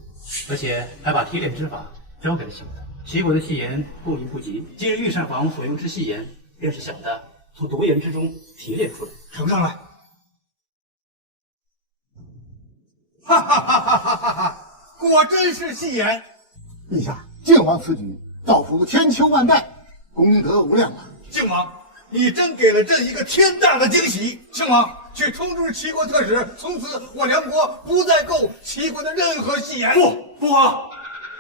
而且还把提炼之法交给了小的。齐国的细盐供应不及，今日御膳房所用之细盐，便是小的从毒盐之中提炼出来。呈上来。哈哈哈哈哈哈！果真是戏言。陛下，靖王此举造福千秋万代，功德无量啊！靖王，你真给了朕一个天大的惊喜。靖王，去通知齐国特使，从此我梁国不再购齐国的任何戏言。父皇，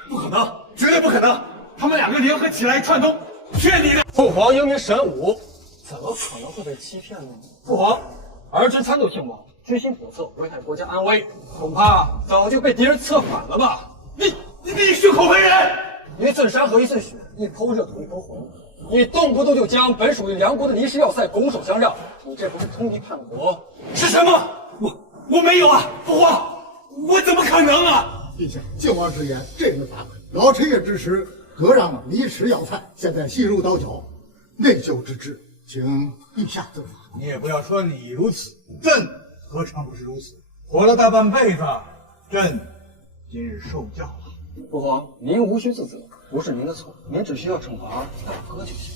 不可能，绝对不可能！他们2个联合起来串通，骗你的。父皇英明神武，怎么可能会被欺骗呢？父皇，儿臣参透靖王居心叵测，危害国家安危，恐怕早就被敌人策反了吧？你血口喷人！一寸山河一寸血，一抔热土一抔魂。你动不动就将本属于梁国的离氏要塞拱手相让，你这不是通敌叛国？是什么？我没有啊！父皇，我怎么可能啊！陛下，靖王之言，朕的法可，老臣也支持割让离氏要塞，现在细入刀绞，内疚之至，请陛下责罚。你也不要说你如此，朕何尝不是如此？活了大半辈子，朕今日受教了。父皇，您无需自责，不是您的错，您只需要惩罚大哥就行。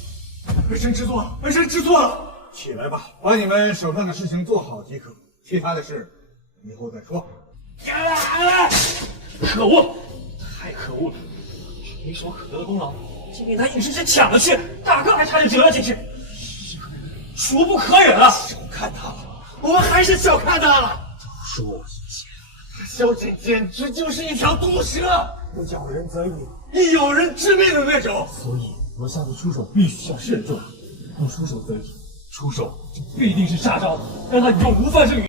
儿臣知错了，儿臣知错了。起来吧，把你们手上的事情做好即可，其他的事以后再说。可恶，太可恶了！垂手可得的功劳，竟被他硬生生抢了去，大哥还差点折了进去，孰不可忍啊！小看他了，我们还是小看他了。说我以前，小姐简直就是一条毒蛇，不叫人则已，一有人致命的那种。所以我下次出手必须要慎重，不出手则已，出手就必定是杀招，让他永无翻身余。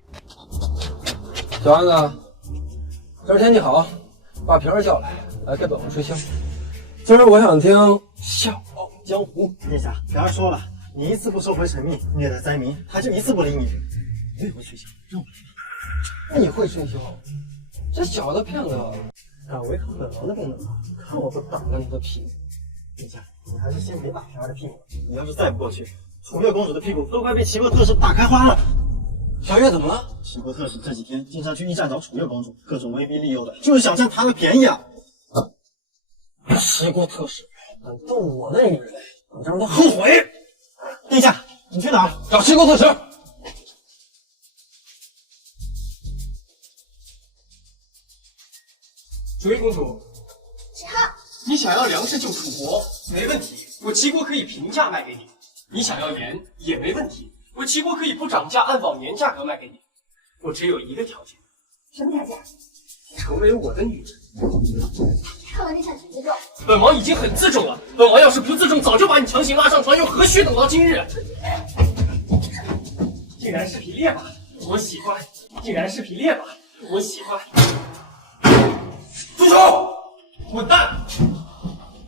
小安子，今儿天气好，把平儿叫来，来给本王吹箫。今儿我想听《笑傲江湖》。殿下，平儿说了，你一次不收回成命，虐待灾民，他就一次不理你。我也会吹箫，让我来。你会吹箫？这小的骗子敢违抗本王的命令，看我不打了你的屁股！殿下，你还是先别打平儿的屁股，你要是再不过去，楚月公主的屁股都快被齐国特使打开花了。小月怎么了？齐国特使这几天经常去驿站找楚月公主，各种威逼利诱的，就是想占她的便宜啊！齐国特使敢动我的女人，我让他后悔！殿下，你去哪儿？找齐国特使。楚月公主，启浩，你想要粮食救楚国没问题，我齐国可以平价卖给你；你想要盐也没问题，我齐国可以不涨价，按往年价格卖给你。我只有一个条件。什么条件？成为我的女人。看来你想去自重。本王已经很自重了，本王要是不自重，早就把你强行拉上床，又何须等到今日？竟然是匹猎马，我喜欢；竟然是匹猎马，我喜欢。住手！混蛋！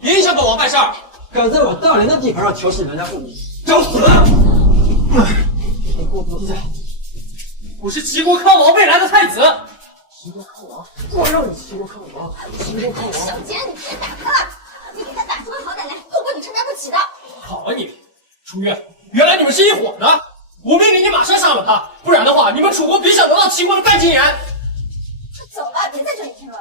别影响本王办事儿！敢在我大连的地盘上调戏良家妇女，找死！你给我坐下！我是齐国康王未来的太子。齐国康王，我让你齐国康王！齐国康王！小杰，你别打他了，你给他打出个好歹来，后果你承担不起的。好啊你，楚月，原来你们是一伙的！我命令你马上杀了他，不然的话，你们楚国别想得到齐国的半斤盐。走吧，别在这里听了。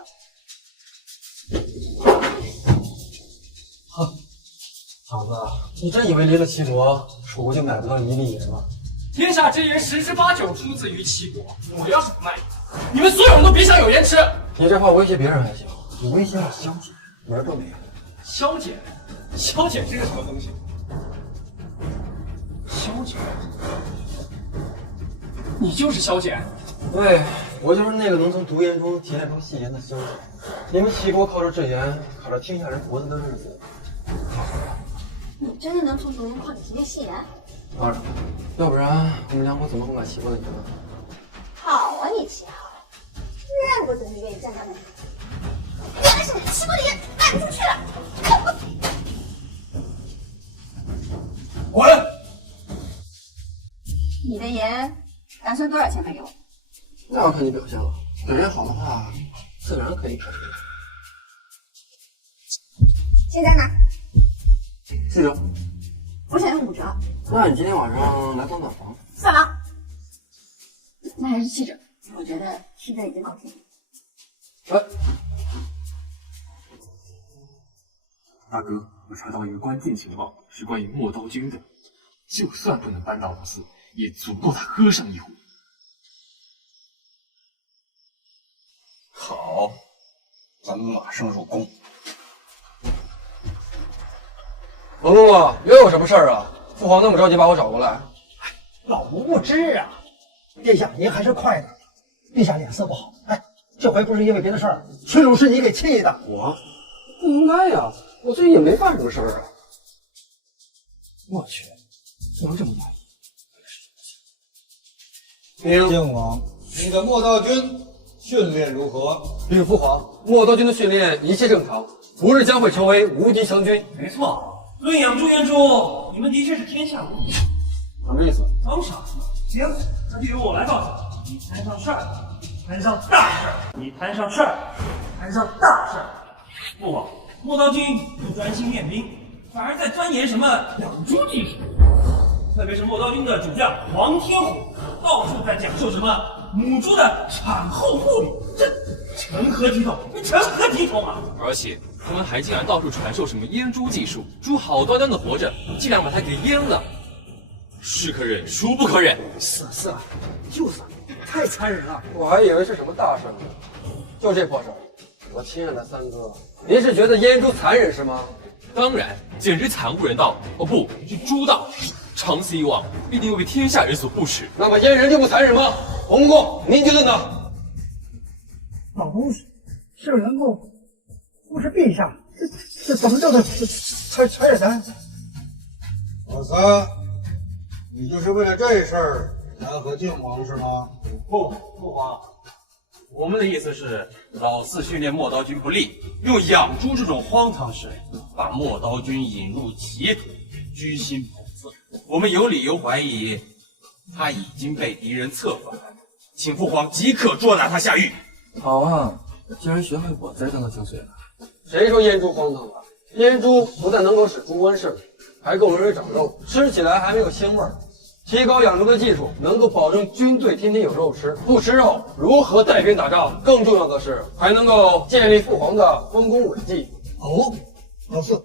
小子，你真以为离了齐国，楚国就买不到一粒盐吗？天下之盐十之八九出自于齐国，我要是不卖你们所有人都别想有盐吃。你这话威胁别人还行，你威胁我萧姐，门都没有。萧姐，萧姐是个什么东西？萧姐，你就是萧姐？对，我就是那个能从毒盐中提炼出细盐的萧姐。你们齐国靠着制盐，烤着天下人脖子的日子。你真的能从毒盐矿里提炼细盐？当然，要不然我们两国怎么会买齐国的盐呢？好啊，你齐好，怨不得你愿意站在那里。原来是你齐国的盐卖不出去了。滚！你的盐打算多少钱卖给我？那要看你表现了，表现好的话，自然可以开始。现在呢7折。我想要5折。那你今天晚上来帮暖房？算了，那还是7折。我觉得7折已经够甜了。大哥，我查到一个关键情报，是关于陌刀军的，就算不能扳倒老四，也足够他喝上一壶。好，咱们马上入宫。王公公，又有什么事儿啊？父皇那么着急把我找过来。老奴不知啊，殿下您还是快点。陛下脸色不好，哎，这回不是因为别的事儿，屈辱是你给气的。我不应该呀，我最近也没犯什么事儿啊。我去，父皇这么大意。靖王，你的陌刀军训练如何？禀父皇，陌刀军的训练一切正常，不日将会成为无敌强军。没错。论养猪燕猪，你们的确是天下无敌。什么意思？当傻子。行，那就由我来报信。你摊上事儿，摊上大事儿；你摊上事儿，摊上大事儿。父王，陌刀军不专心练兵，反而在钻研什么养猪技术。特别是陌刀军的主将黄天虎，到处在讲授什么母猪的产后护理，这成何体统？成何体统啊！而且他们还竟然到处传授什么阉猪技术，猪好端端的活着，竟然把它给阉了，是可忍，孰不可忍！是，就是，太残忍了。我还以为是什么大事呢，就这破事儿。我亲爱的三哥，您是觉得阉猪残忍是吗？当然，简直惨无人道。哦，不是猪道，长此以往，必定会被天下人所不齿。那么阉人就不残忍吗？洪公公，您觉得呢？老奴是能够护持陛下，这怎么叫做残忍呢？老三，你就是为了这事儿来和靖王是吗？不，父皇，我们的意思是，老四训练陌刀军不力，用养猪这种荒唐事把陌刀军引入歧途，居心叵测。我们有理由怀疑他已经被敌人策反，请父皇即刻捉拿他下狱。好啊，既然学会我栽赃的精髓了。谁说阉猪荒唐了？阉猪不但能够使猪温顺，还够容易长肉，吃起来还没有腥味儿。提高养猪的技术，能够保证军队天天有肉吃。不吃肉，如何带兵打仗？更重要的是，还能够建立父皇的丰功伟绩。哦，老四，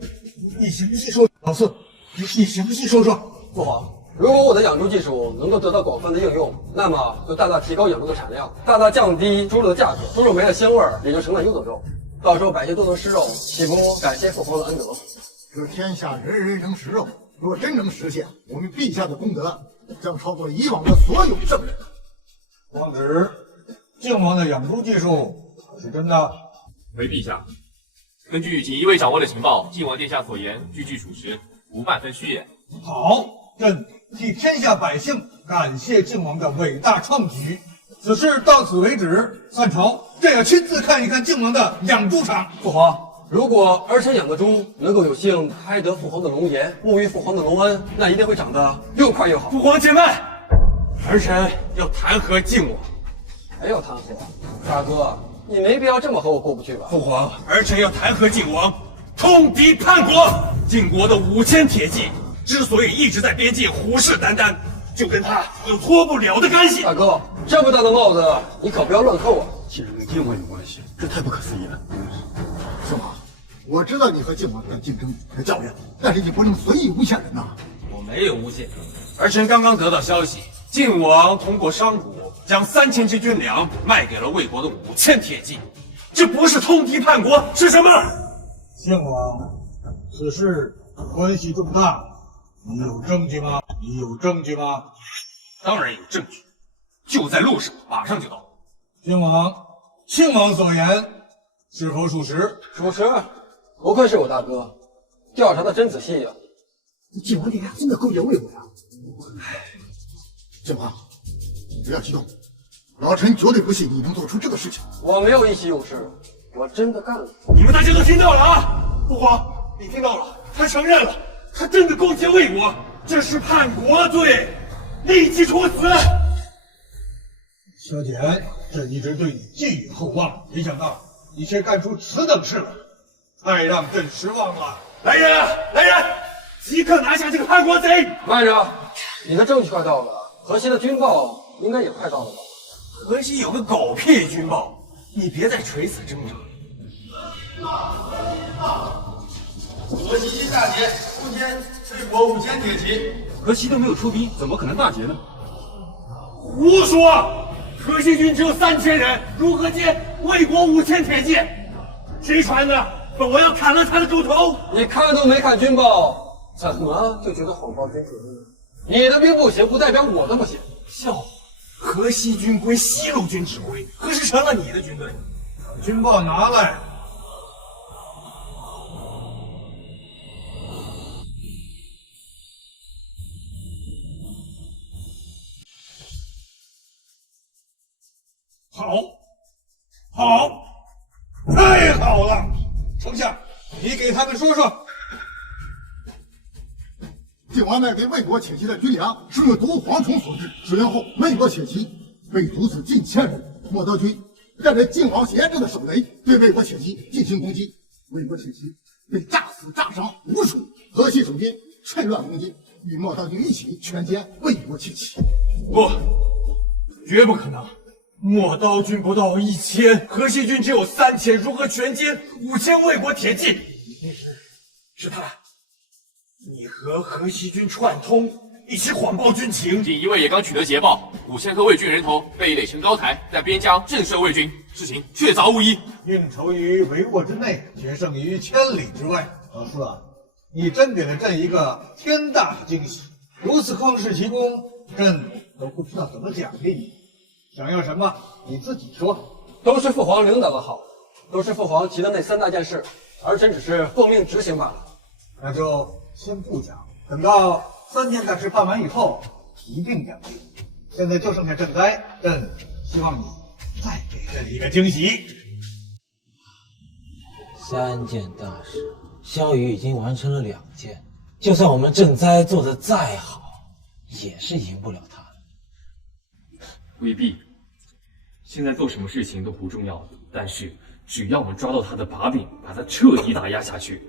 你详细说。老四，你详细说说。父皇，如果我的养猪技术能够得到广泛的应用，那么就大大提高养猪的产量，大大降低猪肉的价格，猪肉没了鲜味儿，也就成了优等肉。到时候百姓都能吃肉，岂不感谢父皇的恩德？这天下人人能食肉，若真能实现，我们陛下的功德将超过以往的所有圣人。皇旨，靖王的养猪技术是真的？回陛下，根据锦衣卫掌握的情报，靖王殿下所言句句属实，无半分虚言。好，朕替天下百姓感谢靖王的伟大创举。此事到此为止，散朝。朕要亲自看一看靖王的养猪场。父皇，如果儿臣养的猪能够有幸拍得父皇的龙颜，沐浴父皇的隆恩，那一定会长得又快又好。父皇且慢，儿臣要弹劾靖王。还要弹劾？大哥，你没必要这么和我过不去吧？父皇，儿臣要弹劾靖王，通敌叛国。晋国的5000铁骑之所以一直在边境虎视眈眈，就跟他有脱不了的干系。大哥，这么大的帽子，你可不要乱扣啊！竟然跟靖王有关系，这太不可思议了。父皇，我知道你和靖王在竞争，在较量，但是你不能随意诬陷人呐。我没有诬陷，儿臣刚刚得到消息，晋王通过商贾将3000只军粮卖给了魏国的5000铁骑，这不是通敌叛国是什么？靖王，此事关系重大，你有证据吗？你有证据吗？当然有证据，就在路上，马上就到。靖王，庆王所言是否属实？属实，不愧是我大哥，调查的真仔细呀。靖王殿下真的勾结魏国呀！靖王，不要激动，老臣绝对不信你能做出这个事情。我没有意气用事，我真的干了。你们大家都听到了啊！父皇，你听到了，他承认了，他真的勾结魏国，这是叛国罪，立即处死。萧简，朕一直对你寄予厚望，没想到你却干出此等事来，太让朕失望了。来人啊，来人，即刻拿下这个叛国贼！慢着，你的证据快到了，河西的军报应该也快到了吧？河西有个狗屁军报，你别再垂死挣扎。河西一大捷，出现魏国5000铁骑。河西都没有出兵，怎么可能大捷呢？胡说！河西军只有3000人，如何接魏国5000铁骑？谁传的？本王要砍了他的狗头！你看都没看军报，怎么就觉得谎报君主呢？你的兵不行，不代表我的不行。笑话！河西军归西路军指挥，何时成了你的军队？把军报拿来。好，好，太好了！丞相，你给他们说说，靖王卖给魏国铁骑的军粮是由毒蝗虫所致，使用后魏国铁骑被毒死近1000人。莫刀军占着靖王严正的手雷，对魏国铁骑进行攻击，魏国铁骑被炸死炸伤无数。河西守军趁乱攻击，与莫刀军一起全歼魏国铁骑。不，绝不可能！莫刀军不到1000，河西军只有3000，如何全歼5000魏国铁骑？是他，你和河西军串通，一起谎报军情。锦衣卫也刚取得捷报，5000颗魏军人头被垒成高台，在边疆震慑魏军，事情确凿无疑。运筹于帷幄之内，决胜于千里之外。老四啊，你真给了朕一个天大的惊喜！如此旷世奇功，朕都不知道怎么奖励你。想要什么，你自己说。都是父皇领导的好，都是父皇提的那3大件事，儿臣只是奉命执行罢了。那就先不讲，等到3件大事办完以后，一定奖励。现在就剩下赈灾，朕希望你再给朕一个惊喜。3件大事，萧雨已经完成了2件，就算我们赈灾做得再好，也是赢不了他。未必，现在做什么事情都不重要，但是只要我们抓到他的把柄，把他彻底打压下去，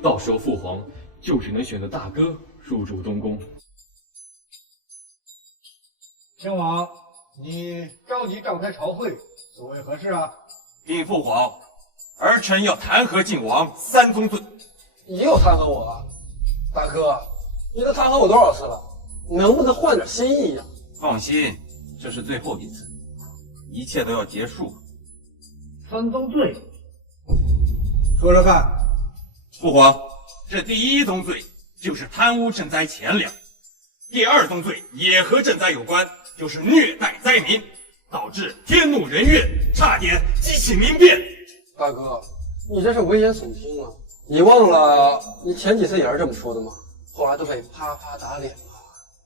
到时候父皇就只能选择大哥入主东宫。靖王，你着急召开朝会，所为何事啊？禀父皇，儿臣要弹劾靖王3宗罪。你又弹劾我了，大哥，你都弹劾我多少次了？能不能换点新意呀？放心，这是最后一次，一切都要结束。 3宗罪，说说看。父皇，这第1宗罪就是贪污赈灾钱粮，第2宗罪也和赈灾有关，就是虐待灾民，导致天怒人怨，差点激起民变。大哥，你这是危言耸听啊！你忘了你前几次也是这么说的吗？后来都被啪啪打脸了。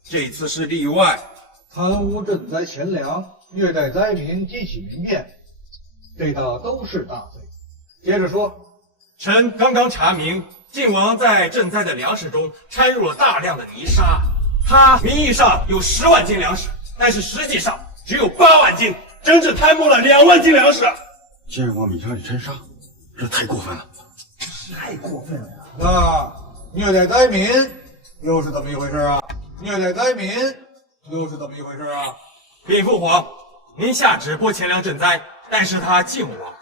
这次是例外，贪污赈灾钱粮，虐待灾民，激起民变。 这道都是大罪。接着说，臣刚刚查明，晋王在赈灾的粮食中掺入了大量的泥沙，他名义上有10万斤粮食，但是实际上只有8万斤，整整贪污了2万斤粮食。竟然往米汤里掺沙，这太过分了！太过分了呀！那虐待灾民又是怎么一回事啊？虐待灾民又是怎么一回事啊？禀父皇，您下旨拨钱粮赈灾。 但是他靖王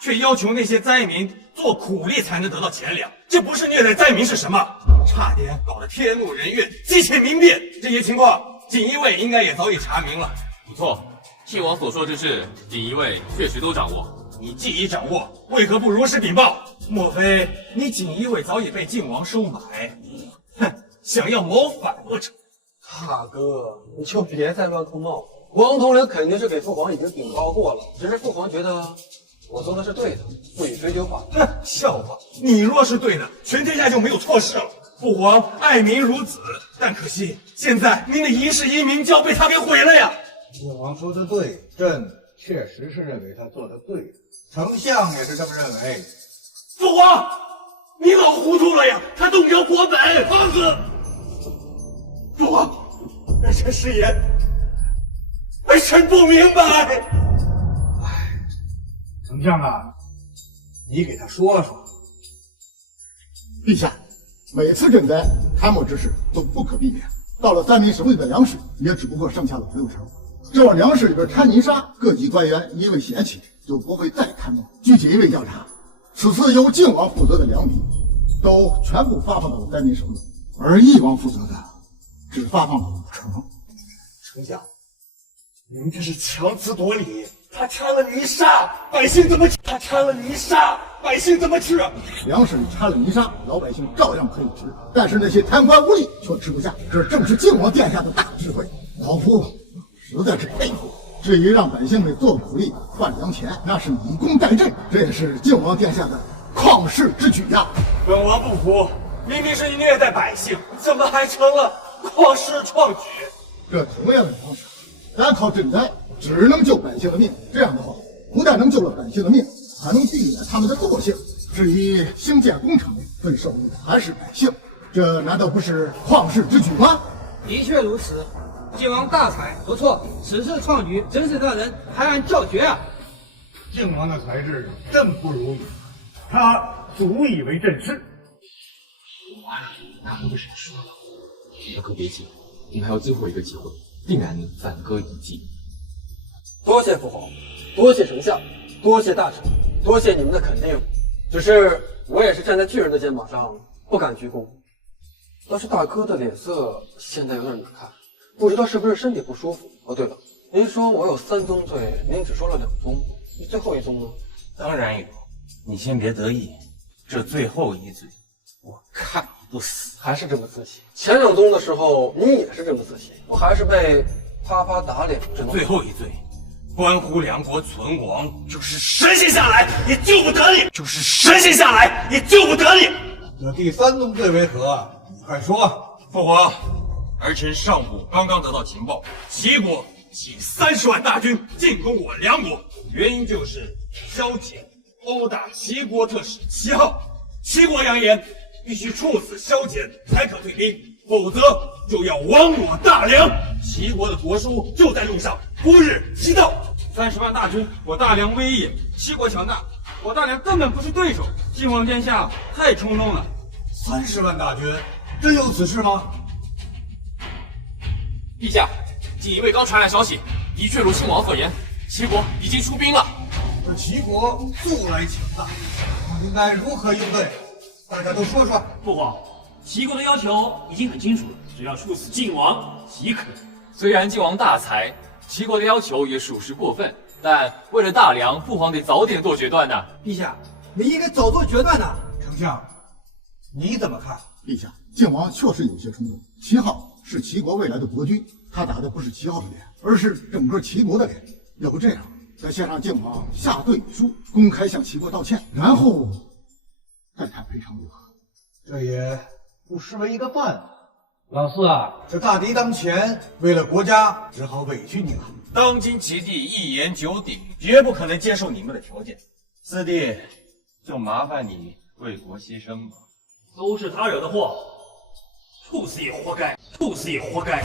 却要求那些灾民做苦力才能得到钱粮，这不是虐待灾民是什么？差点搞得天怒人怨，激起民变。这些情况，锦衣卫应该也早已查明了。不错，庆王所说之事，锦衣卫确实都掌握。你既已掌握，为何不如实禀报？莫非你锦衣卫早已被靖王收买？哼，想要谋反不成？大哥，你就别再乱扣帽子。王统领肯定是给父皇已经禀报过了，只是父皇觉得我做的是对的，不予追究罢了。哼，笑话！你若是对的，全天下就没有错事了。父皇爱民如子，但可惜现在您的一世英名就要被他给毁了呀！父皇说的对，朕确实是认为他做的对的，丞相也是这么认为。父皇，你老糊涂了呀！他动摇国本，放肆！父皇，儿臣失言，儿臣不明白。丞相啊，你给他说说。陛下，每次赈灾开幕之事都不可避免，到了灾民手里的粮食也只不过剩下了5、6成。这往粮食里边掺泥沙，各级官员因为嫌弃就不会再开幕。据锦衣卫调查，此次由靖王负责的粮米都全部发放到了灾民手里，而义王负责的只发放了5成。丞相，你们这是强词夺理。他掺了泥沙，百姓怎么吃？他掺了泥沙，百姓怎么吃？粮食里掺了泥沙，老百姓照样可以吃，但是那些贪官污吏却吃不下。这正是靖王殿下的大智慧，老夫实在是佩服。至于让百姓们做苦力换粮钱，那是以工代赈，这也是靖王殿下的旷世之举呀！本王不服，明明是虐待百姓，怎么还成了旷世创举？这同样的方式，单靠赈灾只能救百姓的命，这样的话，不但能救了百姓的命，还能避免他们的惰性。至于兴建工程，最受益的还是百姓，这难道不是旷世之举吗？的确如此，靖王大才，不错，此次创举真是让人拍案叫绝啊！靖王的才智真不如意，他足以为朕师。完了，那不是说了？大哥别急，我们还有最后一个机会，定然能反戈一击。多谢父皇，多谢丞相，多谢大臣，多谢你们的肯定。只是我也是站在巨人的肩膀上，不敢鞠躬。但是大哥的脸色现在有点难看，不知道是不是身体不舒服。哦，对了，您说我有3宗罪，您只说了2宗，最后1宗呢？当然有，你先别得意，这最后一罪，我看你不死。还是这么自信？前2宗的时候你也是这么自信，我还是被啪啪打脸。这最后一罪，关乎梁国存亡，就是神仙下来也救不得你，就是神仙下来也救不得你。这第3宗罪为何？你快说。父皇，儿臣上午刚刚得到情报，齐国起30万大军进攻我梁国，原因就是萧简殴打齐国特使齐浩。齐国扬言必须处死萧简才可退兵，否则就要亡我大梁。齐国的国书就在路上，不日即到。30万大军，我大梁威严，齐国强大，我大梁根本不是对手。靖王殿下太冲动了。30万大军，真有此事吗？陛下，锦衣卫刚传来消息，的确如亲王所言，齐国已经出兵了。这齐国素来强大，应该如何应对？大家都说说。父皇，齐国的要求已经很清楚了，只要处死靖王即可。虽然靖王大才，齐国的要求也属实过分，但为了大梁，父皇得早点做决断呢。陛下，你应该早做决断呢。丞相，你怎么看？陛下，靖王确实有些冲动。齐浩是齐国未来的国君，他打的不是齐浩的脸，而是整个齐国的脸。要不这样，再献上靖王下对礼书，公开向齐国道歉，然后再谈赔偿如何？这也不失为一个办法。老四啊，这大敌当前，为了国家，只好委屈你了。当今齐地一言九鼎，绝不可能接受你们的条件。四弟，就麻烦你为国牺牲吧。都是他惹的祸，处死也活该，处死也活该。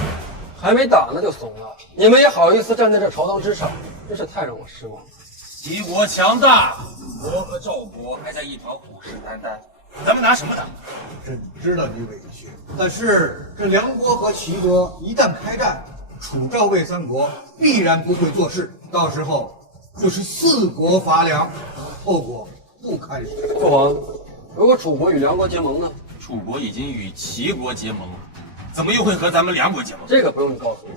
还没打呢就怂了，你们也好意思站在这朝堂之上，真是太让我失望了。齐国强大，我和赵国还在一旁虎视眈眈，咱们拿什么打？朕知道你委屈，但是这梁国和齐国一旦开战，楚赵魏3国必然不会做事，到时候就是4国伐梁。后果不堪设想。父皇，如果楚国与梁国结盟呢？楚国已经与齐国结盟了，怎么又会和咱们梁国结盟？这个不用你告诉我，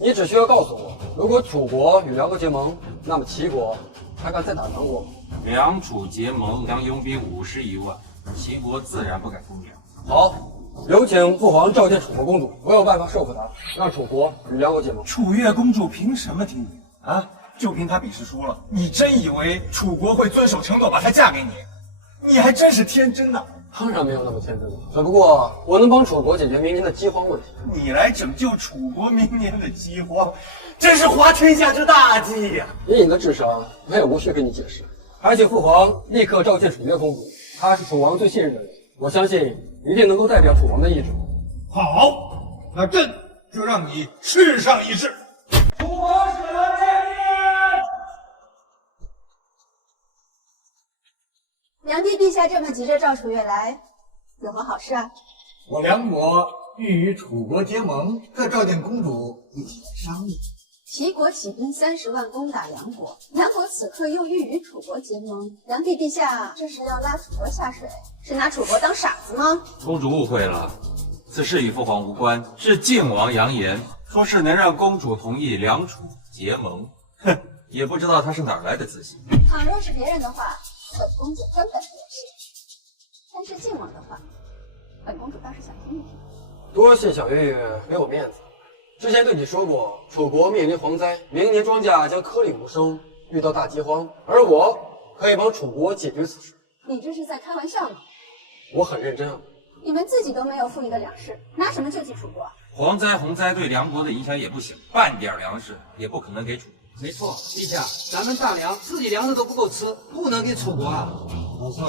你只需要告诉我，如果楚国与梁国结盟，那么齐国还敢再打梁国吗？梁楚结盟，梁勇兵51万，齐国自然不敢攻梁。好，有请父皇召见楚国公主，我有办法说服她，让楚国与梁国结盟。楚越公主凭什么听你的啊？就凭她比试输了，你真以为楚国会遵守承诺把她嫁给你？你还真是天真呐！当然没有那么天真了，只不过我能帮楚国解决明年的饥荒问题。你来拯救楚国明年的饥荒，真是滑天下之大稽呀！以你的智商，我也无需跟你解释。还请父皇立刻召见楚越公主，她是楚王最信任的人，我相信一定能够代表楚王的意志。好，那朕就让你试上一试。楚国使人见面。梁帝陛下这么急着召楚越来，有何好事啊？我梁国欲与楚国结盟，特召见公主一起来商议。齐国起兵30万攻打梁国，梁国此刻又欲与楚国结盟，梁帝陛下这是要拉楚国下水，是拿楚国当傻子吗？公主误会了，此事与父皇无关，是晋王扬言说是能让公主同意梁楚结盟。哼，也不知道他是哪来的自信。倘若是别人的话，本公主根本不有事，但是晋王的话，本公主倒是想听一听。多谢小月月给我面子。之前对你说过，楚国面临蝗灾，明年庄稼将颗粒无收，遇到大饥荒，而我可以帮楚国解决此事。你这是在开玩笑吗？我很认真啊。你们自己都没有富裕的粮食，拿什么救济楚国？蝗灾、洪灾对梁国的影响也不小，半点粮食也不可能给楚国。没错，陛下，咱们大梁自己粮食都不够吃，不能给楚国啊。老四，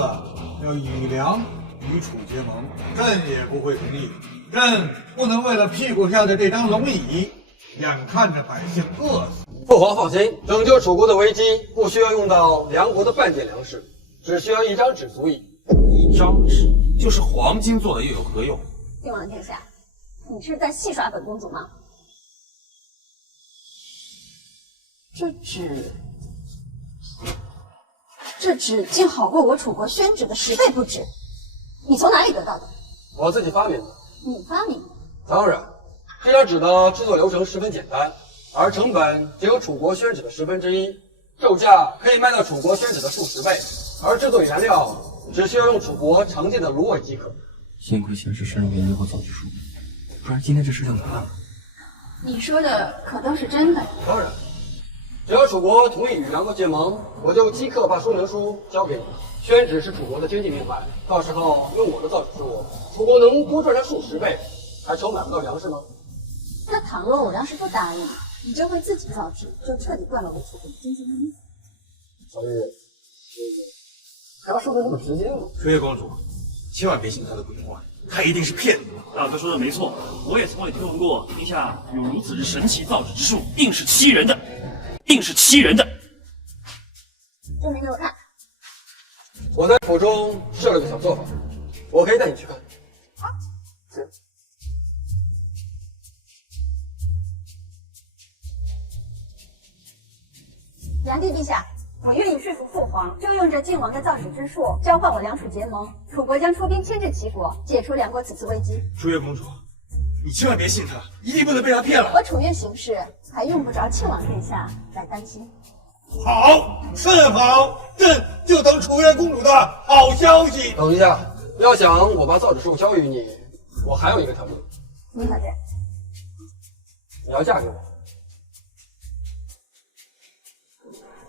要以梁与楚结盟，朕也不会同意。朕不能为了屁股下的这张龙椅，眼看着百姓饿死。父皇放心，拯救楚国的危机不需要用到梁国的半点粮食，只需要一张纸足矣。一张纸就是黄金做的，又有何用？晋王殿下，你是在戏耍本公主吗？这纸竟好过我楚国宣纸的10倍不止，你从哪里得到的？我自己发明的。你发明的？当然，这张纸的制作流程十分简单，而成本只有楚国宣纸的1/10，售价可以卖到楚国宣纸的数10倍，而制作原料只需要用楚国常见的芦苇即可。幸亏前世深入研究过造纸术，不然今天这事就难办了。你说的可都是真的？当然，只要楚国同意与梁国结盟，我就即刻把说明书交给你。宣纸是楚国的经济命脉，到时候用我的造纸术，楚国能多赚上数10倍，还愁买不到粮食吗？那倘若我要是不答应，你就会自己造纸，就彻底断了我楚国的经济命脉。小月，还要说的那么直接吗？楚越公主，千万别信他的鬼话，他一定是骗你。大哥说的没错，我也从未听闻过天下有如此之神奇造纸之术，定是欺人的，定是欺人的。证明给我看。我在府中设了个小作坊，我可以带你去看。好，行。梁帝陛下，我愿意说服父皇，就用这晋王的造纸之术交换我梁楚结盟，楚国将出兵牵制齐国，解除梁国此次危机。楚越公主，你千万别信他，一定不能被他骗了。我楚越行事还用不着庆王殿下来担心。好，甚好，朕就等楚越公主的好消息。等一下，要想我把造纸术交予你，我还有一个条件。什么条件？你要嫁给我。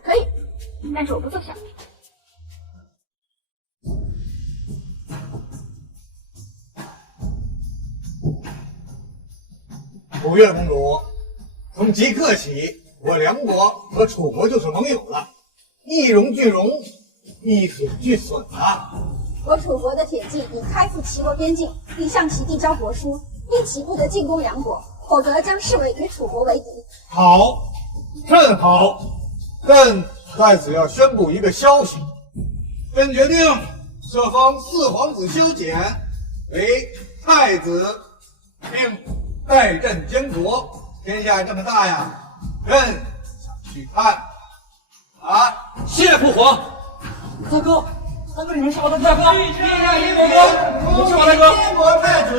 可以，但是我不做小。楚越公主，从即刻起，我梁国和楚国就是盟友了，一荣俱荣，一损俱损啊！我楚国的铁骑已开赴齐国边境，并向其递交国书，令其不得进攻梁国，否则将视为与楚国为敌。好，甚好！朕在此要宣布一个消息，朕决定设封4皇子修简为太子，并代朕监国。天下这么大呀，朕想去看啊！谢父皇。大哥，你们是我的大哥！你是我大哥！天国太子。